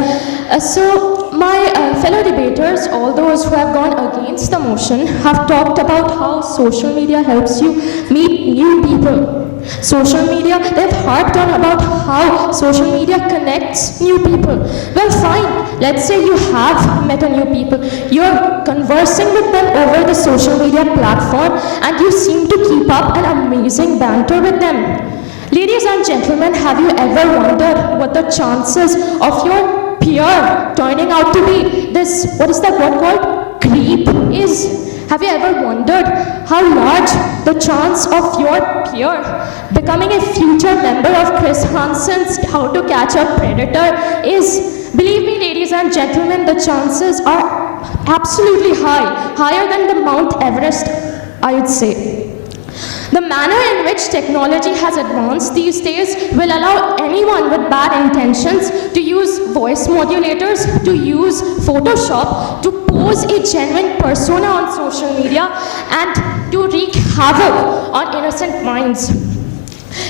My fellow debaters, all those who have gone against the motion, have talked about how social media helps you meet new people. Social media, they've harped on about how social media connects new people. Well, fine, let's say you have met a new people. You're conversing with them over the social media platform and you seem to keep up an amazing banter with them. Ladies and gentlemen, have you ever wondered what the chances of your peer turning out to be this, what is that word called? Creep is? Have you ever wondered how large the chance of your peer becoming a future member of Chris Hansen's How to Catch a Predator is? Believe me, ladies and gentlemen, the chances are absolutely high, higher than the Mount Everest, I would say. The manner in which technology has advanced these days will allow anyone with bad intentions to use voice modulators, to use Photoshop, to pose a genuine persona on social media, and to wreak havoc on innocent minds.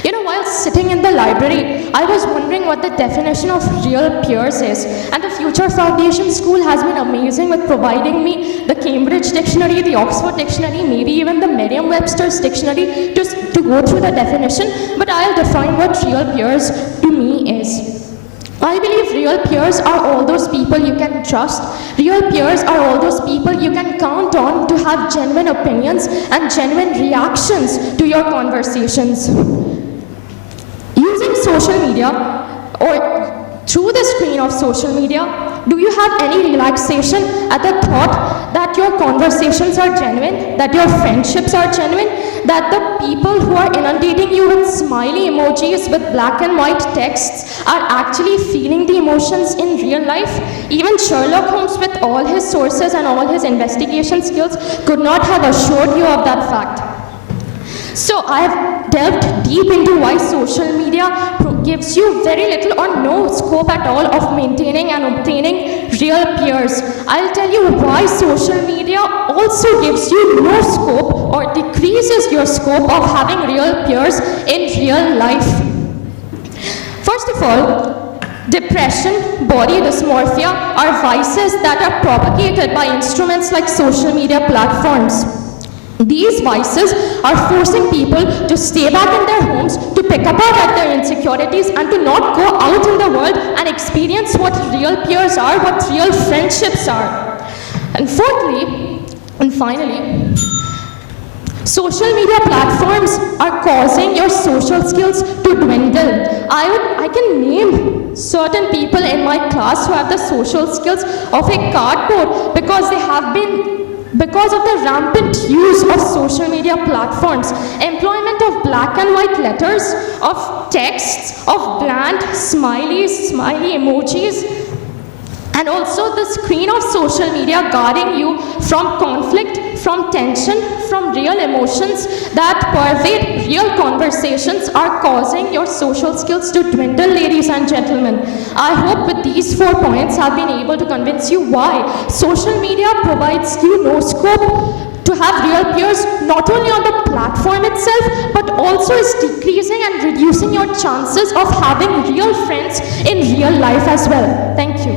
You know, while sitting in the library, I was wondering what the definition of real peers is. And the Future Foundation School has been amazing with providing me the Cambridge Dictionary, the Oxford Dictionary, maybe even the Merriam-Webster's Dictionary to go through the definition. But I'll define what real peers to me is. I believe real peers are all those people you can trust. Real peers are all those people you can count on to have genuine opinions and genuine reactions to your conversations. Using social media or through the screen of social media, do you have any relaxation at the thought that your conversations are genuine, that your friendships are genuine, that the people who are inundating you with smiley emojis with black and white texts are actually feeling the emotions in real life? Even Sherlock Holmes, with all his sources and all his investigation skills, could not have assured you of that fact. So I have delved deep into why social media gives you very little or no scope at all of maintaining and obtaining real peers. I'll tell you why social media also gives you no scope or decreases your scope of having real peers in real life. First of all, depression, body dysmorphia are vices that are propagated by instruments like social media platforms. These vices are forcing people to stay back in their homes, to pick apart at their insecurities, and to not go out in the world and experience what real peers are, what real friendships are. And fourthly, and finally, social media platforms are causing your social skills to dwindle. I can name certain people in my class who have the social skills of a cardboard because of the rampant use of social media platforms, employment of black and white letters, of texts, of bland smiley emojis, and also the screen of social media guarding you from conflict, from tension, from real emotions that pervade real conversations are causing your social skills to dwindle, ladies and gentlemen. I hope with these 4 points I've been able to convince you why social media provides you no scope to have real peers not only on the platform itself, but also is decreasing and reducing your chances of having real friends in real life as well. Thank you.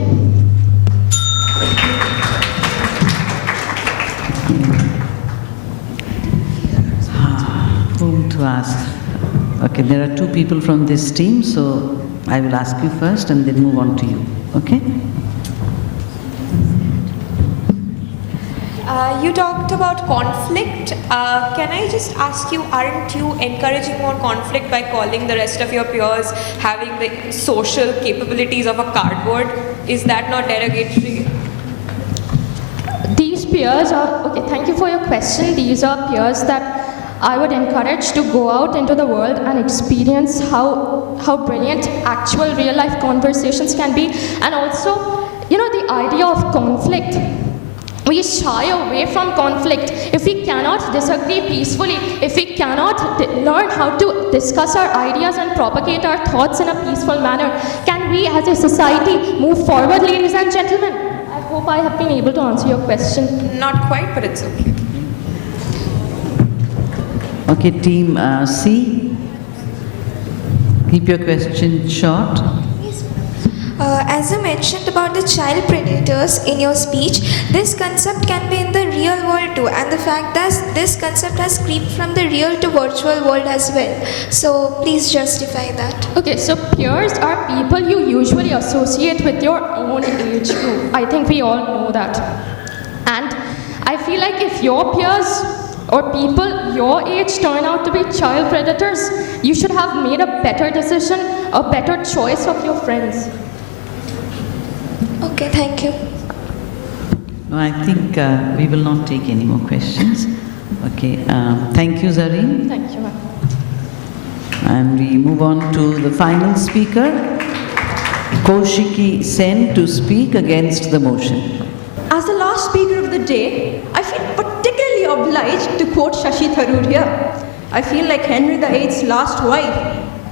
Whom to ask? Okay, there are two people from this team, so I will ask you first and then move on to you. Okay? You talked about conflict. Can I just ask you, aren't you encouraging more conflict by calling the rest of your peers having the social capabilities of a cardboard? Is that not derogatory? These peers are, okay, thank you for your question. These are peers that I would encourage to go out into the world and experience how brilliant actual real life conversations can be. And also, you know, the idea of conflict. We shy away from conflict. If we cannot disagree peacefully, if we cannot learn how to discuss our ideas and propagate our thoughts in a peaceful manner, can we as a society move forward, ladies and gentlemen? I hope I have been able to answer your question. Not quite, but it's okay. Okay, team C, keep your question short. As you mentioned about the child predators in your speech, this concept can be in the real world too, and the fact that this concept has creeped from the real to virtual world as well. So please justify that. Okay, so peers are people you usually associate with your own age group. I think we all know that. And I feel like if your peers or people your age turn out to be child predators, you should have made a better decision, a better choice of your friends. Okay, thank you. No, I think we will not take any more questions. Okay, thank you, Zareen. Thank you, ma'am. And we move on to the final speaker, Kaushiki Sen, to speak against the motion. As the last speaker of the day, I feel particularly obliged to quote Shashi Tharoor here. I feel like Henry VIII's last wife.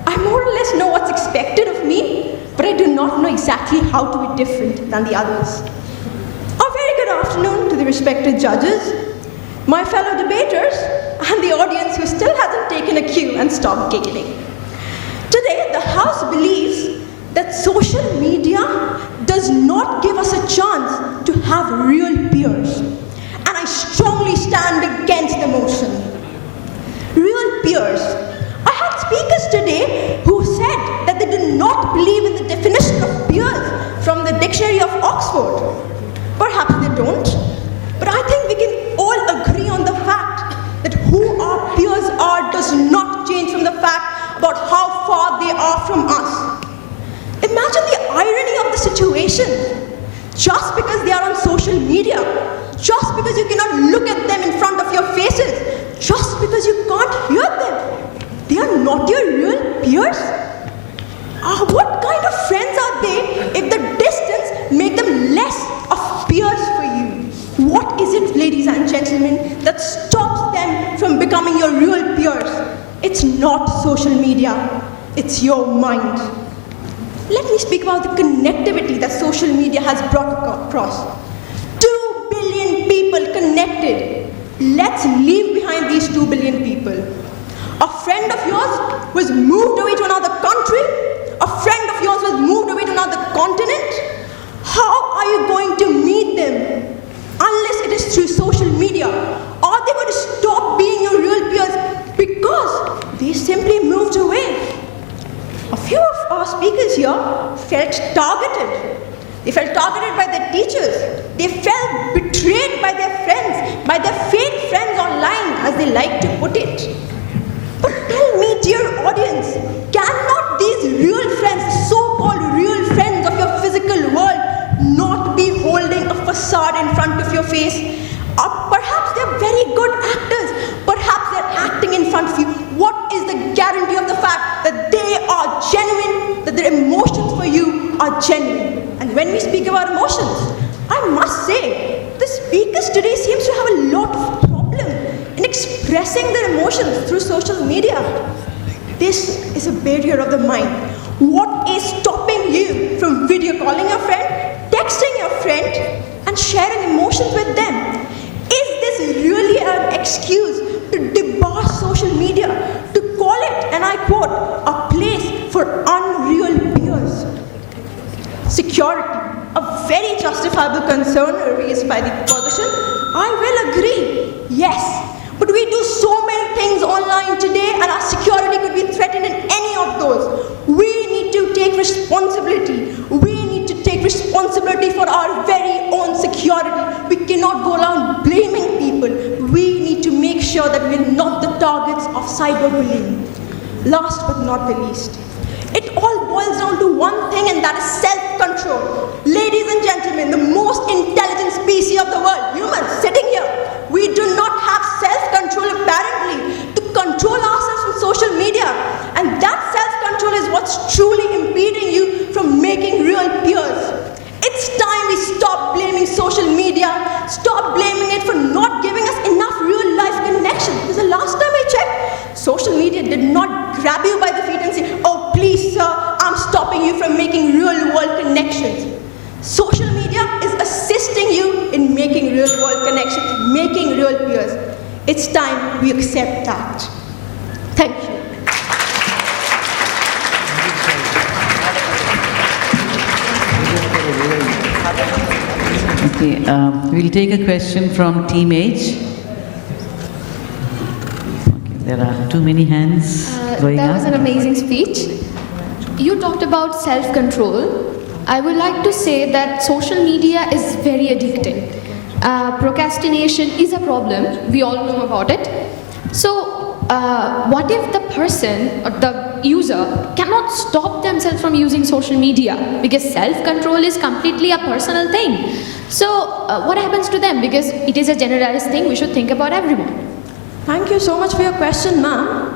I more or less know what's expected of me, but I do not know exactly how to be different than the others. A very good afternoon to the respected judges, my fellow debaters, and the audience who still hasn't taken a cue and stopped giggling. Today, the House believes that social media does not give us a chance to have real peers, and I strongly stand against the motion. Real peers. I had speakers today who said that they do not believe in the definition of peers from the Dictionary of Oxford. Perhaps they don't, but I think we can all agree on the fact that who our peers are does not change from the fact about how far they are from us. Imagine the irony of the situation. Just because they are on social media, just because you cannot look at them in front of your faces, just because you can't hear them, they are not your real peers? What kind of friends are they if the distance make them less of peers for you? What is it, ladies and gentlemen, that stops them from becoming your real peers? It's not social media, it's your mind. Let me speak about the connectivity that social media has brought across. 2 billion people connected. Let's leave behind these 2 billion people. A friend of yours was moved away to another country. A friend of yours was moved away to another continent. How are you going to meet them? Unless it is through social media. Are they going to stop being your real peers because they simply moved away? A few of our speakers here felt targeted. They felt targeted by their teachers. They felt betrayed by their friends, by their fake friends online, as they like to put it. But tell me, dear audience, cannot these real friends, so-called real friends of your physical world, not be holding a facade in front of your face? Perhaps they're very good actors. Perhaps they're acting in front of you. What is the guarantee of the fact that they are genuine, that their emotions for you are genuine? And when we speak about emotions, I must say, the speakers today seems to have a lot of problem in expressing their emotions through social media. This is a barrier of the mind. What is stopping you from video calling your friend, texting your friend, and sharing emotions with them? Is this really an excuse to debar social media, to call it, and I quote, a place for unreal peers. Security, a very justifiable concern raised by the opposition. I will agree, yes. But we do so many things online today and our security could be threatened in any of those. We need to take responsibility. We need to take responsibility for our very own security. We cannot go around blaming people. We need to make sure that we're not the targets of cyberbullying. Last but not the least, it all boils down to one thing, and that is self-control. Ladies and gentlemen, the most intelligent species of the world, humans, sitting here, we do not have self-control apparently to control ourselves from social media. And that self-control is what's truly impeding you from making real peers. It's time we stop blaming social media, stop blaming it for not giving us enough real life connection. Because the last time I checked, social media did not grab you by the feet and say, oh please sir, I'm stopping you from making real world connections. Social media is assisting you in making real world connections, making real peers. It's time we accept that. Thank you. Okay, we'll take a question from Team H. Okay, there are too many hands going That up. was an amazing speech. You talked about self-control. I would like to say that social media is very addicting. Procrastination is a problem. We all know about it. So, what if the person or the user cannot stop themselves from using social media? Because self-control is completely a personal thing. So, what happens to them? Because it is a generalized thing, we should think about everyone. Thank you so much for your question, ma'am.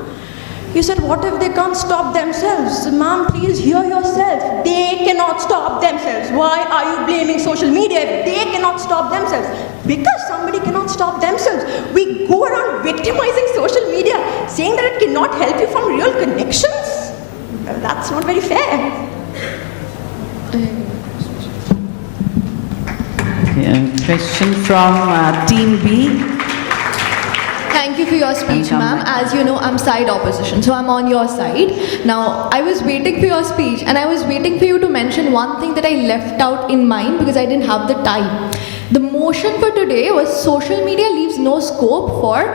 You said, what if they can't stop themselves? Ma'am, please hear yourself. They cannot stop themselves. Why are you blaming social media if they cannot stop themselves? Because somebody cannot stop themselves. We go around victimizing social media, saying that it cannot help you from real connections. Well, that's not very fair. Okay, a question from Team B. Thank you for your speech, ma'am. As you know, I'm side opposition, so I'm on your side. Now, I was waiting for your speech, and I was waiting for you to mention one thing that I left out in mine because I didn't have the time. The motion for today was social media leaves no scope for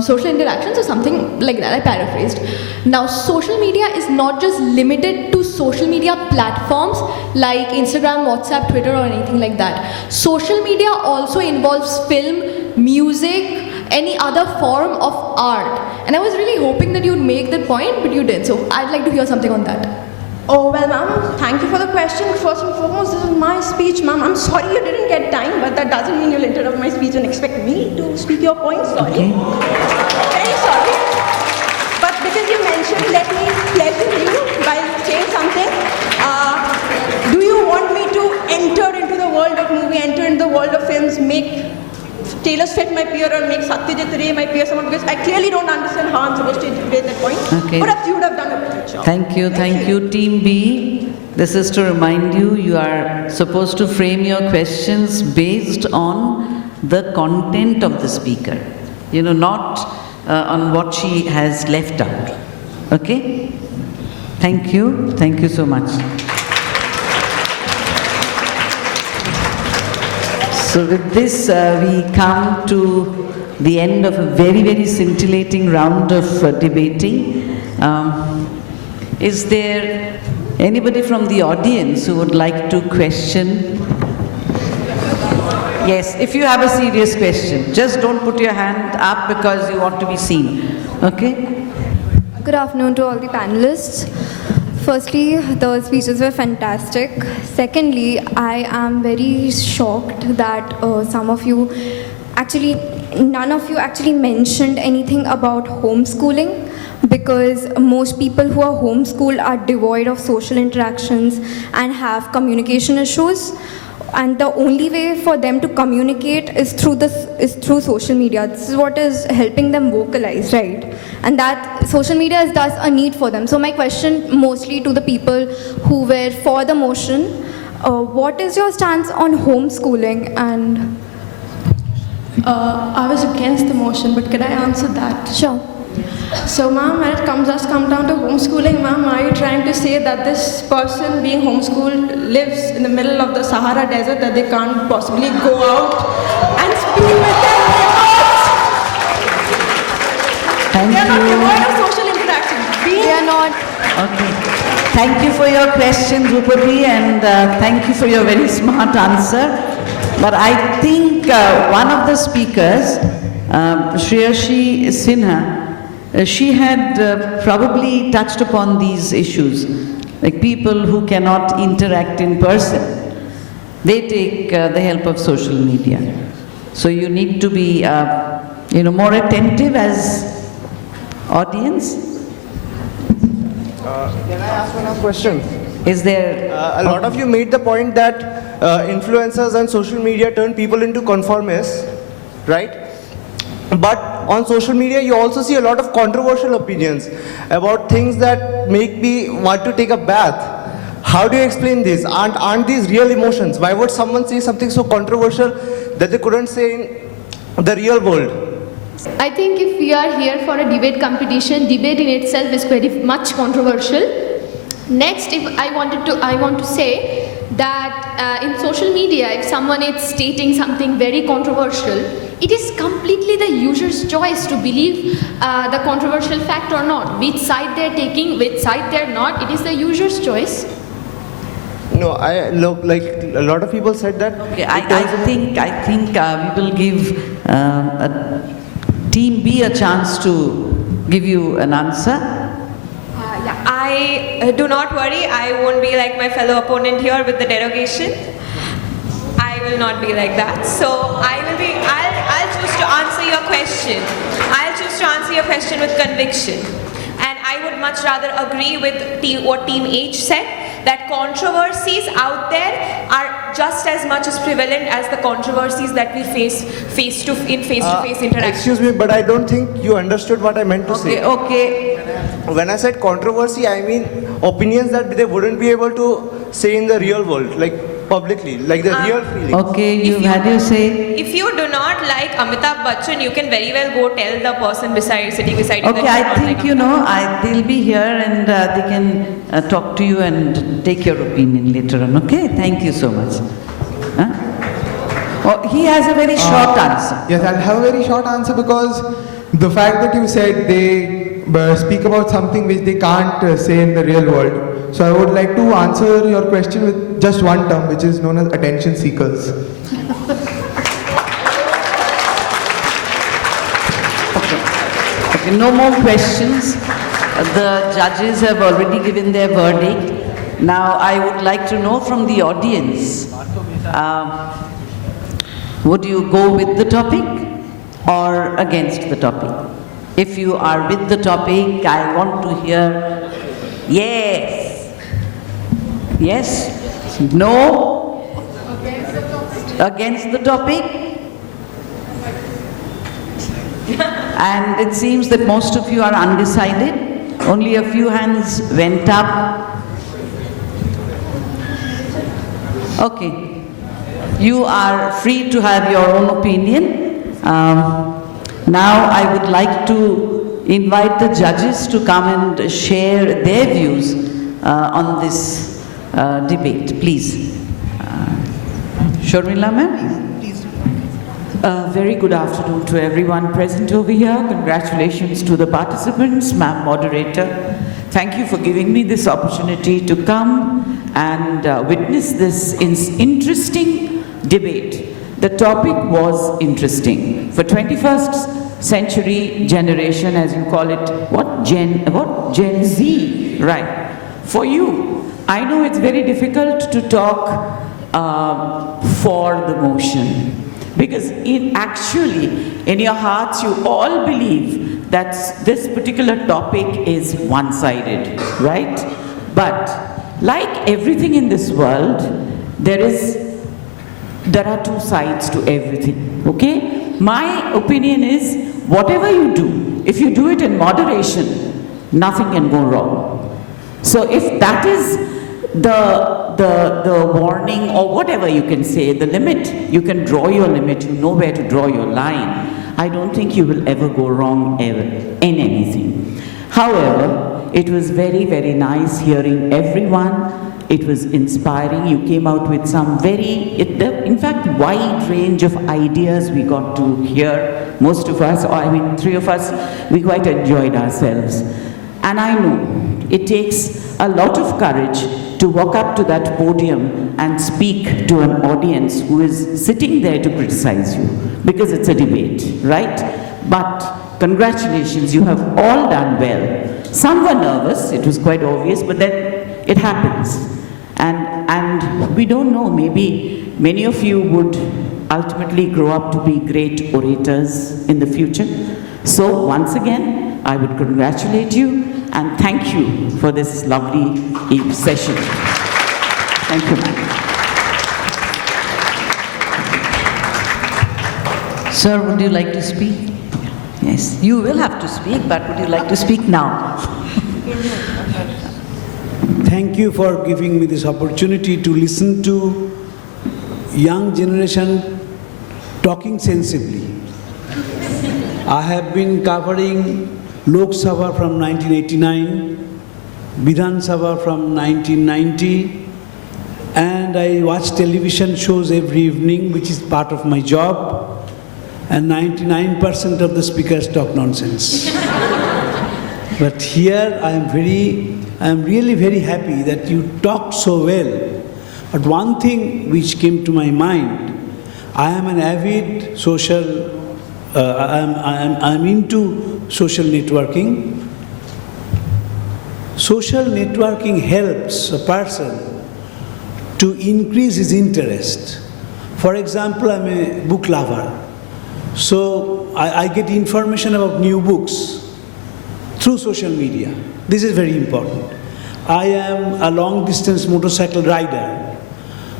social interactions or something like that. I paraphrased. Now, social media is not just limited to social media platforms like Instagram, WhatsApp, Twitter, or anything like that. Social media also involves film, music, any other form of art. And I was really hoping that you'd make that point, but you didn't. So I'd like to hear something on that. Oh, well, ma'am, thank you for the question. First and foremost, this is my speech, ma'am. I'm sorry you didn't get time, but that doesn't mean you'll interrupt my speech and expect me to speak your point. Sorry. Okay. Very sorry. But because you mentioned, let me pleasure you by saying something. Do you want me to enter into the world of movie, enter into the world of films, make Taylor Swift my peer or make Satyajit Ray my peer, someone, because I clearly don't understand how I'm supposed to interpret that point. Okay. But you would have done a better job. Thank you, Team B. This is to remind you, you are supposed to frame your questions based on the content of the speaker. You know, not on what she has left out. Okay? Thank you so much. So with this, we come to the end of a very, very scintillating round of debating. Is there anybody from the audience who would like to question? Yes, if you have a serious question, just don't put your hand up because you want to be seen. Okay? Good afternoon to all the panelists. Firstly, the speeches were fantastic. Secondly, I am very shocked that none of you actually mentioned anything about homeschooling, because most people who are homeschooled are devoid of social interactions and have communication issues. And the only way for them to communicate is through social media. This is what is helping them vocalize, right? And that social media is thus a need for them. So my question mostly to the people who were for the motion, what is your stance on homeschooling? And I was against the motion, but can I answer that? Sure. So, ma'am, when it comes down to homeschooling, ma'am, are you trying to say that this person being homeschooled lives in the middle of the Sahara Desert, that they can't possibly go out and speak with their neighbors? Thank They are not you. devoid of social interaction. They are not. Okay. Thank you for your question, Drupadi, and thank you for your very smart answer. But I think one of the speakers, Shreyashi Sinha, she had probably touched upon these issues, like people who cannot interact in person. They take the help of social media. So you need to be, more attentive as audience. Can I ask one question? Is there... a lot of you made the point that influencers and social media turn people into conformists, right? But on social media, you also see a lot of controversial opinions about things that make me want to take a bath. How do you explain this? Aren't these real emotions? Why would someone say something so controversial that they couldn't say in the real world? I think if we are here for a debate competition, debate in itself is very much controversial. Next, if I want to say that in social media, if someone is stating something very controversial, it is completely the user's choice to believe the controversial fact or not. Which side they're taking, which side they're not, it is the user's choice. No, I look like a lot of people said that. Okay, I think we will give Team B a chance to give you an answer. I do not worry. I won't be like my fellow opponent here with the derogation. I will not be like that. So I'll choose to answer your question. I'll choose to answer your question with conviction. And I would much rather agree with what Team H said, that controversies out there are just as much as prevalent as the controversies that we face face-to-face interaction. Excuse me, but I don't think you understood what I meant to say. Okay. When I said controversy, I mean opinions that they wouldn't be able to say in the real world, like publicly, like the real feelings. Okay, you've had your say. If you do not like Amitabh Bachchan, you can very well go tell the person sitting beside you. Okay, that you I do think not like they'll be here and they can talk to you and take your opinion later on. Okay, thank you so much. Oh, he has a very short answer. Yes, I'll have a very short answer because the fact that you said they speak about something which they can't say in the real world. So I would like to answer your question with just one term, which is known as attention seekers. Okay, no more questions. The judges have already given their verdict. Now I would like to know from the audience, would you go with the topic or against the topic? If you are with the topic, I want to hear yes. Yes? No? Against the topic? And it seems that most of you are undecided. Only a few hands went up. Okay. You are free to have your own opinion. Now I would like to invite the judges to come and share their views on this debate. Please. Sharmila ma'am. Very good afternoon to everyone present over here. Congratulations to the participants, ma'am moderator. Thank you for giving me this opportunity to come and witness this interesting debate. The topic was interesting. For 21st century generation, as you call it, what Gen Z, right? For you, I know it's very difficult to talk for the motion. Because in your hearts, you all believe that this particular topic is one-sided, right? But like everything in this world, there are two sides to everything, okay? My opinion is, whatever you do, if you do it in moderation, nothing can go wrong. So if that is the warning or whatever you can say, the limit. You can draw your limit, you know where to draw your line. I don't think you will ever go wrong ever in anything. However, it was very, very nice hearing everyone. It was inspiring. You came out with some in fact, wide range of ideas we got to hear. Most of us, or I mean 3 of us, we quite enjoyed ourselves. And I know it takes a lot of courage to walk up to that podium and speak to an audience who is sitting there to criticize you, because it's a debate, right? But congratulations, you have all done well. Some were nervous, it was quite obvious, but then it happens. And we don't know, maybe many of you would ultimately grow up to be great orators in the future. So once again, I would congratulate you and thank you for this lovely session. Thank you, ma'am. Sir, would you like to speak? Yes, you will have to speak, but would you like to speak now? Thank you for giving me this opportunity to listen to young generation talking sensibly. I have been covering Lok Sabha from 1989, Vidhan Sabha from 1990, and I watch television shows every evening, which is part of my job, and 99% of the speakers talk nonsense. But here I am really very happy that you talked so well. But one thing which came to my mind, I am an avid I'm into social networking. Social networking helps a person to increase his interest. For example, I'm a book lover. So I get information about new books through social media. This is very important. I am a long distance motorcycle rider.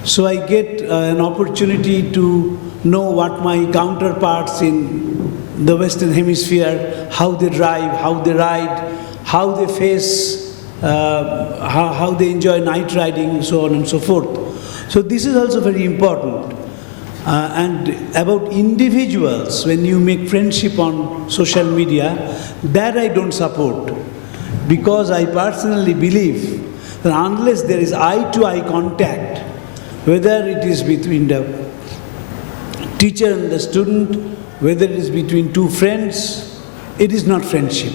So I get an opportunity to know what my counterparts in the Western Hemisphere, how they drive, how they ride, how they face, how they enjoy night riding, so on and so forth. So this is also very important. And about individuals, when you make friendship on social media, that I don't support. Because I personally believe that unless there is eye-to-eye contact, whether it is between the teacher and the student, whether it is between two friends, it is not friendship.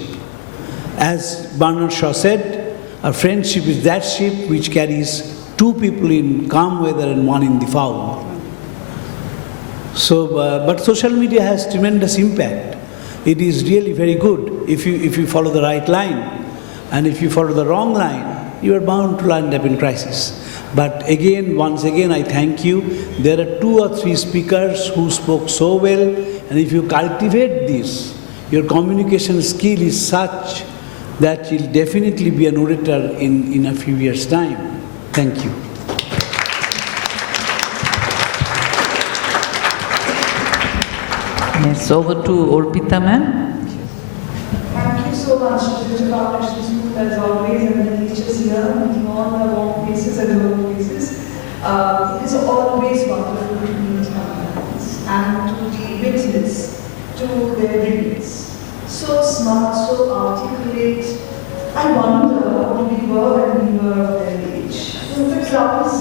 As Bernard Shaw said, a friendship is that ship which carries two people in calm weather and one in the foul. So, but social media has tremendous impact. It is really very good if you follow the right line. And if you follow the wrong line, you are bound to land up in crisis. But again, once again, I thank you. There are 2 or 3 speakers who spoke so well, and if you cultivate this, your communication skill is such that you'll definitely be an orator in a few years' time. Thank you. Yes, over to Orpita ma'am. Thank you so much to the Foundation School as always, and the teachers here, meeting all the warm faces and the old faces. It is always wonderful to meet Americans and to be witness to their brilliance. So smart, so articulate. I wonder what we were when we were of their age. For example,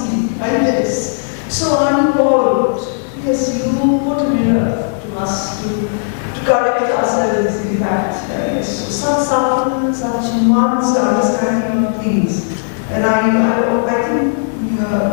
like this. So uninvolved, because you put a mirror to us to correct ourselves, in fact. So such subtle, such nuanced understanding of things. And I think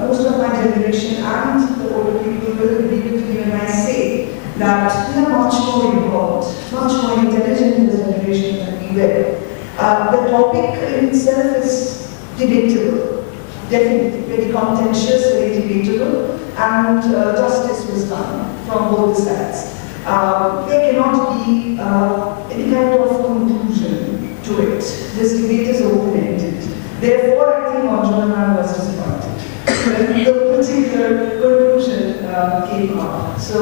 most of my generation and the older people will agree with me when I say that we are much more involved, much more intelligent in the generation than we were. The topic in itself is debatable, definitely very contentious, very debatable, and justice was done from both sides. There cannot be any kind of conclusion to it. This debate is open-ended. Therefore, I think Arjuna was disappointed when the particular conclusion came up. So,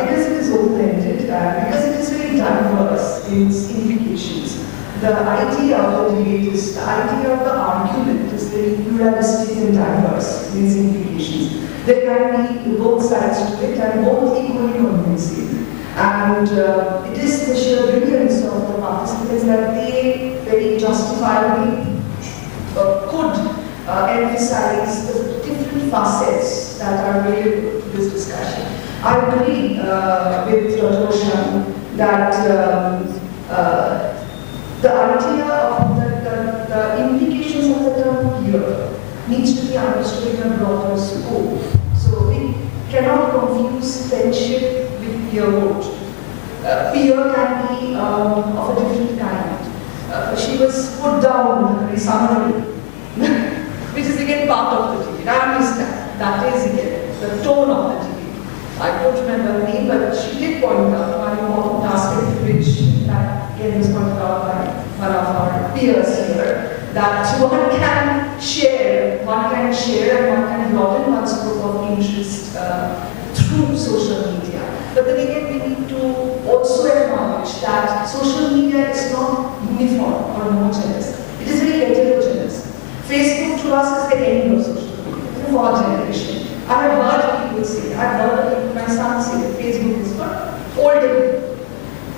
because it is open-ended, because it is very diverse in its implications, the idea of the debate is, the idea of the argument is very very pluralistic and diverse in its implications. There can be both sides to it and both equally convincing. And it is the sheer brilliance of the participants that they very justifiably could emphasize the different facets that are available to this discussion. I agree with Toshan that the idea of the implications of the term peer needs to be understood in a broader scope. So we cannot confuse friendship with peerhood. Peer can be of a different kind. She was put down very summarily, which is again part of the debate. I understand. That is again the tone of the debate. I don't remember her name, but she did point out one important aspect which again was pointed out by one of our peers here, that one can share and one can broaden one's scope of interest through social media. But then again, we need to also acknowledge that social media is not uniform or homogeneous. It is very heterogeneous. Facebook to us is the end of social media for our generation. I have heard people say, I've heard my son say that Facebook is for older people.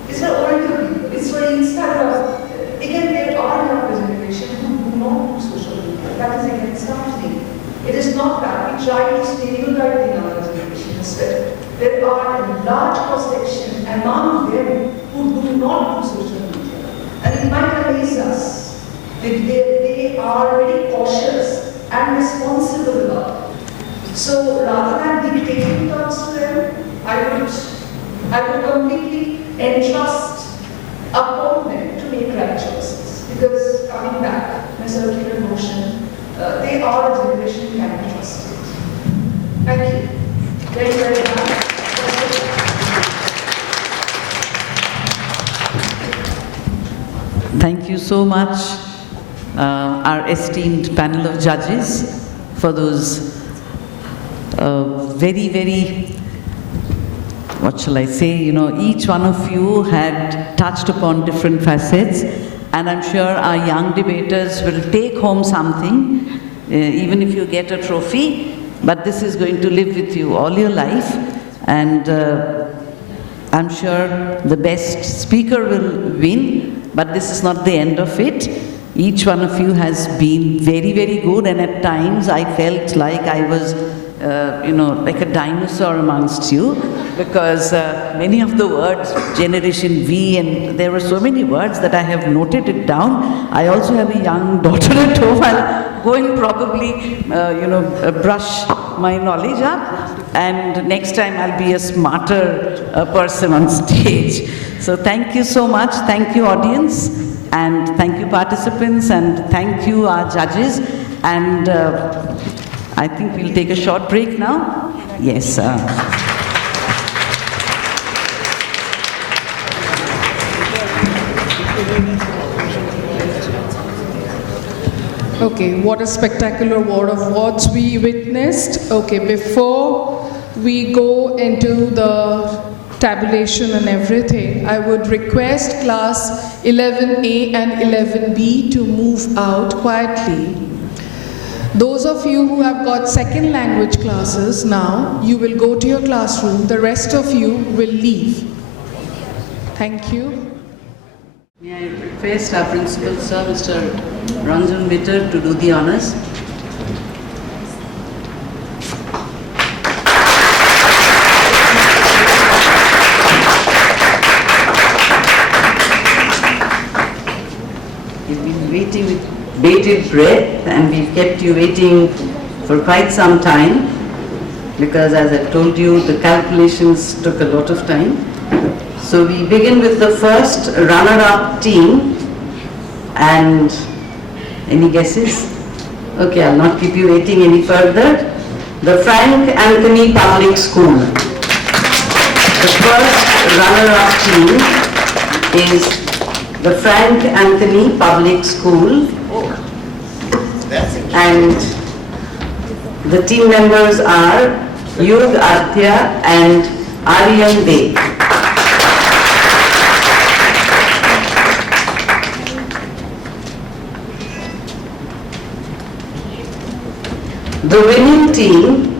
It's for older people. It's for Instagram. Again, there are younger generation who do not do social media. That is again something. It is not that we try to stereotype the younger generation instead. There are a large cross-section among them who do not do social media. And it might amaze us. They are very cautious and responsible about it. So rather than dictating terms to them, I would completely entrust upon them to make right choices. Because coming back, my circular motion, they are a generation who can be trusted. Thank you. Very, very much. Thank you so much, our esteemed panel of judges, for those very, very, what shall I say, each one of you had touched upon different facets, and I'm sure our young debaters will take home something, even if you get a trophy, but this is going to live with you all your life, and I'm sure the best speaker will win, but this is not the end of it. Each one of you has been very, very good, and at times I felt like I was like a dinosaur amongst you, because many of the words, Generation V, and there were so many words that I have noted it down. I also have a young daughter at home. I'll go and probably, brush my knowledge up, and next time I'll be a smarter person on stage. So thank you so much. Thank you, audience, and thank you, participants, and thank you, our judges, and I think we'll take a short break now. Yes. Okay, what a spectacular war of words we witnessed. Okay, before we go into the tabulation and everything, I would request class 11A and 11B to move out quietly. Those of you who have got second language classes now, you will go to your classroom. The rest of you will leave. Thank you. May I request our principal, sir, Mr. Ranjan Bitter, to do the honors. You've been waiting with bated breath, and we've kept you waiting for quite some time, because as I told you, the calculations took a lot of time. So we begin with the first runner-up team, and any guesses? Okay, I'll not keep you waiting any further. The Frank Anthony Public School. The first runner-up team is the Frank Anthony Public School, and the team members are Yug Arthya and Aryan Dey. The winning team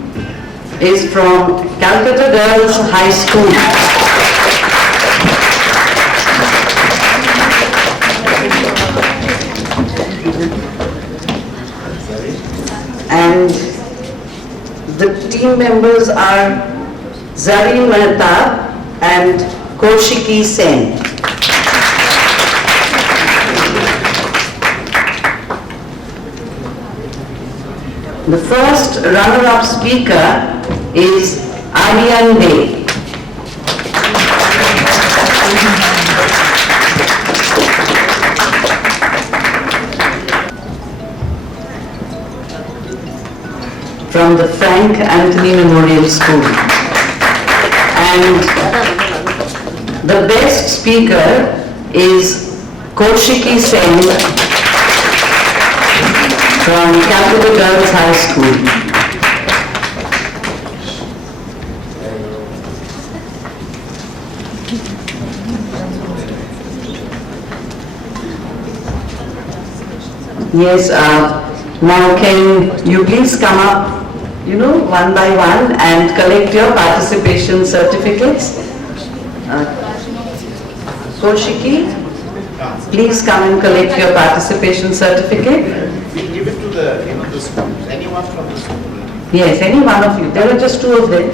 is from Calcutta Girls High School. And the team members are Zareen Mehta and Kaushiki Sen. The first runner-up speaker is Aryan Dey. From the Frank Anthony Memorial School. And the best speaker is Kaushiki Sen from Calcutta Girls High School. Yes, now can you please come up, one by one and collect your participation certificates. Kaushiki, please come and collect your participation certificate. We give it to the schools, anyone from the school. Yes, any one of you. There are just two of them.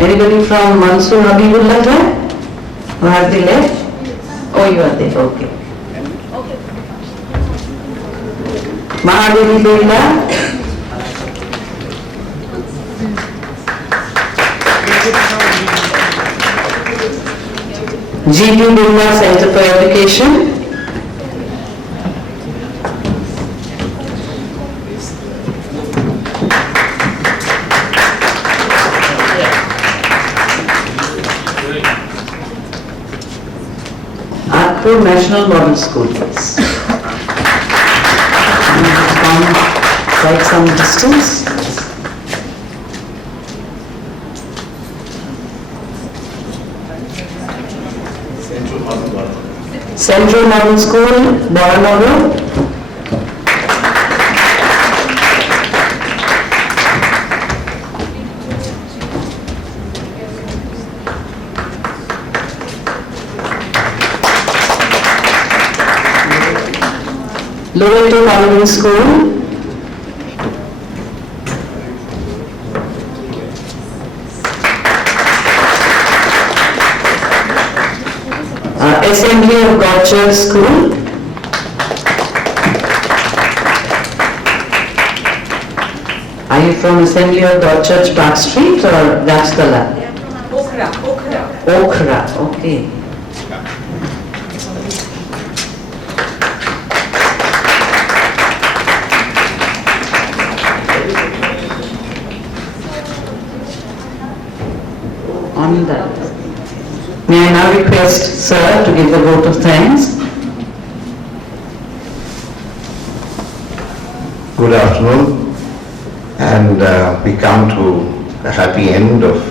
Anybody from Mansoor Habibullah there? Or have they left? Oh, you are there, okay. Mahadevi Bella. G.P. Birla Center for Education. Agpur National Model School, please. Come quite some distance. Central Model School, Baranagar. Loreto Convent School. Assembly of God Church School. Are you from Assembly of God Church Park Street or Gajtala? Okhra, okay. On that. May I now request Sir to give the vote of thanks. Good afternoon, and we come to a happy end of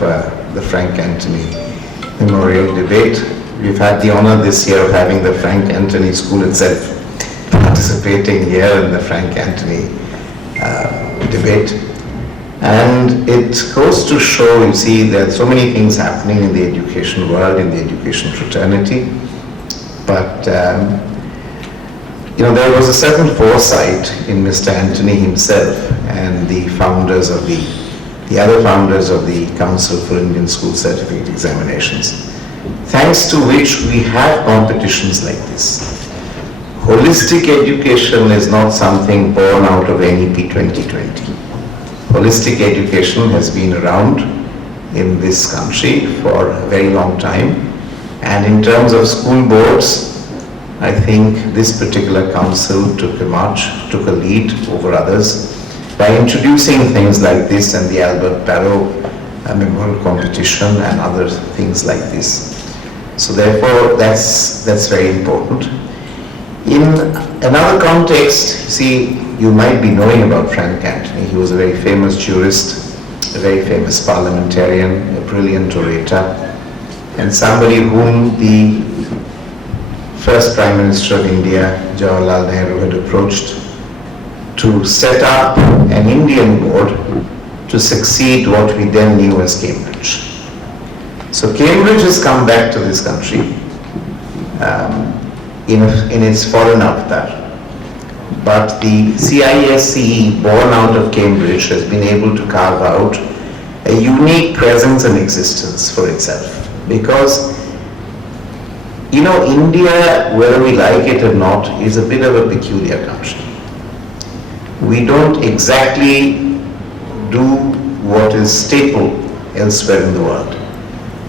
the Frank Anthony Memorial Debate. We've had the honor this year of having the Frank Anthony School itself participating here in the Frank Anthony debate. And it goes to show, you see, there are so many things happening in the education world, in the education fraternity. But, there was a certain foresight in Mr. Anthony himself and the founders of the other founders of the Council for Indian School Certificate Examinations, thanks to which we have competitions like this. Holistic education is not something born out of NEP 2020. Holistic education has been around in this country for a very long time, and in terms of school boards, I think this particular council took a lead over others by introducing things like this and the Albert Barrow Memorial Competition and other things like this. So therefore, that's very important. In another context, you see, you might be knowing about Frank Anthony. He was a very famous jurist, a very famous parliamentarian, a brilliant orator, and somebody whom the first Prime Minister of India, Jawaharlal Nehru, had approached to set up an Indian board to succeed what we then knew as Cambridge. So Cambridge has come back to this country in its foreign avatar. But the CISCE, born out of Cambridge, has been able to carve out a unique presence and existence for itself. Because, you know, India, whether we like it or not, is a bit of a peculiar country. We don't exactly do what is staple elsewhere in the world.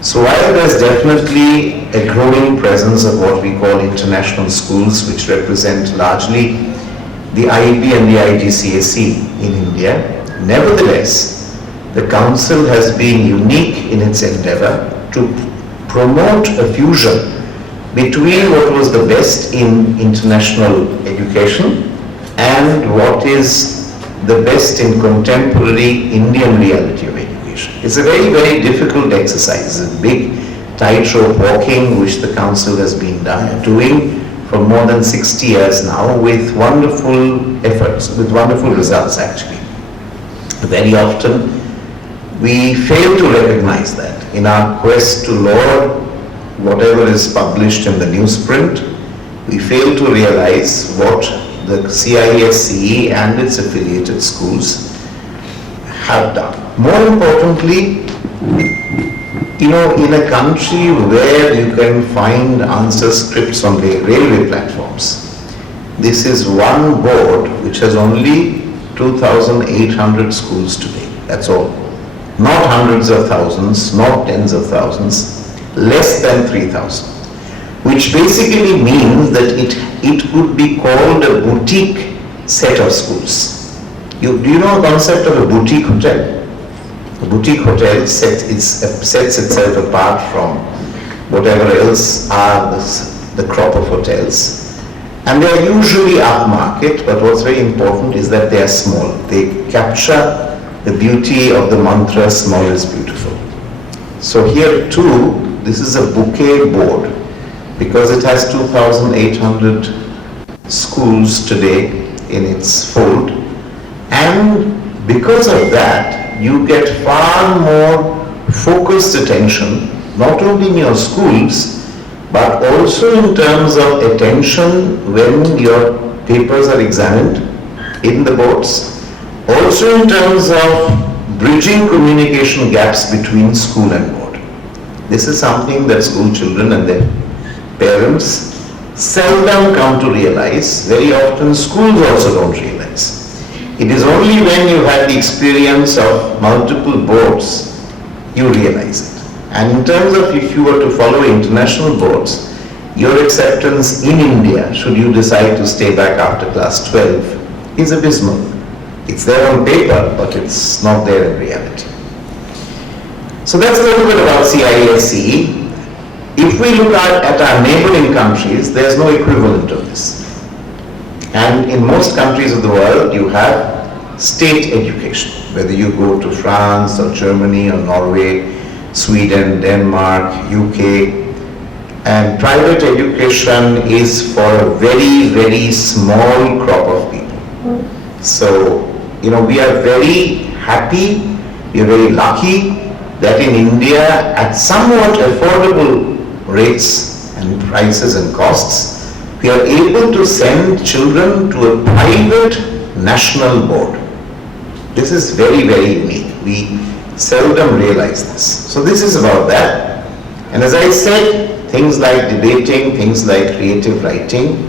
So while there's definitely a growing presence of what we call international schools, which represent largely the IEP and the IGCSE in India, nevertheless, the Council has been unique in its endeavor to promote a fusion between what was the best in international education and what is the best in contemporary Indian reality of education. It's a very, very difficult exercise, a big tightrope walking which the Council has been doing for more than 60 years now with wonderful efforts, with wonderful results actually. Very often we fail to recognize that in our quest to laud whatever is published in the newsprint. We fail to realize what the CISCE and its affiliated schools have done. More importantly, you know, in a country where you can find answer scripts on the railway platforms, this is one board which has only 2,800 schools today. That's all. Not hundreds of thousands, not tens of thousands, less than 3,000. Which basically means that it could be called a boutique set of schools. Do you know the concept of a boutique hotel? A boutique hotel sets itself apart from whatever else are the crop of hotels. And they are usually upmarket, but what's very important is that they are small. They capture the beauty of the mantra, small is beautiful. So here too, this is a bouquet board, because it has 2,800 schools today in its fold, and because of that you get far more focused attention, not only in your schools but also in terms of attention when your papers are examined in the boards, also in terms of bridging communication gaps between school and board. This is something that school children and their parents seldom come to realize. Very often schools also don't realize. It is only when you have the experience of multiple boards you realize it. And in terms of if you were to follow international boards, your acceptance in India, should you decide to stay back after class 12, is abysmal. It's there on paper, but it's not there in reality. So that's a little bit about CISCE. If we look at our neighboring countries, there's no equivalent of this. And in most countries of the world, you have state education. Whether you go to France or Germany or Norway, Sweden, Denmark, UK, and private education is for a very, very small crop of people. So, you know, we are very happy, we are very lucky that in India, at somewhat affordable rates and prices and costs, we are able to send children to a private national board. This is very, very unique. We seldom realize this. So this is about that. And as I said, things like debating, things like creative writing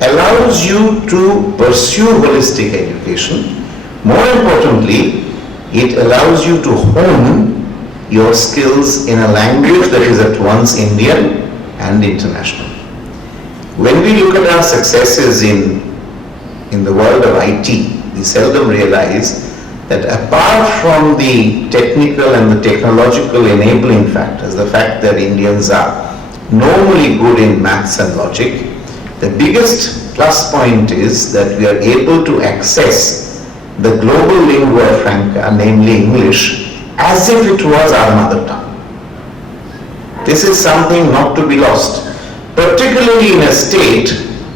allows you to pursue holistic education. More importantly, it allows you to hone your skills in a language that is at once Indian and international. When we look at our successes in the world of IT, we seldom realize that apart from the technical and the technological enabling factors, the fact that Indians are normally good in maths and logic, the biggest plus point is that we are able to access the global lingua franca, namely English, as if it was our mother tongue. This is something not to be lost, particularly in a state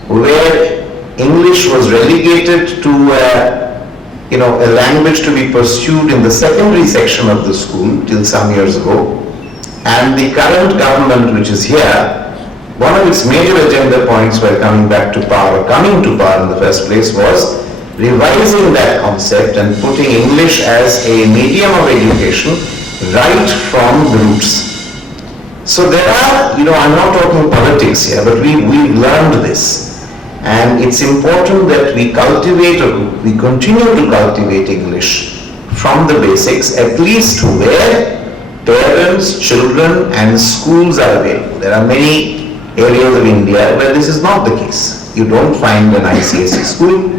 where English was relegated to a language to be pursued in the secondary section of the school till some years ago. And the current government which is here, one of its major agenda points while coming to power in the first place, was revising that concept and putting English as a medium of education right from the roots. So there are, I'm not talking politics here, but we've learned this. And it's important that we continue to cultivate English from the basics, at least where parents, children and schools are available. There are many areas of India where this is not the case. You don't find an ICSE school,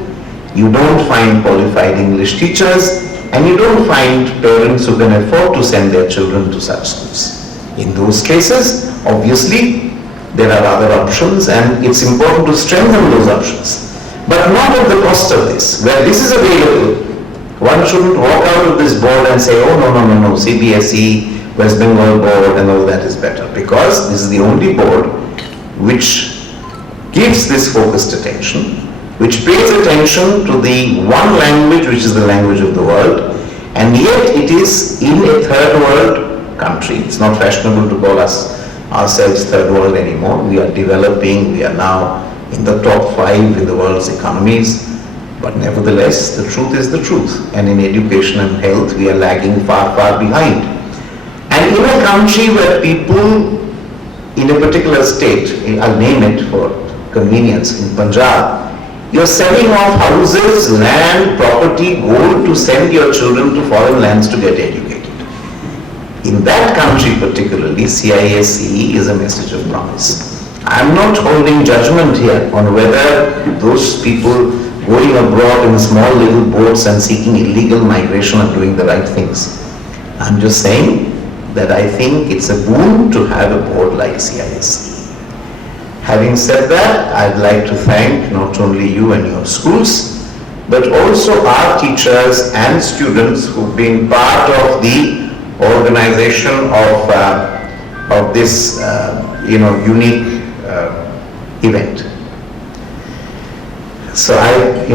you don't find qualified English teachers, and you don't find parents who can afford to send their children to such schools. In those cases, obviously, there are other options, and it's important to strengthen those options. But not at the cost of this. Where this is available, one shouldn't walk out of this board and say, oh no, CBSE, West Bengal board and all that is better. Because this is the only board which gives this focused attention, which pays attention to the one language which is the language of the world, and yet it is in a third world country. It's not fashionable to call ourselves third world anymore. We are developing, we are now in the top 5 in the world's economies, but nevertheless the truth is the truth, and in education and health we are lagging far behind. And in a country where people in a particular state, I'll name it for convenience, in Punjab, you're selling off houses, land, property, gold to send your children to foreign lands to get educated. In that country particularly, CISE is a message of promise. I'm not holding judgment here on whether those people going abroad in small little boats and seeking illegal migration are doing the right things. I'm just saying that I think it's a boon to have a board like CISE. Having said that, I'd like to thank not only you and your schools, but also our teachers and students who've been part of the organization of this unique event. So I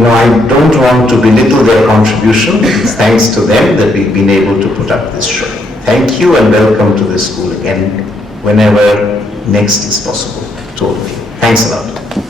don't want to belittle their contribution. It's thanks to them that we've been able to put up this show. Thank you and welcome to the school again whenever next is possible to all of you. Thanks a lot.